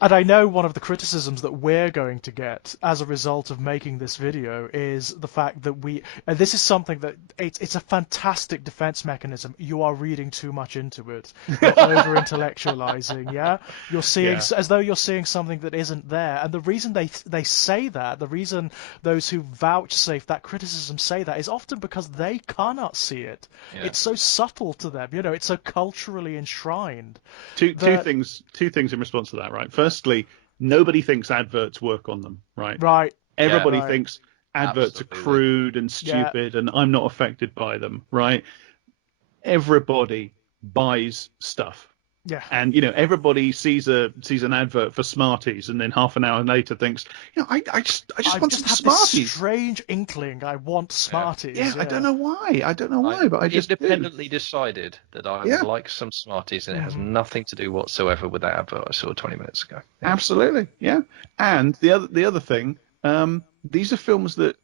And I know one of the criticisms that we're going to get as a result of making this video is the fact that and this is something that it's a fantastic defense mechanism. You are reading too much into it. You're over intellectualizing, yeah? You're seeing Yeah. as though you're seeing something that isn't there. And the reason they say that, the reason those who vouchsafe that criticism say that is often because they cannot see it. Yeah. It's so subtle to them, it's so culturally enshrined Two that things in response to that, right? Firstly, nobody thinks adverts work on them, right? right, Yeah. Everybody right. thinks adverts are Absolutely. crude and Yeah. stupid and I'm not affected by them, right? Everybody buys stuff. Yeah. And everybody sees an advert for Smarties, and then half an hour later thinks, I just want some have this Smarties. strange inkling. I want Smarties. Yeah, I don't know why. I don't know I why, but I just do. independently decided that I Yeah, would like some Smarties, and it has nothing to do whatsoever with that advert I saw 20 minutes ago. Yeah. absolutely. Yeah. And the other thing, these are films that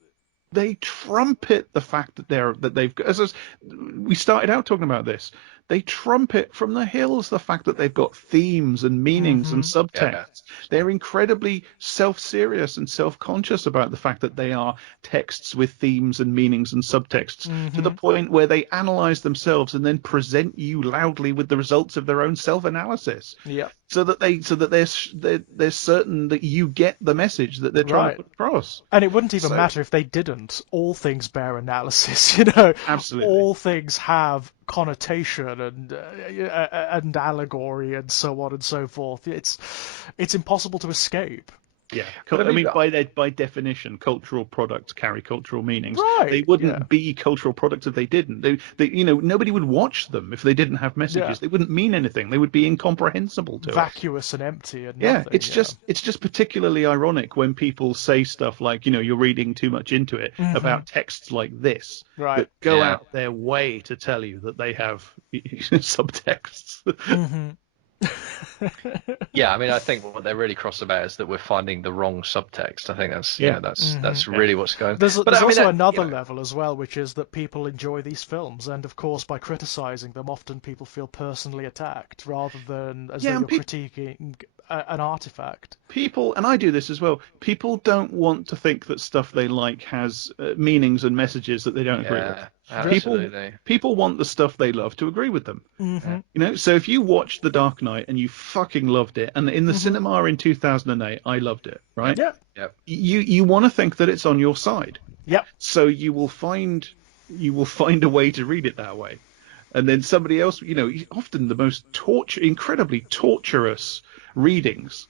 they trumpet the fact that they've as we started out talking about this. They trumpet from the hills the fact that they've got themes and meanings and Yeah. subtexts. They're incredibly self-serious and self-conscious about the fact that they are texts with themes and meanings and subtexts to the point where they analyze themselves and then present you loudly with the results of their own self-analysis. Yeah. So that they're certain that you get the message that they're trying to Right. put across. And it wouldn't even So- matter if they didn't. All things bear analysis, Absolutely. All things have connotation and allegory and so on and so forth. It's impossible to escape. Yeah, But I mean, by definition, cultural products carry cultural meanings. Right, They wouldn't yeah. be cultural products if they didn't. They nobody would watch them if they didn't have messages. Yeah. They wouldn't mean anything. They would be incomprehensible to us. Vacuous and empty and Yeah, nothing. it's just particularly ironic when people say stuff like, you're reading too much into it about texts like this Right. that go Yeah. out their way to tell you that they have subtexts. Yeah, I mean, I think what they're really cross about is that we're finding the wrong subtext. I think that's Yeah. that's really what's going. There's I mean, also another level as well, which is that people enjoy these films, and of course, by criticizing them, often people feel personally attacked rather than as though and you're critiquing an artifact. People, and I do this as well, people don't want to think that stuff they like has meanings and messages that they don't agree with. Absolutely. People want the stuff they love to agree with them. So if you watched The Dark Knight and you fucking loved it, and in the cinema in 2008, I loved it, right? Yeah. Yep. You want to think that it's on your side. Yep. So you will find a way to read it that way. And then somebody else, often the most incredibly torturous readings,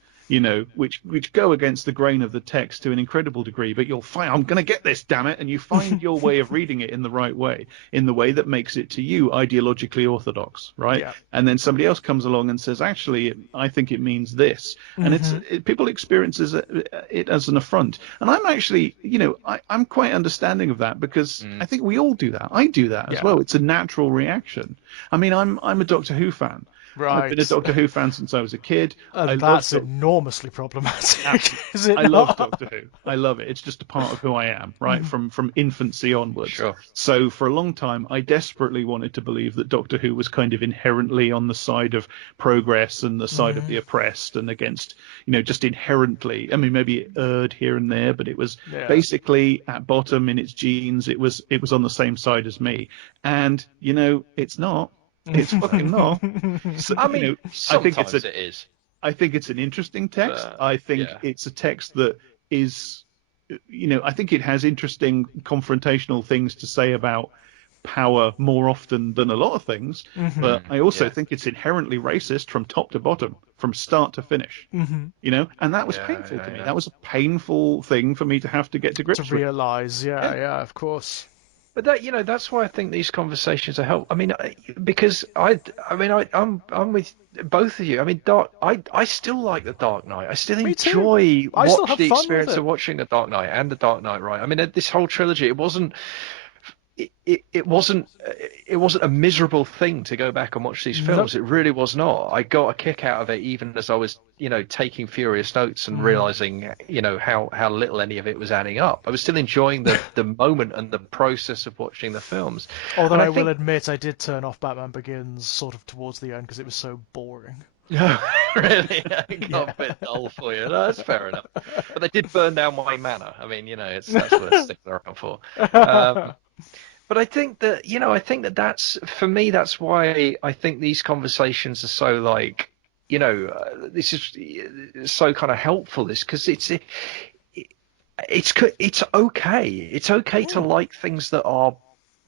which go against the grain of the text to an incredible degree, but you'll find, I'm going to get this, damn it, and you find your way of reading it in the right way, in the way that makes it to you ideologically orthodox, right? Yeah. And then somebody else comes along and says, actually, I think it means this, and people experience it as an affront. And I'm actually, I'm quite understanding of that because I think we all do that. I do that as well. It's a natural reaction. I mean, I'm a Doctor Who fan. Right. I've been a Doctor Who fan since I was a kid. And that's enormously problematic, is it I not? love Doctor Who. I love it. It's just a part of who I am, right? From infancy onwards. Sure. So for a long time, I desperately wanted to believe that Doctor Who was kind of inherently on the side of progress and the side of the oppressed and against, just inherently. I mean, maybe it erred here and there, but it was basically at bottom in its genes. It was on the same side as me. And, it's not. It's fucking not. So, I mean, sometimes it is. I think it's an interesting text. I think it's a text that is, I think it has interesting confrontational things to say about power more often than a lot of things. But I also think it's inherently racist from top to bottom, from start to finish. And that was painful to me. That was a painful thing for me to have to get to grips with. To realise, yeah, of course. But that's why I think these conversations are helpful. I mean, because I'm with both of you. I mean, I still like The Dark Knight. I still enjoy the experience of watching The Dark Knight and The Dark Knight Right. I mean, this whole trilogy, it wasn't a miserable thing to go back and watch these films. It really was not. I got a kick out of it even as I was, taking furious notes and realizing, how little any of it was adding up. I was still enjoying the moment and the process of watching the films. Although will admit, I did turn off Batman Begins sort of towards the end because it was so boring. really, it got Yeah. a bit dull for you. No, that's fair enough. But they did burn down my manor. I mean, that's worth sticking around for. Um, but I think that, I think that that's, for me, that's why I think these conversations are so like, this is so kind of helpful. Is because it's okay. It's okay to Mm. like things that are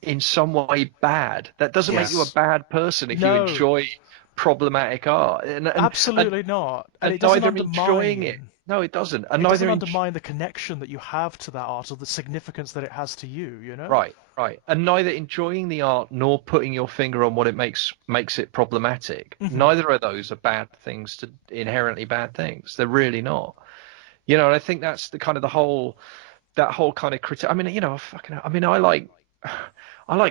in some way bad. That doesn't make you a Yes. bad person if you No, enjoy problematic art. And absolutely not. And and it doesn't neither enjoying it. undermine No, it doesn't. And it neither doesn't in undermine the connection that you have to that art or the significance that it has to you, you know? right, right. And neither enjoying the art nor putting your finger on what it makes it problematic. Hmm. Neither of those are bad things to inherently bad things. They're really not. And I think that's the kind of the whole that whole kind of critic. I mean, I mean, I like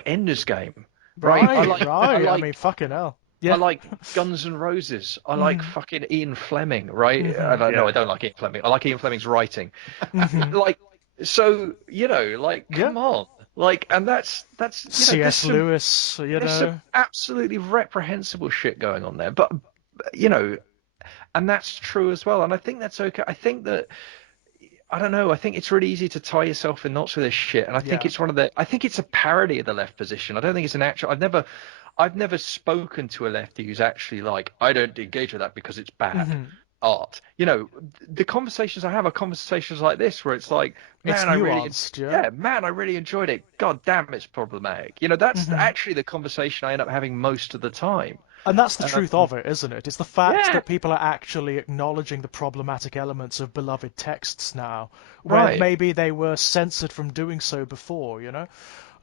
Ender's Game, right? Right, I right. I like mean, fucking hell. I Yeah. like Guns N' Roses. I like Hmm. fucking Ian Fleming, right? I Hmm. don't know. I Yeah. don't like Ian Fleming. I like Ian Fleming's writing. Hmm. Like, so like, Yeah. come on, like, and that's C.S. Lewis, you there's some know. absolutely reprehensible shit going on there, but you know, and that's true as well. And I think that's okay. I think that I don't know. I think it's really easy to tie yourself in knots with this shit, and I think Yeah. it's one of the. I think it's a parody of the left position. I don't think it's an actual. I've never spoken to a lefty who's actually like, I don't engage with that because it's bad Hmm. art. The conversations I have are conversations like this where it's like, It's man, nuanced, yeah. yeah, man, I really enjoyed it. God damn, it's problematic. That's Hmm. actually the conversation I end up having most of the time. And that's the truth Um, of it, isn't it? It's the fact yeah, that people are actually acknowledging the problematic elements of beloved texts now, where right. maybe they were censored from doing so before, you know?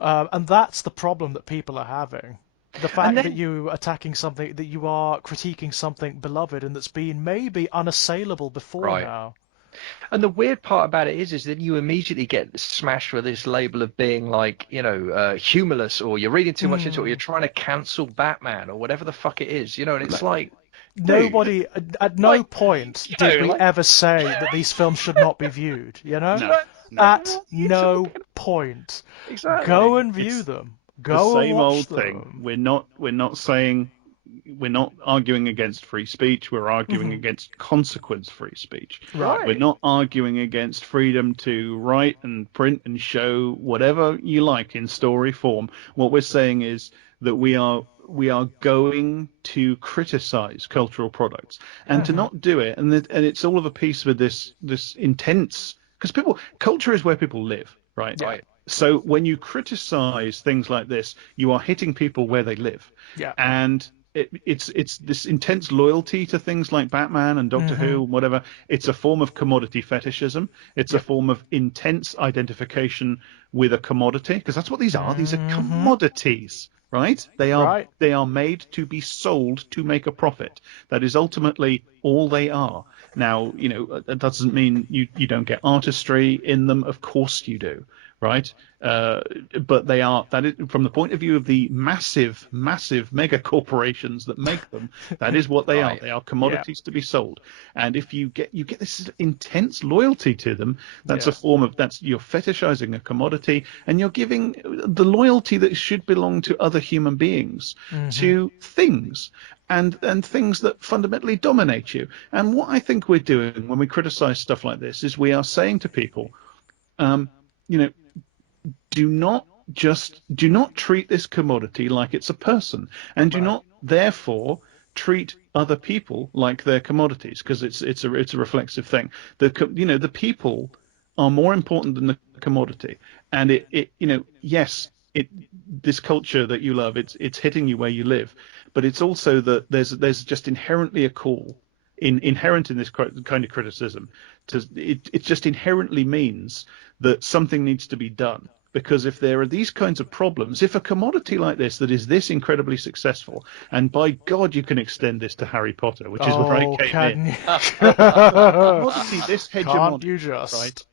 And that's the problem that people are having. The And fact that then you attacking something, that you are critiquing something beloved and that's been maybe unassailable before right. now. And the weird part about it is that you immediately get smashed with this label of being like, humorless, or you're reading too much into it, or you're Mm. trying to cancel Batman, or whatever the fuck it is, and it's like, dude, Nobody, at no like, point did we like, ever say that these films should not be viewed, you know? No, no. At what are you no talking point. Go exactly? and view It's them. the Go and same watch old thing. them. We're not saying we're not arguing against free speech. We're arguing Hmm. against consequence-free speech. Right. We're Right, not arguing against freedom to write and print and show whatever you like in story form. What we're saying is that we are going to criticize cultural products and to Hmm. not do it. And it's all of a piece with this intense, because culture is where people live, right? Yeah. right, So when you criticize things like this, you are hitting people where they live, Yeah. and it's this intense loyalty to things like Batman and Doctor Hmm. Who, whatever. It's a form of commodity fetishism. It's a Yep. form of intense identification with a commodity, because that's what these are. These are Hmm. commodities, right? Right. They are made to be sold to make a profit. That is ultimately all they are. Now, that doesn't mean you don't get artistry in them. Of course you do, right? But they are that is, from the point of view of the massive, massive mega corporations that make them. That is what they are. right. They are Yeah. commodities to be sold. And if you get this intense loyalty to them, that's Yeah. a form of that's you're fetishizing a commodity, and you're giving the loyalty that should belong to other human beings Hmm. to things. And things that fundamentally dominate you. And what I think we're doing when we criticize stuff like this is we are saying to people, um, you know, do not treat this commodity like it's a person, and do Right. not therefore treat other people like they're commodities, because it's a reflexive thing. The people are more important than the commodity, and yes, it this culture that you love, it's hitting you where you live, but it's also that there's just inherently a call inherent in this kind of criticism. It just inherently means that something needs to be done, because if there are these kinds of problems, if a commodity like this that is this incredibly successful, and by God you can extend this to Harry Potter, which is where I Oh, came in, can you? a commodity this Can't hegemonic, you right? just?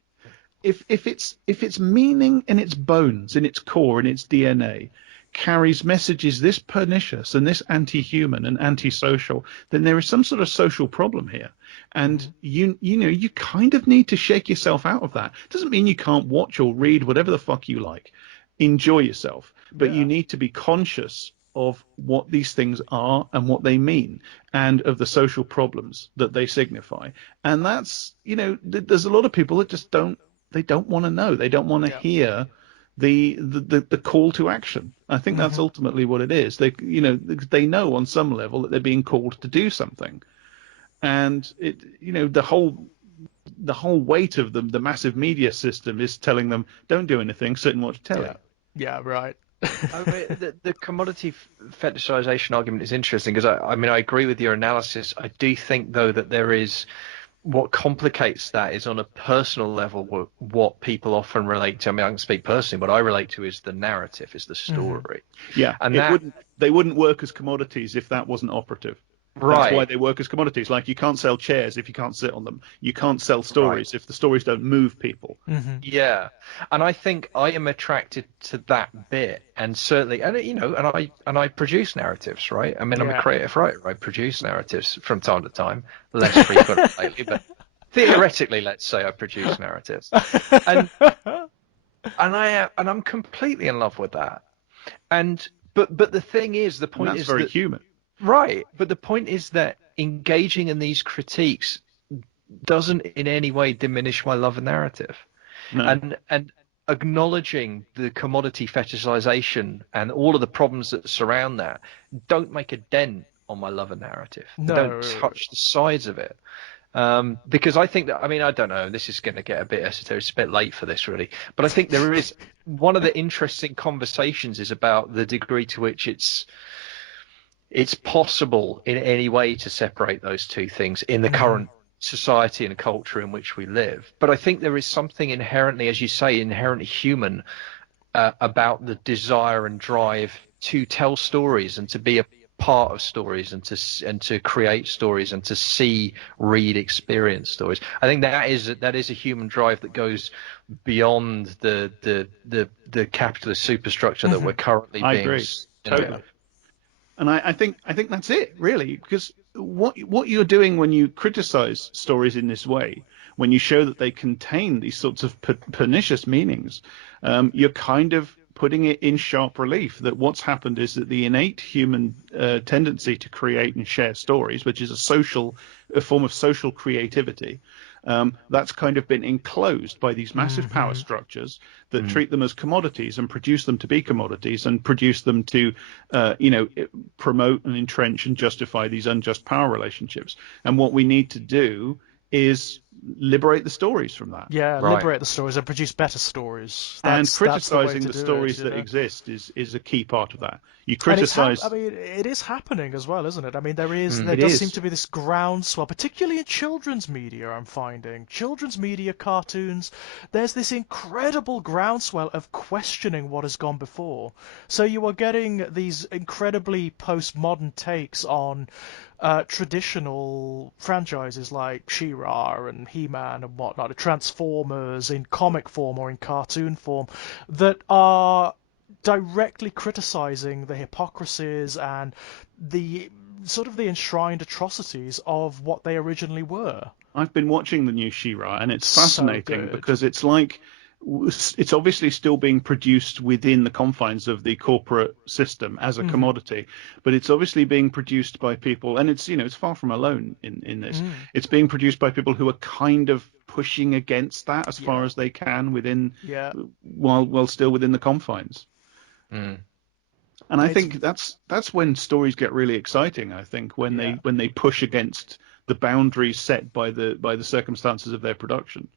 If its meaning in its bones, in its core, in its DNA, carries messages this pernicious and this anti-human and anti-social, then there is some sort of social problem here. And Hmm. you kind of need to shake yourself out of that. Doesn't mean you can't watch or read whatever the fuck you like. Enjoy yourself, but you Yeah. need to be conscious of what these things are and what they mean, and of the social problems that they signify. And that's, there's a lot of people that just don't want to know. They don't want to Yeah. hear the call to action. I think that's Hmm. ultimately what it is. They know on some level that they're being called to do something, and the whole weight of the massive media system is telling them, don't do anything, sit and watch Yeah. telly. Yeah. Right. I mean, the commodity fetishization argument is interesting because I mean I agree with your analysis. I do think though that there is what complicates that is on a personal level what people often relate to. I mean, I can speak personally. What I relate to is the narrative, is the Hmm. story, Yeah, and that they wouldn't work as commodities if that wasn't operative. That's Yeah. why right, they work as commodities. Like, you can't sell chairs if you can't sit on them. You can't sell right. stories if the stories don't move people. Hmm. Yeah, and I think I am attracted to that bit, and certainly, and and I produce narratives, right? I mean, I'm a Yeah. creative writer. I produce narratives from time to time, less frequently lately, but theoretically, let's say I produce narratives, and I'm completely in love with that. And but the thing is, the And point that's is very that human. right, but the point is that engaging in these critiques doesn't in any way diminish my love of narrative. No. And acknowledging the commodity fetishization and all of the problems that surround that don't make a dent on my love of narrative. They don't No. touch the sides of it. Because I think that, I mean, I don't know, this is going to get a bit esoteric, it's a bit late for this really, but I think there is one of the interesting conversations is about the degree to which it's possible in any way to separate those two things in the Hmm. current society and culture in which we live. But I think there is something inherently, as you say, inherently human about the desire and drive to tell stories and to be a part of stories and to create stories and to see, read, experience stories. I think that is a human drive that goes beyond the capitalist superstructure that Hmm. we're currently I being, agree. yeah, Totally. And I think that's it, really, because what you're doing when you criticize stories in this way, when you show that they contain these sorts of pernicious meanings, you're kind of putting it in sharp relief that what's happened is that the innate human tendency to create and share stories, which is a form of social creativity, that's kind of been enclosed by these massive power Hmm. structures that mm, treat them as commodities and produce them to be commodities and produce them to, promote and entrench and justify these unjust power relationships. And what we need to do is liberate the stories from that. Yeah. right. Liberate the stories and produce better stories. And That's the way criticizing to the do it. stories that exist is a key part of that. You And I criticize. mean, it is happening as well, isn't it? I mean, there Mm, It does seem is. to be this groundswell, particularly in children's media. I'm finding children's media, cartoons. There's this incredible groundswell of questioning what has gone before. So you are getting these incredibly postmodern takes on traditional franchises like She-Ra and He-Man and whatnot, Transformers in comic form or in cartoon form, that are directly criticizing the hypocrisies and the sort of the enshrined atrocities of what they originally were. I've been watching the new She-Ra, and it's So fascinating good. because it's like it's obviously still being produced within the confines of the corporate system as a Hmm. commodity, but it's obviously being produced by people, and it's far from alone in this. Mm. It's being produced by people who are kind of pushing against that as far Yeah. as they can within, Yeah. while still within the confines. mm. And I It's think that's when stories get really exciting. I think when yeah. they push against the boundaries set by the circumstances of their production.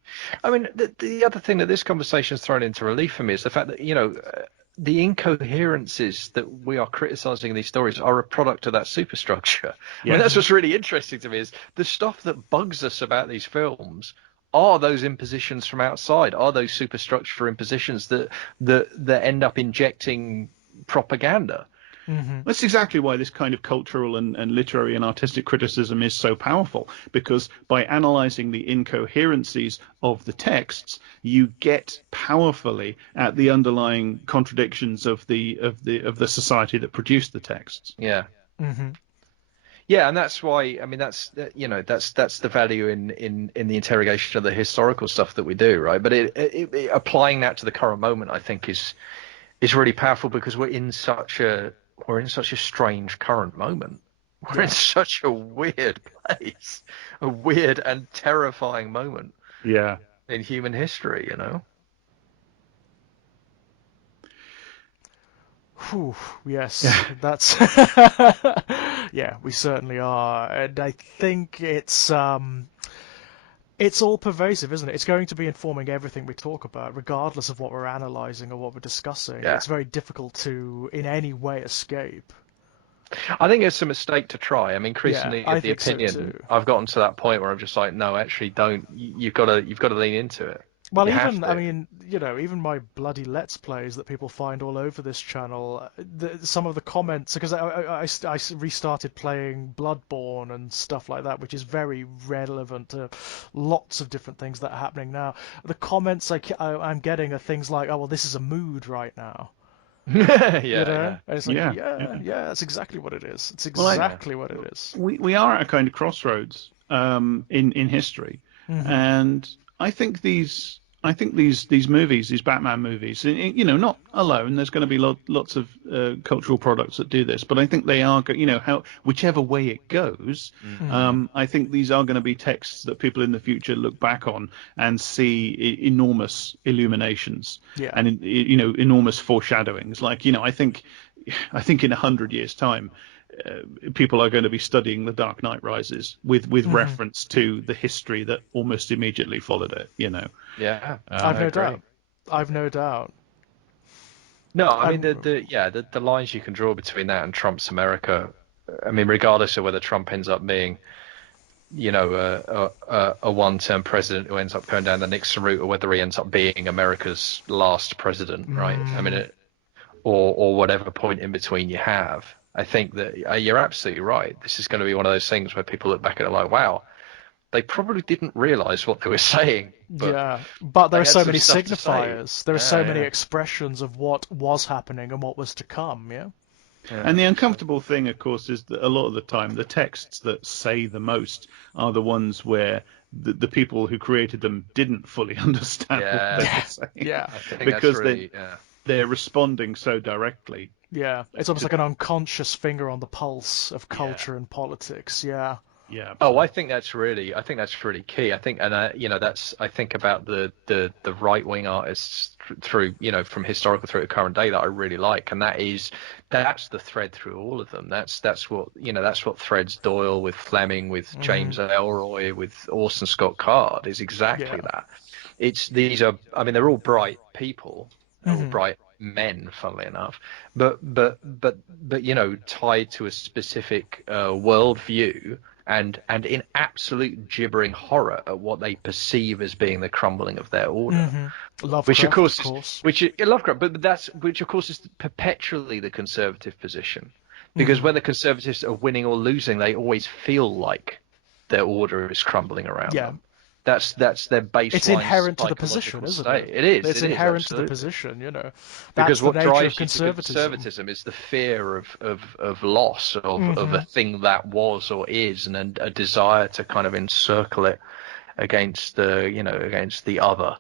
I mean, the other thing that this conversation has thrown into relief for me is the fact that, the incoherences that we are criticizing in these stories are a product of that superstructure. I mean, that's Hmm. what's really interesting to me is the stuff that bugs us about these films are those impositions from outside, are those superstructure impositions that end up injecting propaganda. Hmm. That's exactly why this kind of cultural and literary and artistic criticism is so powerful, because by analyzing the incoherencies of the texts, you get powerfully at the underlying contradictions of the society that produced the texts. Yeah. Hmm. Yeah, and that's why I mean that's the value in the interrogation of the historical stuff that we do, right? But applying that to the current moment, I think is really powerful because we're in such we're in such a strange current moment. We're Yeah. in such a weird place, a weird and terrifying moment Yeah. in human history, Whew, yes, Yeah. that's yeah, we certainly are, and I think it's all pervasive, isn't it? It's going to be informing everything we talk about, regardless of what we're analyzing or what we're discussing. Yeah. It's very difficult to, in any way, escape. I think it's a mistake to try. I'm Yeah, increasingly I of the think so opinion. too. I've gotten to that point where I'm just like, no, actually, don't. You've got to lean into it. Well, You have even, I to. mean, even my bloody Let's Plays that people find all over this channel, some of the comments, because I restarted playing Bloodborne and stuff like that, which is very relevant to lots of different things that are happening now. The comments I'm getting are things like, oh, well, this is a mood right now. Yeah, You know? yeah, And it's like, Yeah. yeah, Yeah. yeah, that's exactly what it is. It's Well, yeah. exactly what it is. we are at a kind of crossroads in history, Hmm. and I think these movies, these Batman movies, not alone. There's going to be lots of cultural products that do this, but I think they are, how whichever way it goes, Mm-hmm. I think these are going to be texts that people in the future look back on and see enormous illuminations Yeah. and enormous foreshadowings. Like I think in 100 years' time, people are going to be studying The Dark Knight Rises with Hmm. reference to the history that almost immediately followed it. Yeah, I've I Um, no agree. doubt. I've no doubt. No, I mean I'm, the lines you can draw between that and Trump's America. I mean, regardless of whether Trump ends up being, a one-term president who ends up going down the Nixon route, or whether he ends up being America's last president, right? I mean, mm, or whatever point in between you have. I think that you're absolutely right. This is going to be one of those things where people look back at it like, wow, they probably didn't realize what they were saying, but yeah, but there they are had so some many stuff to say. signifiers. There are so Yeah, many yeah, expressions of what was happening and what was to come. Yeah. and yeah. the So, uncomfortable thing, of course, is that a lot of the time the texts that say the most are the ones where the people who created them didn't fully understand what they yeah, were Yeah. saying Yeah. I think that's because really, yeah. they're responding so directly Yeah. It's almost to like an unconscious finger on the pulse of yeah, culture and politics. Yeah. yeah, Oh, absolutely. I think that's really key. I think, and that's, I think about the right wing artists through, from historical through to current day that I really like, and that's the thread through all of them. That's what threads Doyle with Fleming, with Hmm. James Elroy, with Orson Scott Card is Yeah. exactly that. These are, I mean, they're all bright people, they're all Hmm. bright men, funnily enough, but tied to a specific worldview and in absolute gibbering horror at what they perceive as being the crumbling of their order, Hmm. which of Lovecraft, of course is course. Lovecraft, but that's which of course is perpetually the conservative position, because Hmm. whether conservatives are winning or losing, they always feel like their order is crumbling around Yeah. them. That's their It's baseline inherent to the position, psychological isn't it? state. It It's is inherent to the absolutely. position. Because That's the what nature of drives you to conservatism. conservatism is the fear of loss of a Hmm. thing that was or is, and a desire to kind of encircle it against the other.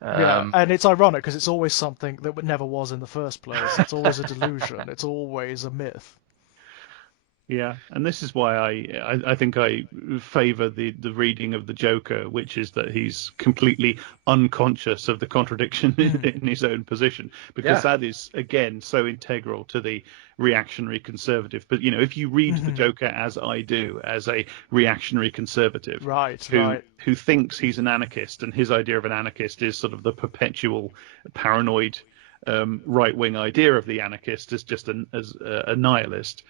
Yeah, Um, and it's ironic because it's always something that never was in the first place. It's always a delusion. It's always a myth. Yeah, and this is why I think I favour the reading of the Joker, which is that he's completely unconscious of the contradiction Mm. in his own position, because yeah, that is again so integral to the reactionary conservative. But if you read the Hmm. Joker as I do, as a reactionary conservative Right, who right. who thinks he's an anarchist, and his idea of an anarchist is sort of the perpetual paranoid right-wing idea of the anarchist as just as a nihilist,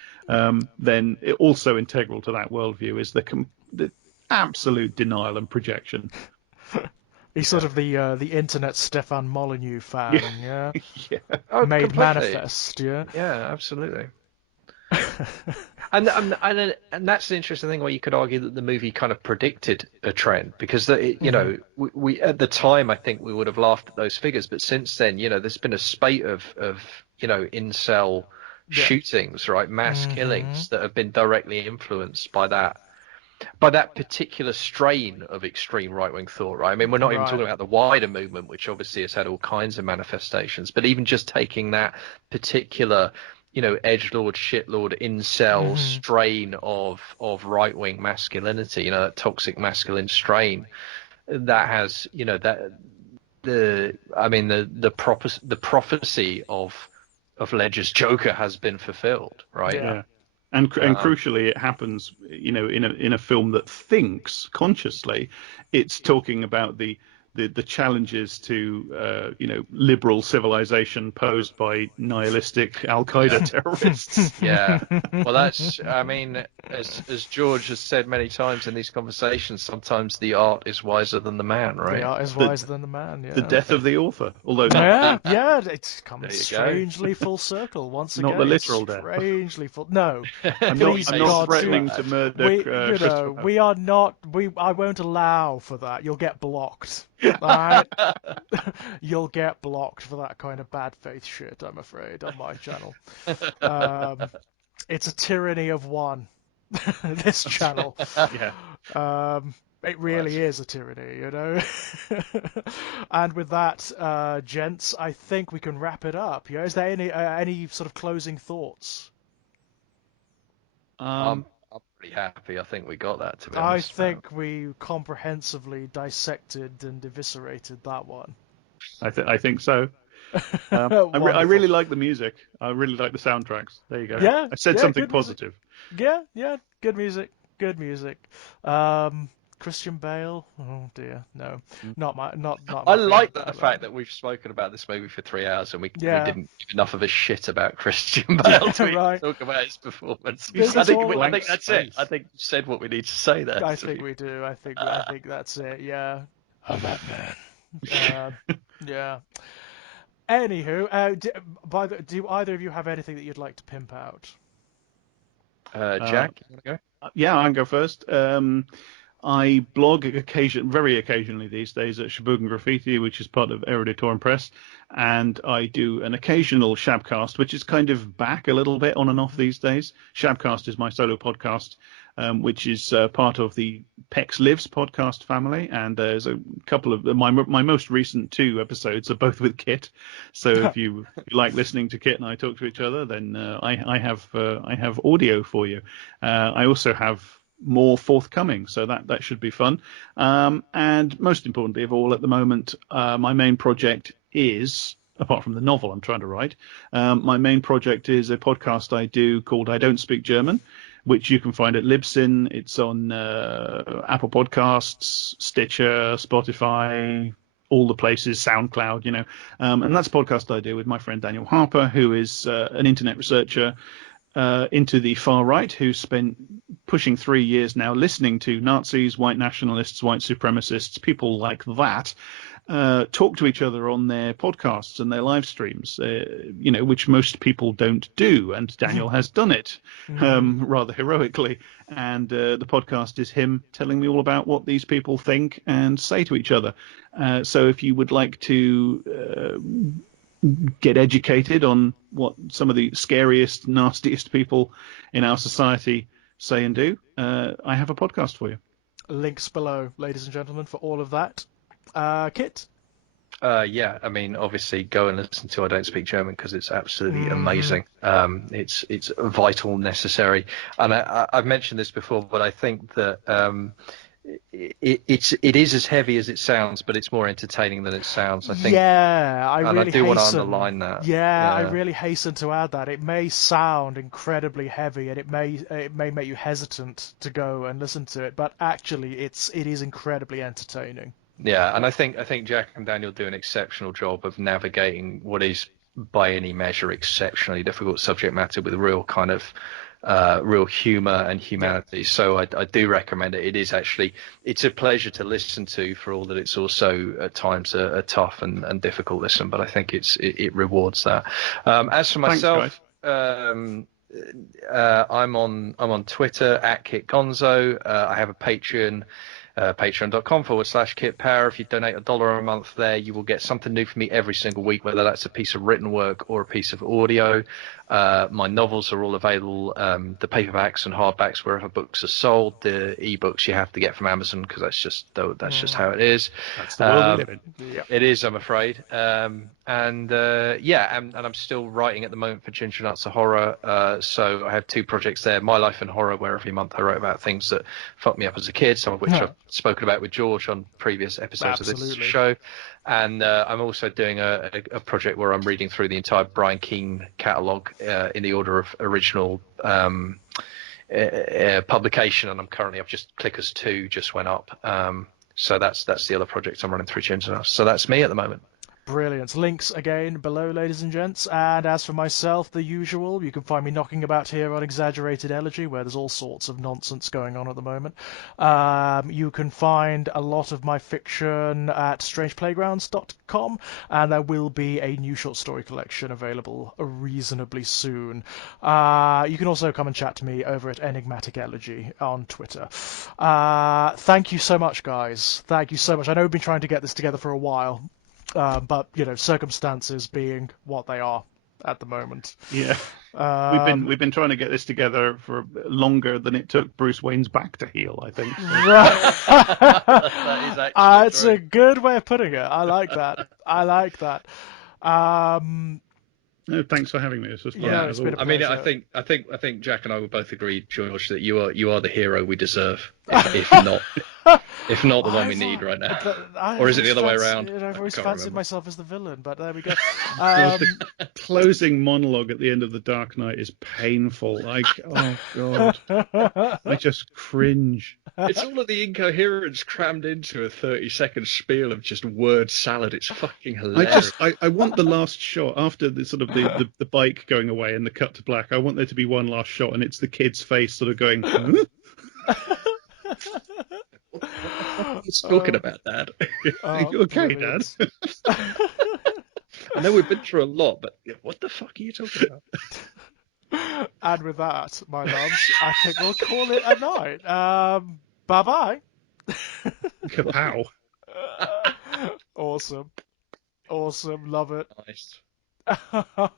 then also integral to that worldview is the absolute denial and projection. He's sort yeah, of the internet Stefan Molyneux Yeah, fan, yeah, yeah, oh, made completely. manifest, yeah. Yeah, absolutely. And that's the interesting thing where you could argue that the movie kind of predicted a trend, because Hmm. we at the time I think we would have laughed at those figures, but since then there's been a spate of incel Yeah. shootings, right, mass Hmm. killings that have been directly influenced by that particular strain of extreme right wing thought, right? I mean, we're not even Right. talking about the wider movement, which obviously has had all kinds of manifestations, but even just taking that particular edgelord, shitlord, incel strain of right-wing masculinity, that toxic masculine strain that has, that the prophecy of Ledger's Joker has been fulfilled, right? Yeah. Yeah. And crucially, it happens, in a film that thinks consciously. It's talking about the challenges to liberal civilization posed by nihilistic Al Qaeda terrorists. Yeah. Well, that's, as George has said many times in these conversations, sometimes the art is wiser than the man, The right? art is The wiser than the man. the Yeah. death of the author, although Yeah, yeah, it's coming There you go. strangely full circle once not again. the It's literal death. strangely full. No, I'm not. please, I'm not God, threatening do to murder we? Christopher Nolan. We are not. I won't allow for that. You'll get blocked. All right, you'll get blocked for that kind of bad faith shit. I'm afraid on my channel. It's a tyranny of one. This channel. Yeah. It really is a tyranny, And with that, gents, I think we can wrap it up. Yeah, is there any sort of closing thoughts? I'm pretty happy. I think we got that, to be I honest. think we comprehensively dissected and eviscerated that one. I think so. I really like the music. I really like the soundtracks. There you go. Yeah, I said yeah, something good music. positive. Yeah, good music, good music. Christian Bale. Oh dear, no, not my. I My like favorite the fact that we've spoken about this movie for 3 hours and we Yeah. didn't give enough of a shit about Christian Bale to right. talk about his performance. There's I think that's space. it. I think you said what we need to say there. I think we do. I think that's it. Yeah. I'm Batman. Yeah. Anywho, do either of you have anything that you'd like to pimp out? Jack, you want to go? Yeah, I can go first. I blog very occasionally these days at Shabugan Graffiti, which is part of Eruditorum Press, and I do an occasional Shabcast, which is kind of back a little bit on and off these days. Shabcast is my solo podcast, which is part of the Pex Lives podcast family, and there's a couple of my most recent 2 episodes are both with Kit. So if you like listening to Kit and I talk to each other, then I have audio for you. I also have more forthcoming, so that should be fun. And most importantly of all, at the moment, my main project is, apart from the novel I'm trying to write, my main project is a podcast I do called I Don't Speak German, which you can find at Libsyn. It's on Apple Podcasts, Stitcher, Spotify, all the places, SoundCloud, and that's a podcast I do with my friend Daniel Harper, who is an internet researcher into the far right, who spent pushing 3 years now listening to Nazis, white nationalists, white supremacists, people like that, talk to each other on their podcasts and their live streams, which most people don't do. And Daniel has done it rather heroically. And the podcast is him telling me all about what these people think and say to each other. So if you would like to get educated on what some of the scariest, nastiest people in our society say and do, I have a podcast for you. Links below, ladies and gentlemen, for all of that. Kit? Yeah, obviously go and listen to I Don't Speak German because it's absolutely amazing. It's vital, necessary. And I've mentioned this before, but I think that it is as heavy as it sounds, but it's more entertaining than it sounds. I think. Yeah, I do want to underline that. Yeah, I really hasten to add that. It may sound incredibly heavy, and it may make you hesitant to go and listen to it, but actually, it is incredibly entertaining. Yeah, and I think Jack and Daniel do an exceptional job of navigating what is, by any measure, exceptionally difficult subject matter with real kind of real humor and humanity. So I do recommend it. It's a pleasure to listen to, for all that it's also at times a tough and difficult listen. But I think it rewards that. As for myself, I'm on Twitter at KitGonzo. I have a Patreon. Patreon.com/Kit Power. If you donate $1 a month there, you will get something new from me every single week, whether that's a piece of written work or a piece of audio. My novels are all available, the paperbacks and hardbacks wherever books are sold. The ebooks you have to get from Amazon because that's just how it is. That's the world we live in. Yep. It is, I'm afraid. And I'm still writing at the moment for Ginger Nuts of Horror. So I have 2 projects there: My Life in Horror, where every month I write about things that fucked me up as a kid, some of which I've spoken about with George on previous episodes of this show. And I'm also doing a project where I'm reading through the entire Brian Keene catalogue in the order of original publication, and I've just Clickers 2 just went up. So that's the other project I'm running through Ginger Nuts. So that's me at the moment. Brilliant. Links again below, ladies and gents. And as for myself, the usual, you can find me knocking about here on Exaggerated Elegy, where there's all sorts of nonsense going on at the moment. You can find a lot of my fiction at strangeplaygrounds.com, and there will be a new short story collection available reasonably soon. You can also come and chat to me over at Enigmatic Elegy on Twitter. Thank you so much, guys. Thank you so much. I know we've been trying to get this together for a while. But circumstances being what they are at the moment. Yeah, we've been trying to get this together for longer than it took Bruce Wayne's back to heal, I think. That is actually It's a good way of putting it. I like that. No, thanks for having me. This was fun. Yeah, it's been a I mean, pleasure. I think Jack and I will both agree, George, that you are the hero we deserve, if not the one we need right now. Or is it the other way around? I've always fancied myself as the villain, but there we go. The closing monologue at the end of The Dark Knight is painful. Like, oh god, I just cringe. It's all of the incoherence crammed into a 30-second spiel of just word salad. It's fucking hilarious. I want the last shot after the sort of the bike going away and the cut to black. I want there to be one last shot, and it's the kid's face sort of going. Huh? What's talking about, Dad? Are you okay, Dad? I know we've been through a lot, but what the fuck are you talking about? And with that, my loves, I think we'll call it a night. Bye-bye. Kapow. Awesome. Love it. Nice.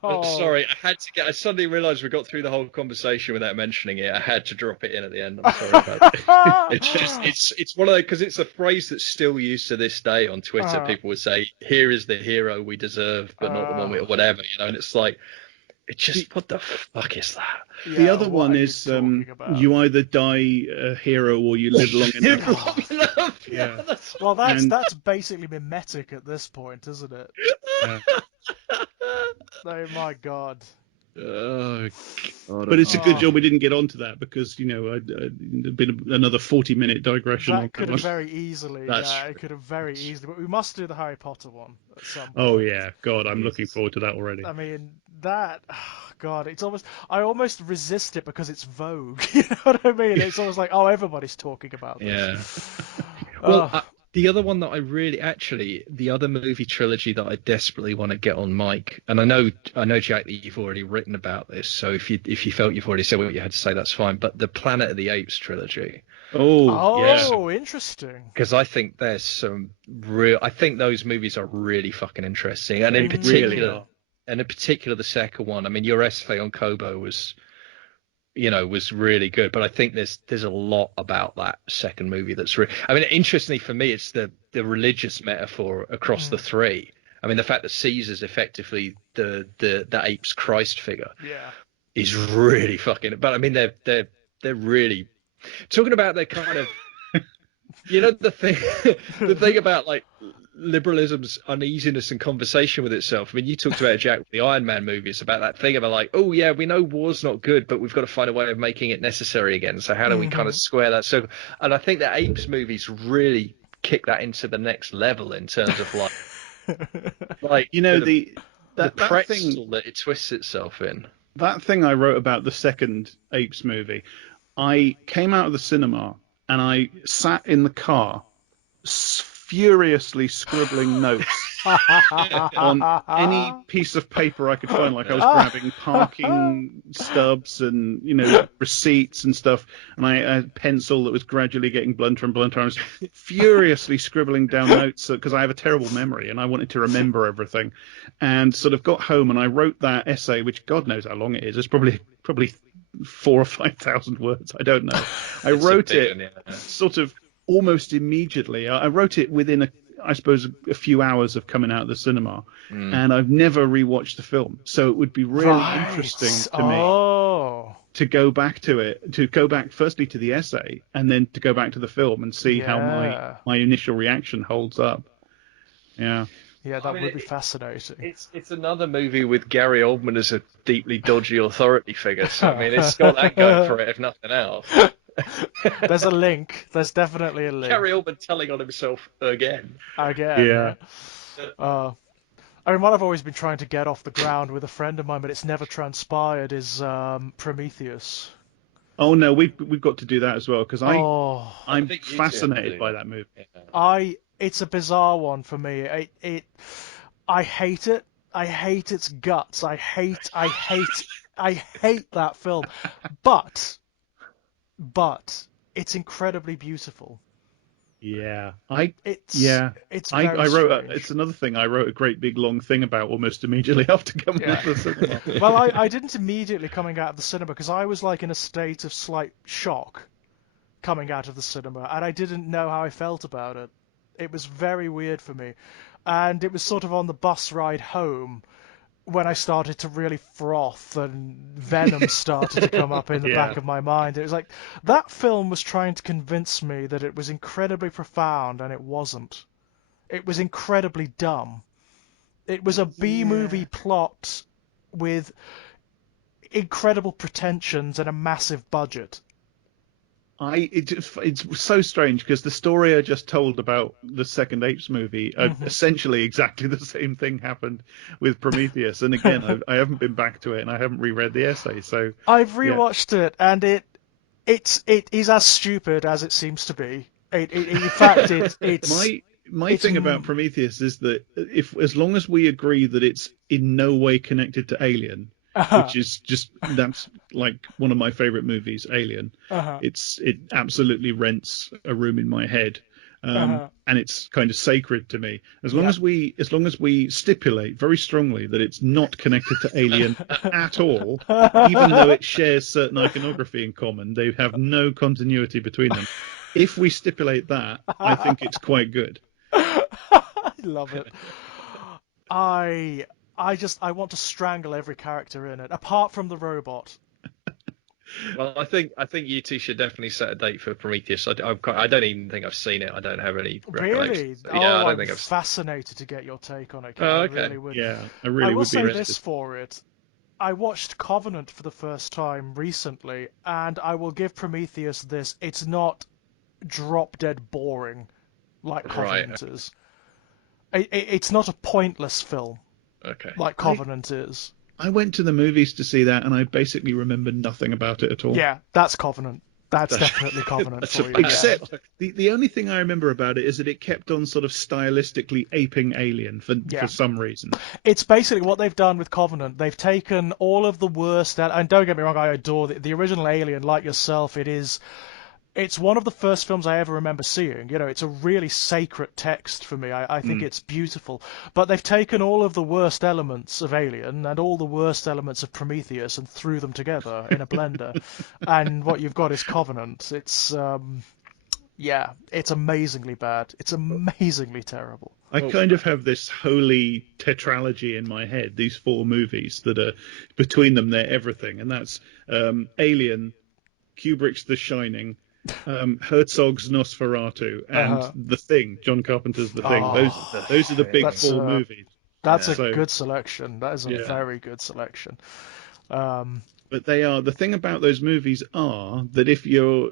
Sorry, I suddenly realised we got through the whole conversation without mentioning it. I had to drop it in at the end. I'm sorry about it. It's one of those, because it's a phrase that's still used to this day on Twitter. People would say, "Here is the hero we deserve, but not the one we," or whatever, and it's like, it's just, what the fuck is that? Yeah, the other one is you either die a hero or you live long enough. Yeah. Well, that's basically mimetic at this point, isn't it? Oh my god. Oh, God. But it's a good job we didn't get onto that, because it'd been another 40-minute digression. That could have very easily. It could have very easily. But we must do the Harry Potter one at some point. Oh yeah, God, I'm looking forward to that already. I mean, that. Oh, God, it's almost. I almost resist it because it's Vogue. You know what I mean? It's almost like, oh, everybody's talking about this. Yeah. Well, the other one that I really, the other movie trilogy that I desperately want to get on mic, and I know Jack, that you've already written about this, so if you felt you've already said what you had to say, that's fine. But the Planet of the Apes trilogy. Oh, yeah. Interesting. Because I think there's some real. I think those movies are really fucking interesting, and in particular, the second one. I mean, your essay on Kobo was really good, but I think there's a lot about that second movie that's I mean, interestingly for me, it's the religious metaphor across the three. I mean, the fact that Caesar's effectively the ape's Christ figure, is really fucking. But I mean, they're really talking about their kind of, the thing about like liberalism's uneasiness and conversation with itself. I mean, you talked about, Jack, the Iron Man movie. It's about that thing about like, oh yeah, we know war's not good, but we've got to find a way of making it necessary again. So how do we kind of square that? So, and I think the Apes movies really kick that into the next level in terms of the pretzel that it twists itself in. That thing I wrote about the second Apes movie, I came out of the cinema and I sat in the car furiously scribbling notes on any piece of paper I could find. Like I was grabbing parking stubs and receipts and stuff, and I had a pencil that was gradually getting blunter and blunter. I was furiously scribbling down notes because I have a terrible memory and I wanted to remember everything. And sort of got home and I wrote that essay, which God knows how long it is. It's probably 4,000 or 5,000 words. I don't know. I wrote it sort of almost immediately. I wrote it within I suppose a few hours of coming out of the cinema, and I've never rewatched the film. So it would be really interesting to me to go back to it, to go back firstly to the essay, and then to go back to the film and see how my initial reaction holds up. Yeah. Yeah, that would be fascinating. It's another movie with Gary Oldman as a deeply dodgy authority figure. So I mean, it's got that going for it, if nothing else. There's a link. There's definitely a link. Gary Oldman telling on himself again. Yeah. I mean, what I've always been trying to get off the ground with a friend of mine, but it's never transpired, is Prometheus. Oh no, we've got to do that as well because I'm fascinated by that movie. Yeah. It's a bizarre one for me. I hate it. I hate its guts. I hate that film. But it's incredibly beautiful. Yeah, it's very wrote. It's another thing. I wrote a great big long thing about almost immediately after coming out of the cinema. Well, I didn't immediately coming out of the cinema because I was like in a state of slight shock coming out of the cinema, and I didn't know how I felt about it. It was very weird for me, and it was sort of on the bus ride home when I started to really froth and venom started to come up in the back of my mind. It was like that film was trying to convince me that it was incredibly profound, and it wasn't. It was incredibly dumb. It was a B-movie plot with incredible pretensions and a massive budget. It's so strange because the story I just told about the second Apes movie, essentially exactly the same thing happened with Prometheus. And again, I haven't been back to it and I haven't reread the essay. So I've rewatched it, and it is as stupid as it seems to be. In fact, it's my thing about Prometheus is that as long as we agree that it's in no way connected to Alien. Which is that's like one of my favorite movies, Alien. It absolutely rents a room in my head, and it's kind of sacred to me. As long as we stipulate very strongly that it's not connected to Alien at all, even though it shares certain iconography in common, they have no continuity between them. If we stipulate that, I think it's quite good. I love it. I want to strangle every character in it, apart from the robot. Well, I think you two should definitely set a date for Prometheus. I don't even think I've seen it. I don't have any recollections. Really? Yeah, I'm fascinated to get your take on it. Oh, okay. I really would. Yeah, I really would be I will say interested. this for it. I watched Covenant for the first time recently, and I will give Prometheus this. It's not drop-dead boring like Covenant is. It's not a pointless film. Okay. Like Covenant is. I went to the movies to see that, and I basically remember nothing about it at all. Yeah, that's Covenant. That's definitely Covenant for you. Except the only thing I remember about it is that it kept on sort of stylistically aping Alien for some reason. It's basically what they've done with Covenant. They've taken all of the worst, and don't get me wrong, I adore the original Alien, like yourself. It's one of the first films I ever remember seeing. It's a really sacred text for me. I think it's beautiful. But they've taken all of the worst elements of Alien and all the worst elements of Prometheus and threw them together in a blender. And what you've got is Covenant. It's amazingly bad. It's amazingly terrible. I kind of have this holy tetralogy in my head, these four movies that are, between them, they're everything. And that's Alien, Kubrick's The Shining, Herzog's Nosferatu, and The Thing, John Carpenter's The Thing. Those are the big four movies. That's a good selection. That is a very good selection. But they are, the thing about those movies are that if you're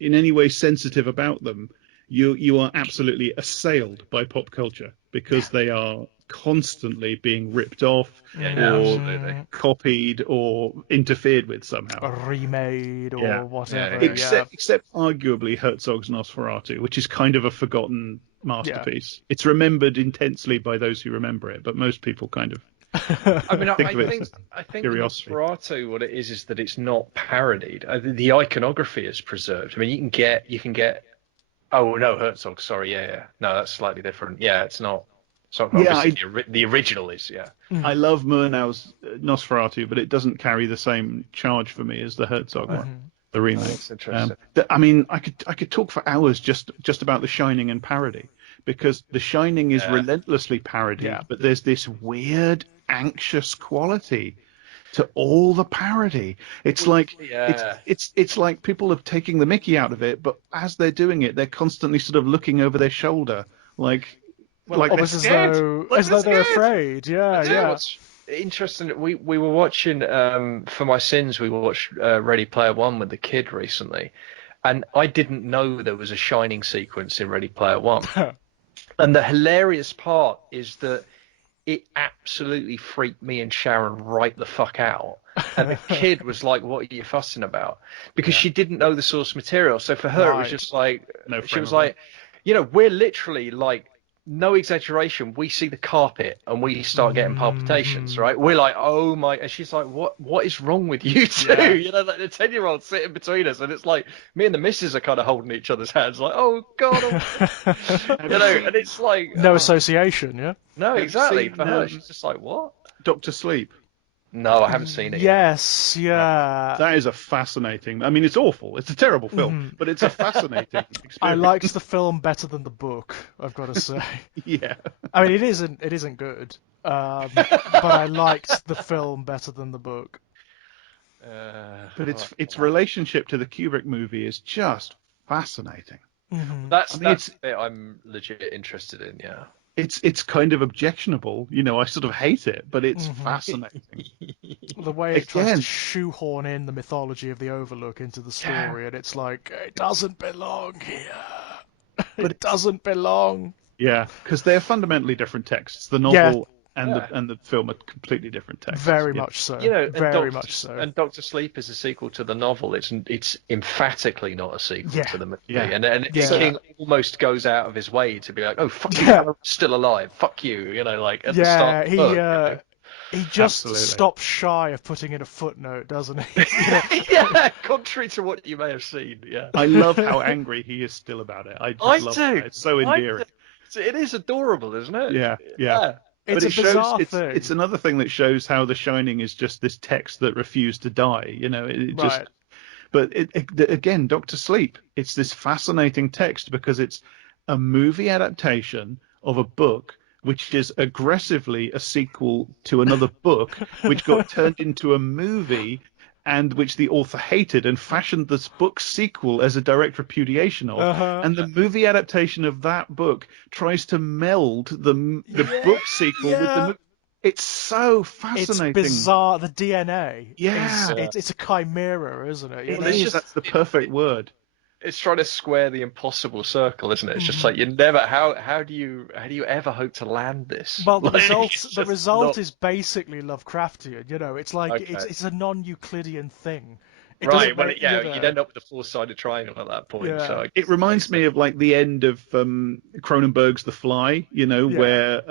in any way sensitive about them, you are absolutely assailed by pop culture because they are constantly being ripped off Yeah, no, or absolutely. copied or interfered with somehow. or remade Yeah. or whatever. Yeah. Except arguably Herzog's Nosferatu, which is kind of a forgotten Yeah. masterpiece. It's remembered intensely by those who remember it, but most people kind of I mean, think I of it think as I think with curiosity. Nosferatu, what it is that it's not parodied. The iconography is preserved. I mean, you can get. Oh no, Herzog. Sorry, yeah. No, that's slightly different. Yeah, it's not. So Yeah, obviously the original is, yeah. I love Murnau's Nosferatu, but it doesn't carry the same charge for me as the Herzog one, the Oh, remake. that's interesting. I mean, I could talk for hours just about The Shining and parody, because The Shining is Yeah. relentlessly parodied, Yeah. but there's this weird anxious quality to all the parody. It's like Yeah. it's like people are taking the mickey out of it, but as they're doing it, they're constantly sort of looking over their shoulder, like they're Almost scared, as though they're scared. afraid. Yeah, I tell you yeah. what's interesting. We were watching for my sins. We watched Ready Player One with the kid recently, and I didn't know there was a Shining sequence in Ready Player One. And the hilarious part is that it absolutely freaked me and Sharon right the fuck out. And the kid was like, "What are you fussing about?" Because she didn't know the source material. So for her, it was Right. just like No she frame was of reference. like, we're literally like, no exaggeration. We see the carpet and we start getting palpitations, right? We're like, "Oh my!" And she's like, "What is wrong with you two?" Yeah. Like the 10-year-old sitting between us, and it's like me and the missus are kind of holding each other's hands, like, "Oh God," and it's like, No association, yeah? no, Have you exactly. seen For her, she's just like, "What?" Doctor Sleep? No, I haven't seen it yet. Yes, yeah. That is a fascinating. I mean, it's awful. It's a terrible film, but it's a fascinating experience. I liked the film better than the book, I've got to say. Yeah. I mean, it isn't good, but I liked the film better than the book. But its relationship to the Kubrick movie is just fascinating. That's I mean, that's the bit I'm legit interested in. Yeah. it's kind of objectionable. I sort of hate it, but it's fascinating. The way it tries to Again, shoehorn in the mythology of the Overlook into the yeah, story, and it's like, it doesn't belong here. but It doesn't belong. yeah, because they're fundamentally different texts. The Yeah, novel and Yeah. the film are completely different texts. very much so. And Very much so. Doctor Sleep is a sequel to the novel. It's emphatically not a sequel Yeah. to the movie. Yeah. And Yeah. King almost goes out of his way to be like, "Oh fuck you, Yeah. I'm still alive. Fuck you," like at the start Yeah, of the book. he just Absolutely. stops shy of putting in a footnote, doesn't he? Yeah, contrary to what you may have seen. Yeah. I love how angry he is still about it. I just I love do. that. It's so endearing. It is adorable, isn't it? Yeah. It's But a it shows bizarre it's thing. it's another thing that shows how The Shining is just this text that refused to die. It just. Right. But again, Doctor Sleep. It's this fascinating text because it's a movie adaptation of a book which is aggressively a sequel to another book which got turned into a movie and which the author hated and fashioned this book sequel as a direct repudiation of. Uh-huh. And the movie adaptation of that book tries to meld the book sequel with the Yeah. movie. It's so It's fascinating. bizarre. The DNA. Yeah. It's a chimera, isn't it? It Well, it's is. just- That's the perfect word. It's trying to square the impossible circle, isn't it? It's just like you never. How do you ever hope to land this? Well, the Like, result it's the just result not- is basically Lovecraftian. It's like Okay. it's a non-Euclidean thing. It right. doesn't Well, make- you'd end up with a four-sided triangle at that point. Yeah. So I It reminds me of like the end of Cronenberg's The Fly, where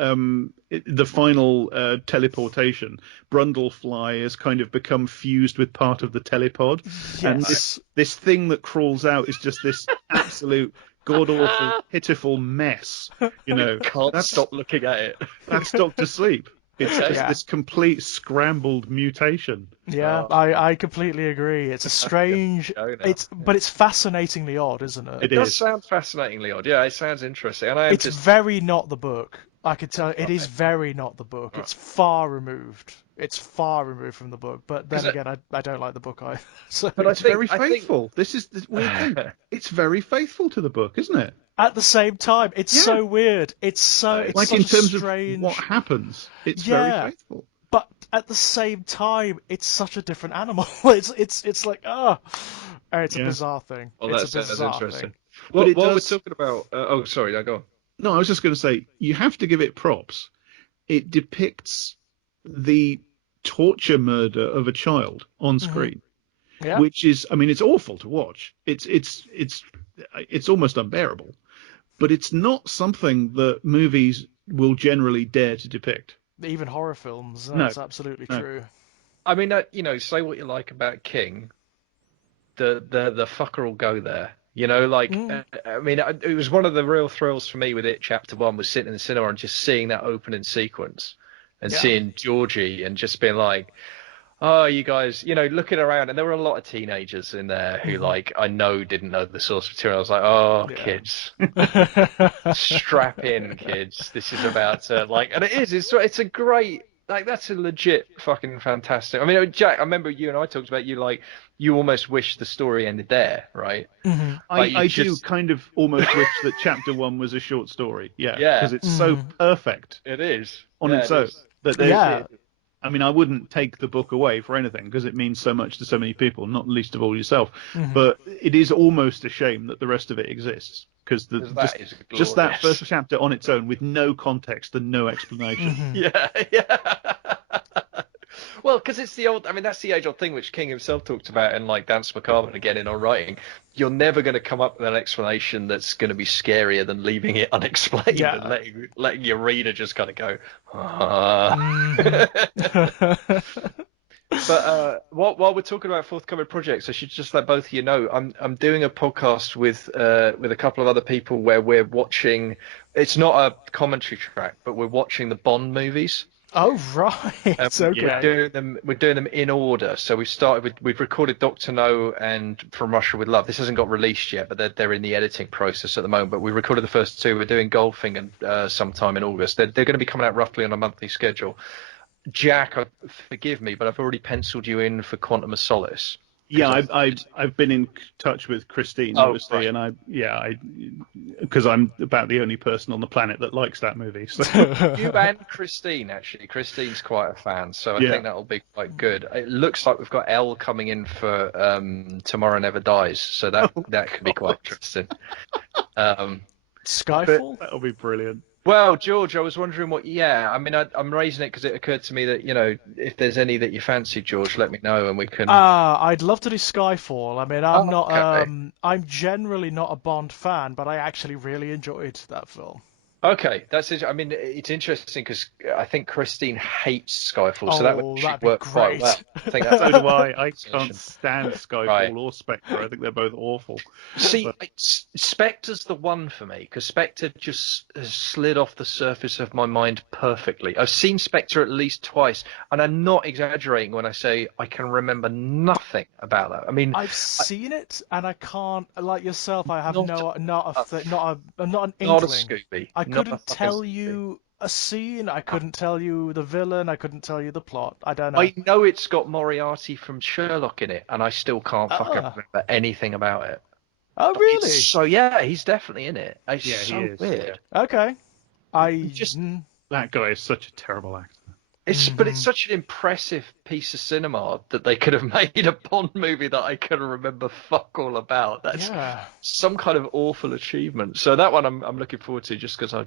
the final teleportation, Brundlefly has kind of become fused with part of the telepod, and Yes. this thing that crawls out is just this absolute god awful, pitiful mess. can't that's stop looking at it. that's Doctor Sleep. It's just Yeah. this complete scrambled mutation. Yeah, I completely agree. It's a strange. go now. But it's fascinatingly odd, isn't it? It It does is. sound fascinatingly odd. Yeah, it sounds interesting. And I am It's just very not the book. I could tell it is very not the book. It's far removed. It's far removed from the book. But then 'Cause again, I don't like the book either. So But I It's think- very I think- faithful. This is the weird thing. It's very faithful to the book, isn't it? at the same time, it's Yeah. so weird. It's Like such in terms a strange. of what happens, it's Yeah. very faithful. But at the same time, it's such a different animal. It's like it's a Yeah. bizarre thing. well, It's that's a bizarre interesting. thing. Well, But it while does- we're talking about, sorry, no, go on. No, I was just going to say, you have to give it props. It depicts the torture murder of a child on Hmm. screen, Yeah, which is, I mean, it's awful to watch. It's almost unbearable. But it's not something that movies will generally dare to depict. even horror films. No, That's absolutely no. true. I mean, say what you like about King, the fucker will go there. Mm. I mean, it was one of the real thrills for me with it. Chapter one was sitting in the cinema and just seeing that opening sequence and Yeah. seeing Georgie and just being like, oh, you guys, looking around, and there were a lot of teenagers in there who, Hmm. I know didn't know the source material. I was like, oh, Yeah. kids, strap in, kids. This is about to and it is. It's a great. That's a legit fucking fantastic. I mean, Jack, I remember you and I talked about you almost wish the story ended there, right? Hmm. Like you I do just, kind of almost wish that chapter one was a short story. Yeah, yeah, because it's so Hmm. perfect it is. on Yeah, its it own is. that It there's. really Yeah. is. I mean, I wouldn't take the book away for anything because it means so much to so many people, not least of all yourself. Hmm. But it is almost a shame that the rest of it exists because the Because just that is just that glorious. first chapter on its own with no context and no explanation. Hmm. Yeah, yeah. Well, because it's the old. I mean, that's the age-old thing which King himself talked about, and like Dance McCarthy again in On Writing. You're never going to come up with an explanation that's going to be scarier than leaving it unexplained and Yeah. letting your reader just kind of go. Ah. Hmm. But while we're talking about forthcoming projects, I should just let both of you know I'm doing a podcast with a couple of other people where we're watching. It's not a commentary track, but we're watching the Bond movies. Oh, right. We're Yeah, Okay. doing them. We're doing them in order. So we've recorded Doctor No and From Russia with Love. This hasn't got released yet, but they're in the editing process at the moment. But we recorded the first two. We're doing Goldfinger sometime in August. They're going to be coming out roughly on a monthly schedule. Jack, forgive me, but I've already penciled you in for Quantum of Solace yeah. because I I've been in touch with Christine, oh obviously, right. and I because I'm about the only person on the planet that likes that movie. So You and Christine, actually. Christine's quite a fan, so I yeah. think that'll be quite good. It looks like we've got Elle coming in for Tomorrow Never Dies, so Oh that could be God, quite interesting. Um, but Skyfall? that'll be brilliant. well, George, I was wondering what. Yeah, I mean, I'm raising it because it occurred to me that if there's any that you fancy, George, let me know and we can. I'd love to do Skyfall. I mean, I'm Oh, not, okay. I'm generally not a Bond fan, but I actually really enjoyed that film. Okay, that's it. I mean, it's interesting because I think Christine hates Skyfall, so that would Oh, actually that'd be work quite well. great. I think that's So actually do I. I a can't conversation. stand Right. Skyfall or Spectre. I think they're both awful. See, But Spectre's the one for me because Spectre just has slid off the surface of my mind perfectly. I've seen Spectre at least twice, and I'm not exaggerating when I say I can remember nothing about that. I mean, I've I, seen it, and I can't, like yourself, I have not not an not a inkling. Scooby, I not a couldn't fucking tell Scooby. you a scene, I couldn't tell you the villain, I couldn't tell you the plot. I don't know. I know it's got Moriarty from Sherlock in it, and I still can't fucking Ah, remember anything about it. oh But it's really? so yeah, he's definitely in it. It's yeah, he so is. Yeah, weird. Okay. I. Just that guy is such a terrible actor. But it's Mhm. such an impressive piece of cinema that they could have made a Bond movie that I couldn't remember fuck all about. That's Yeah. some kind of awful achievement. So that one I'm looking forward to just because I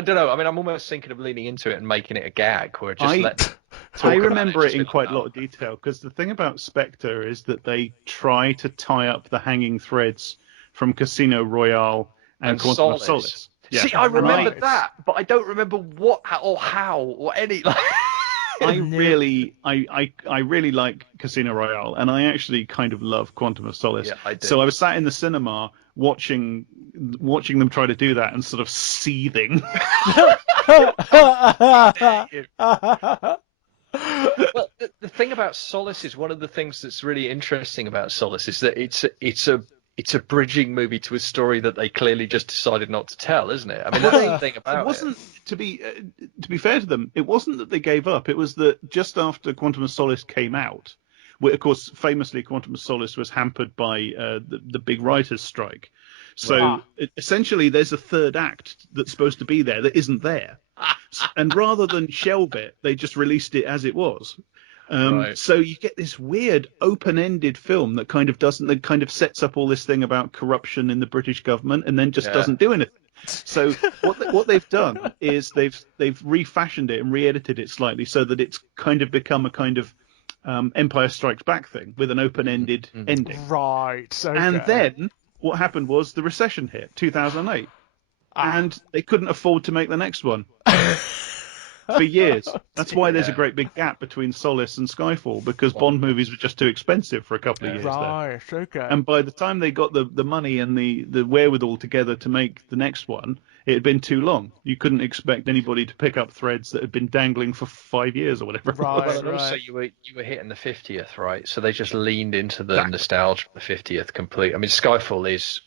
don't know. I mean, I'm almost thinking of leaning into it and making it a gag or just I let them I talk about it. remember it Just in be like, quite a lot oh, of detail because the thing about Spectre is that they try to tie up the hanging threads from Casino Royale and and Quantum of Solace. Solace. Yeah, See, I and remember Right. that, but I don't remember what or how or any. Nib. I really like Casino Royale, and I actually kind of love Quantum of Solace. Yeah, I So do. I was sat in the cinema watching them try to do that and sort of seething. Well, the thing about Solace is one of the things that's really interesting about Solace is that it's a bridging movie to a story that they clearly just decided not to tell, isn't it? I mean, Well, that's the they thing it about it. wasn't to be fair to them. It wasn't that they gave up. It was that just after Quantum of Solace came out, where, of course, famously Quantum of Solace was hampered by the big writers' strike. Right. So essentially, there's a third act that's supposed to be there that isn't there. And rather than shelve it, they just released it as it was. Right. So you get this weird open-ended film that kind of sets up all this thing about corruption in the British government and then just Yeah. doesn't do anything. So what they've done is they've refashioned it and re-edited it slightly so that it's kind of become a kind of Empire Strikes Back thing with an open-ended ending. Right. And Okay. then what happened was the recession hit, 2008, Ah. and they couldn't afford to make the next one for years. That's why there's a Yeah. great big gap between Solace and Skyfall, because Bond movies were just too expensive for a couple of years there. Right. Okay. And by the time they got the money and the wherewithal together to make the next one, it had been too long. You couldn't expect anybody to pick up threads that had been dangling for 5 years or whatever. Right. Well, and also Right. you were hitting the 50th, right? So they just leaned into the Exactly. nostalgia of the 50th complete. I mean, Skyfall is.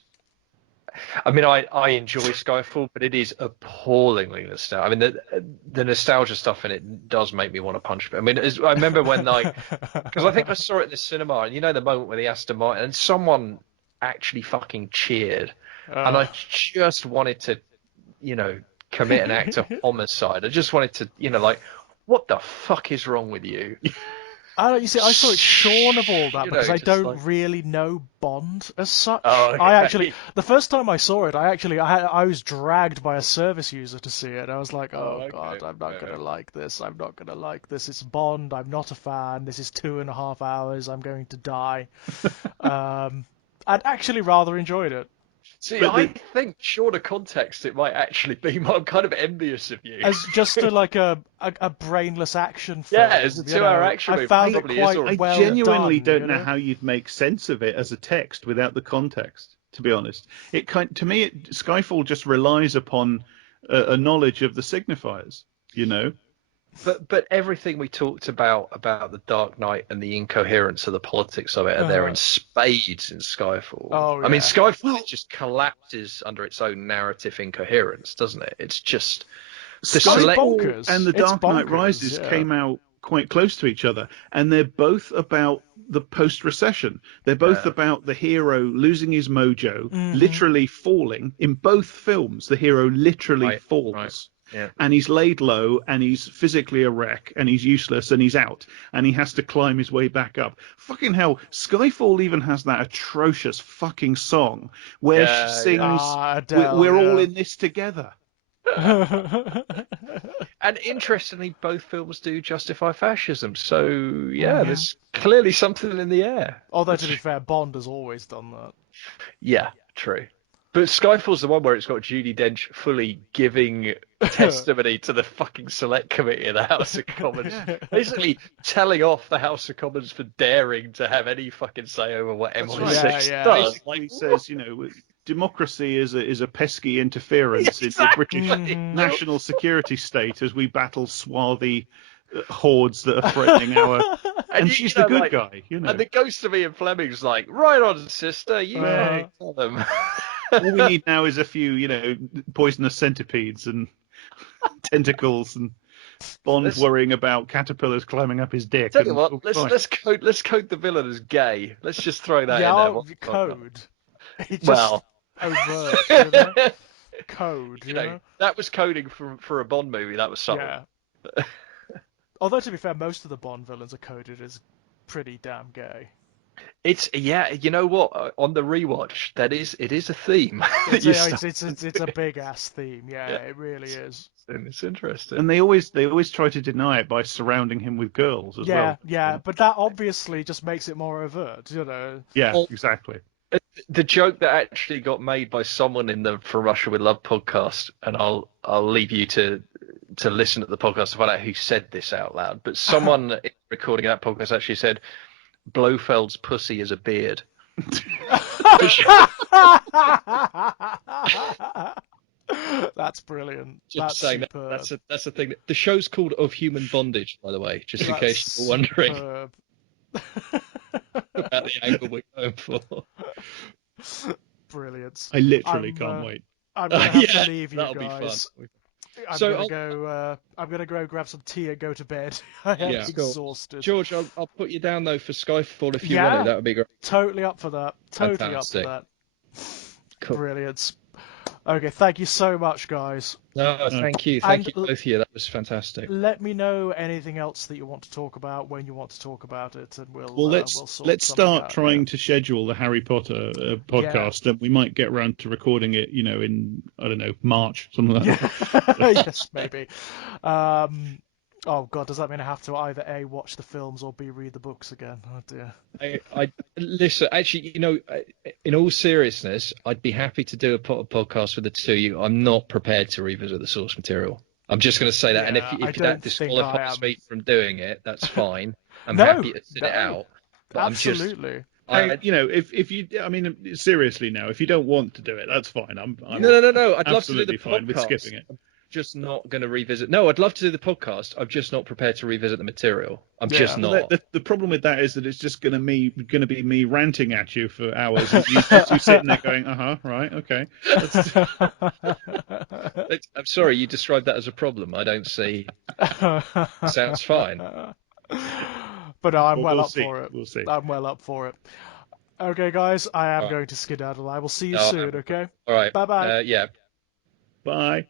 I mean, I enjoy Skyfall, but it is appallingly nostalgic. I mean, the nostalgia stuff in it does make me want to punch it. I mean, I remember when because I think I saw it in the cinema, and you know the moment where the Aston Martin and someone actually fucking cheered, and I just wanted to, commit an act of homicide. I just wanted to, like, what the fuck is wrong with you? You see, I saw it shorn of all that because I just don't like- really know Bond as such. Oh, okay. I actually, the first time I saw it, I was dragged by a service user to see it. I was like, oh okay. God, I'm not Yeah. gonna like this. I'm not gonna like this. It's Bond. I'm not a fan. This is 2.5 hours. I'm going to die. I'd actually rather enjoyed it. See, But I think, short of context, it might actually be. I'm kind of envious of you. As just like a brainless action film. Yeah, it's a 2-hour action I movie. found It it probably is quite all right. I well genuinely done, don't know how you'd make sense of it as a text without the context. To be honest, to me, Skyfall just relies upon a knowledge of the signifiers. You know, But everything we talked about the Dark Knight and the incoherence of the politics of it are there in spades in Skyfall. Oh, I mean, yeah. Skyfall just collapses under its own narrative incoherence, doesn't it? It's just the Skyfall bonkers. and The It's Dark Knight bonkers, Rises yeah. came out quite close to each other, and they're both about the post-recession. They're both about the hero losing his mojo, literally falling. In both films, the hero literally falls. Right. Yeah. And he's laid low, and he's physically a wreck, and he's useless, and he's out, and he has to climb his way back up. Fucking hell, Skyfall even has that atrocious fucking song where she sings, Adele, we're all yeah. in this together. And interestingly, both films do justify fascism. So, yeah, there's clearly something in the air. Although, to be fair, Bond has always done that. Yeah, true. But Skyfall's the one where it's got Judi Dench fully giving testimony to the fucking select committee of the House of Commons. Basically telling off the House of Commons for daring to have any fucking say over what MI6 right. Yeah. does. Basically says, democracy is a pesky interference in the British national security state as we battle swarthy hordes that are threatening our... And she's the good guy, And the ghost of Ian Fleming's like, right on, sister, you fucking tell them. All we need now is a few, poisonous centipedes and tentacles and Bond worrying about caterpillars climbing up his dick. Tell you what, let's code the villain as gay. Let's just throw that in there. Code. Well, overt, code. That was coding for a Bond movie. That was subtle. Yeah. Although to be fair, most of the Bond villains are coded as pretty damn gay. You know what? On the rewatch, it is a theme. It's a big ass theme. Yeah, it really is. It's interesting. And they always try to deny it by surrounding him with girls as well. Yeah, but that obviously just makes it more overt, Yeah, exactly. The joke that actually got made by someone in the From Russia with Love podcast, and I'll leave you to listen to the podcast to find out who said this out loud. But someone recording that podcast actually said, Blofeld's pussy is a beard. That's brilliant. Just That's saying superb. that's the thing. The show's called Of Human Bondage, by the way, just in case you're wondering about the angle we're going for. Brilliant. I literally can't wait. I'm gonna have to leave you that'll guys. Be fun. I'm gonna go grab some tea and go to bed. I am exhausted. George, I'll put you down though for Skyfall if you want it. That would be great. Totally up for that. Totally Fantastic. up for that. Cool. Brilliant. Okay, thank you so much, guys. No, thank you. And Thank you both of you. That was fantastic. let me know anything else that you want to talk about when you want to talk about it, and Well, we'll sort let's something start out. trying to schedule the Harry Potter Yeah. podcast, and we might get around to recording it, in I don't know, March, something like Yeah. that. Yes, maybe. Oh God, does that mean I have to either A, watch the films, or B, read the books again? Oh dear. I listen. Actually, in all seriousness, I'd be happy to do a podcast with the two of you. I'm not prepared to revisit the source material. I'm just going to say that. And Yeah, I if that don't think I disqualifies am. me from doing it, that's fine. I'm No, happy to sit it no, out. But I'm just, absolutely. Hey, I if you, I mean, seriously now, if you don't want to do it, that's fine. I'm no. I'd love to do the absolutely fine with podcast. skipping it. Just not going to revisit. No, I'd love to do the podcast. I'm just not prepared to revisit the material. I'm just Yeah. Well, not. the problem with that is that it's just going to be me ranting at you for hours, and you sitting there going, right, okay. I'm sorry, you described that as a problem. I don't see. Sounds fine. But no, I'm Well, well we'll up see. for it. We'll see. I'm well up for it. Okay, guys, I am All right. going to skedaddle. I will see you No, soon, okay? all right. Bye bye. Yeah. Bye.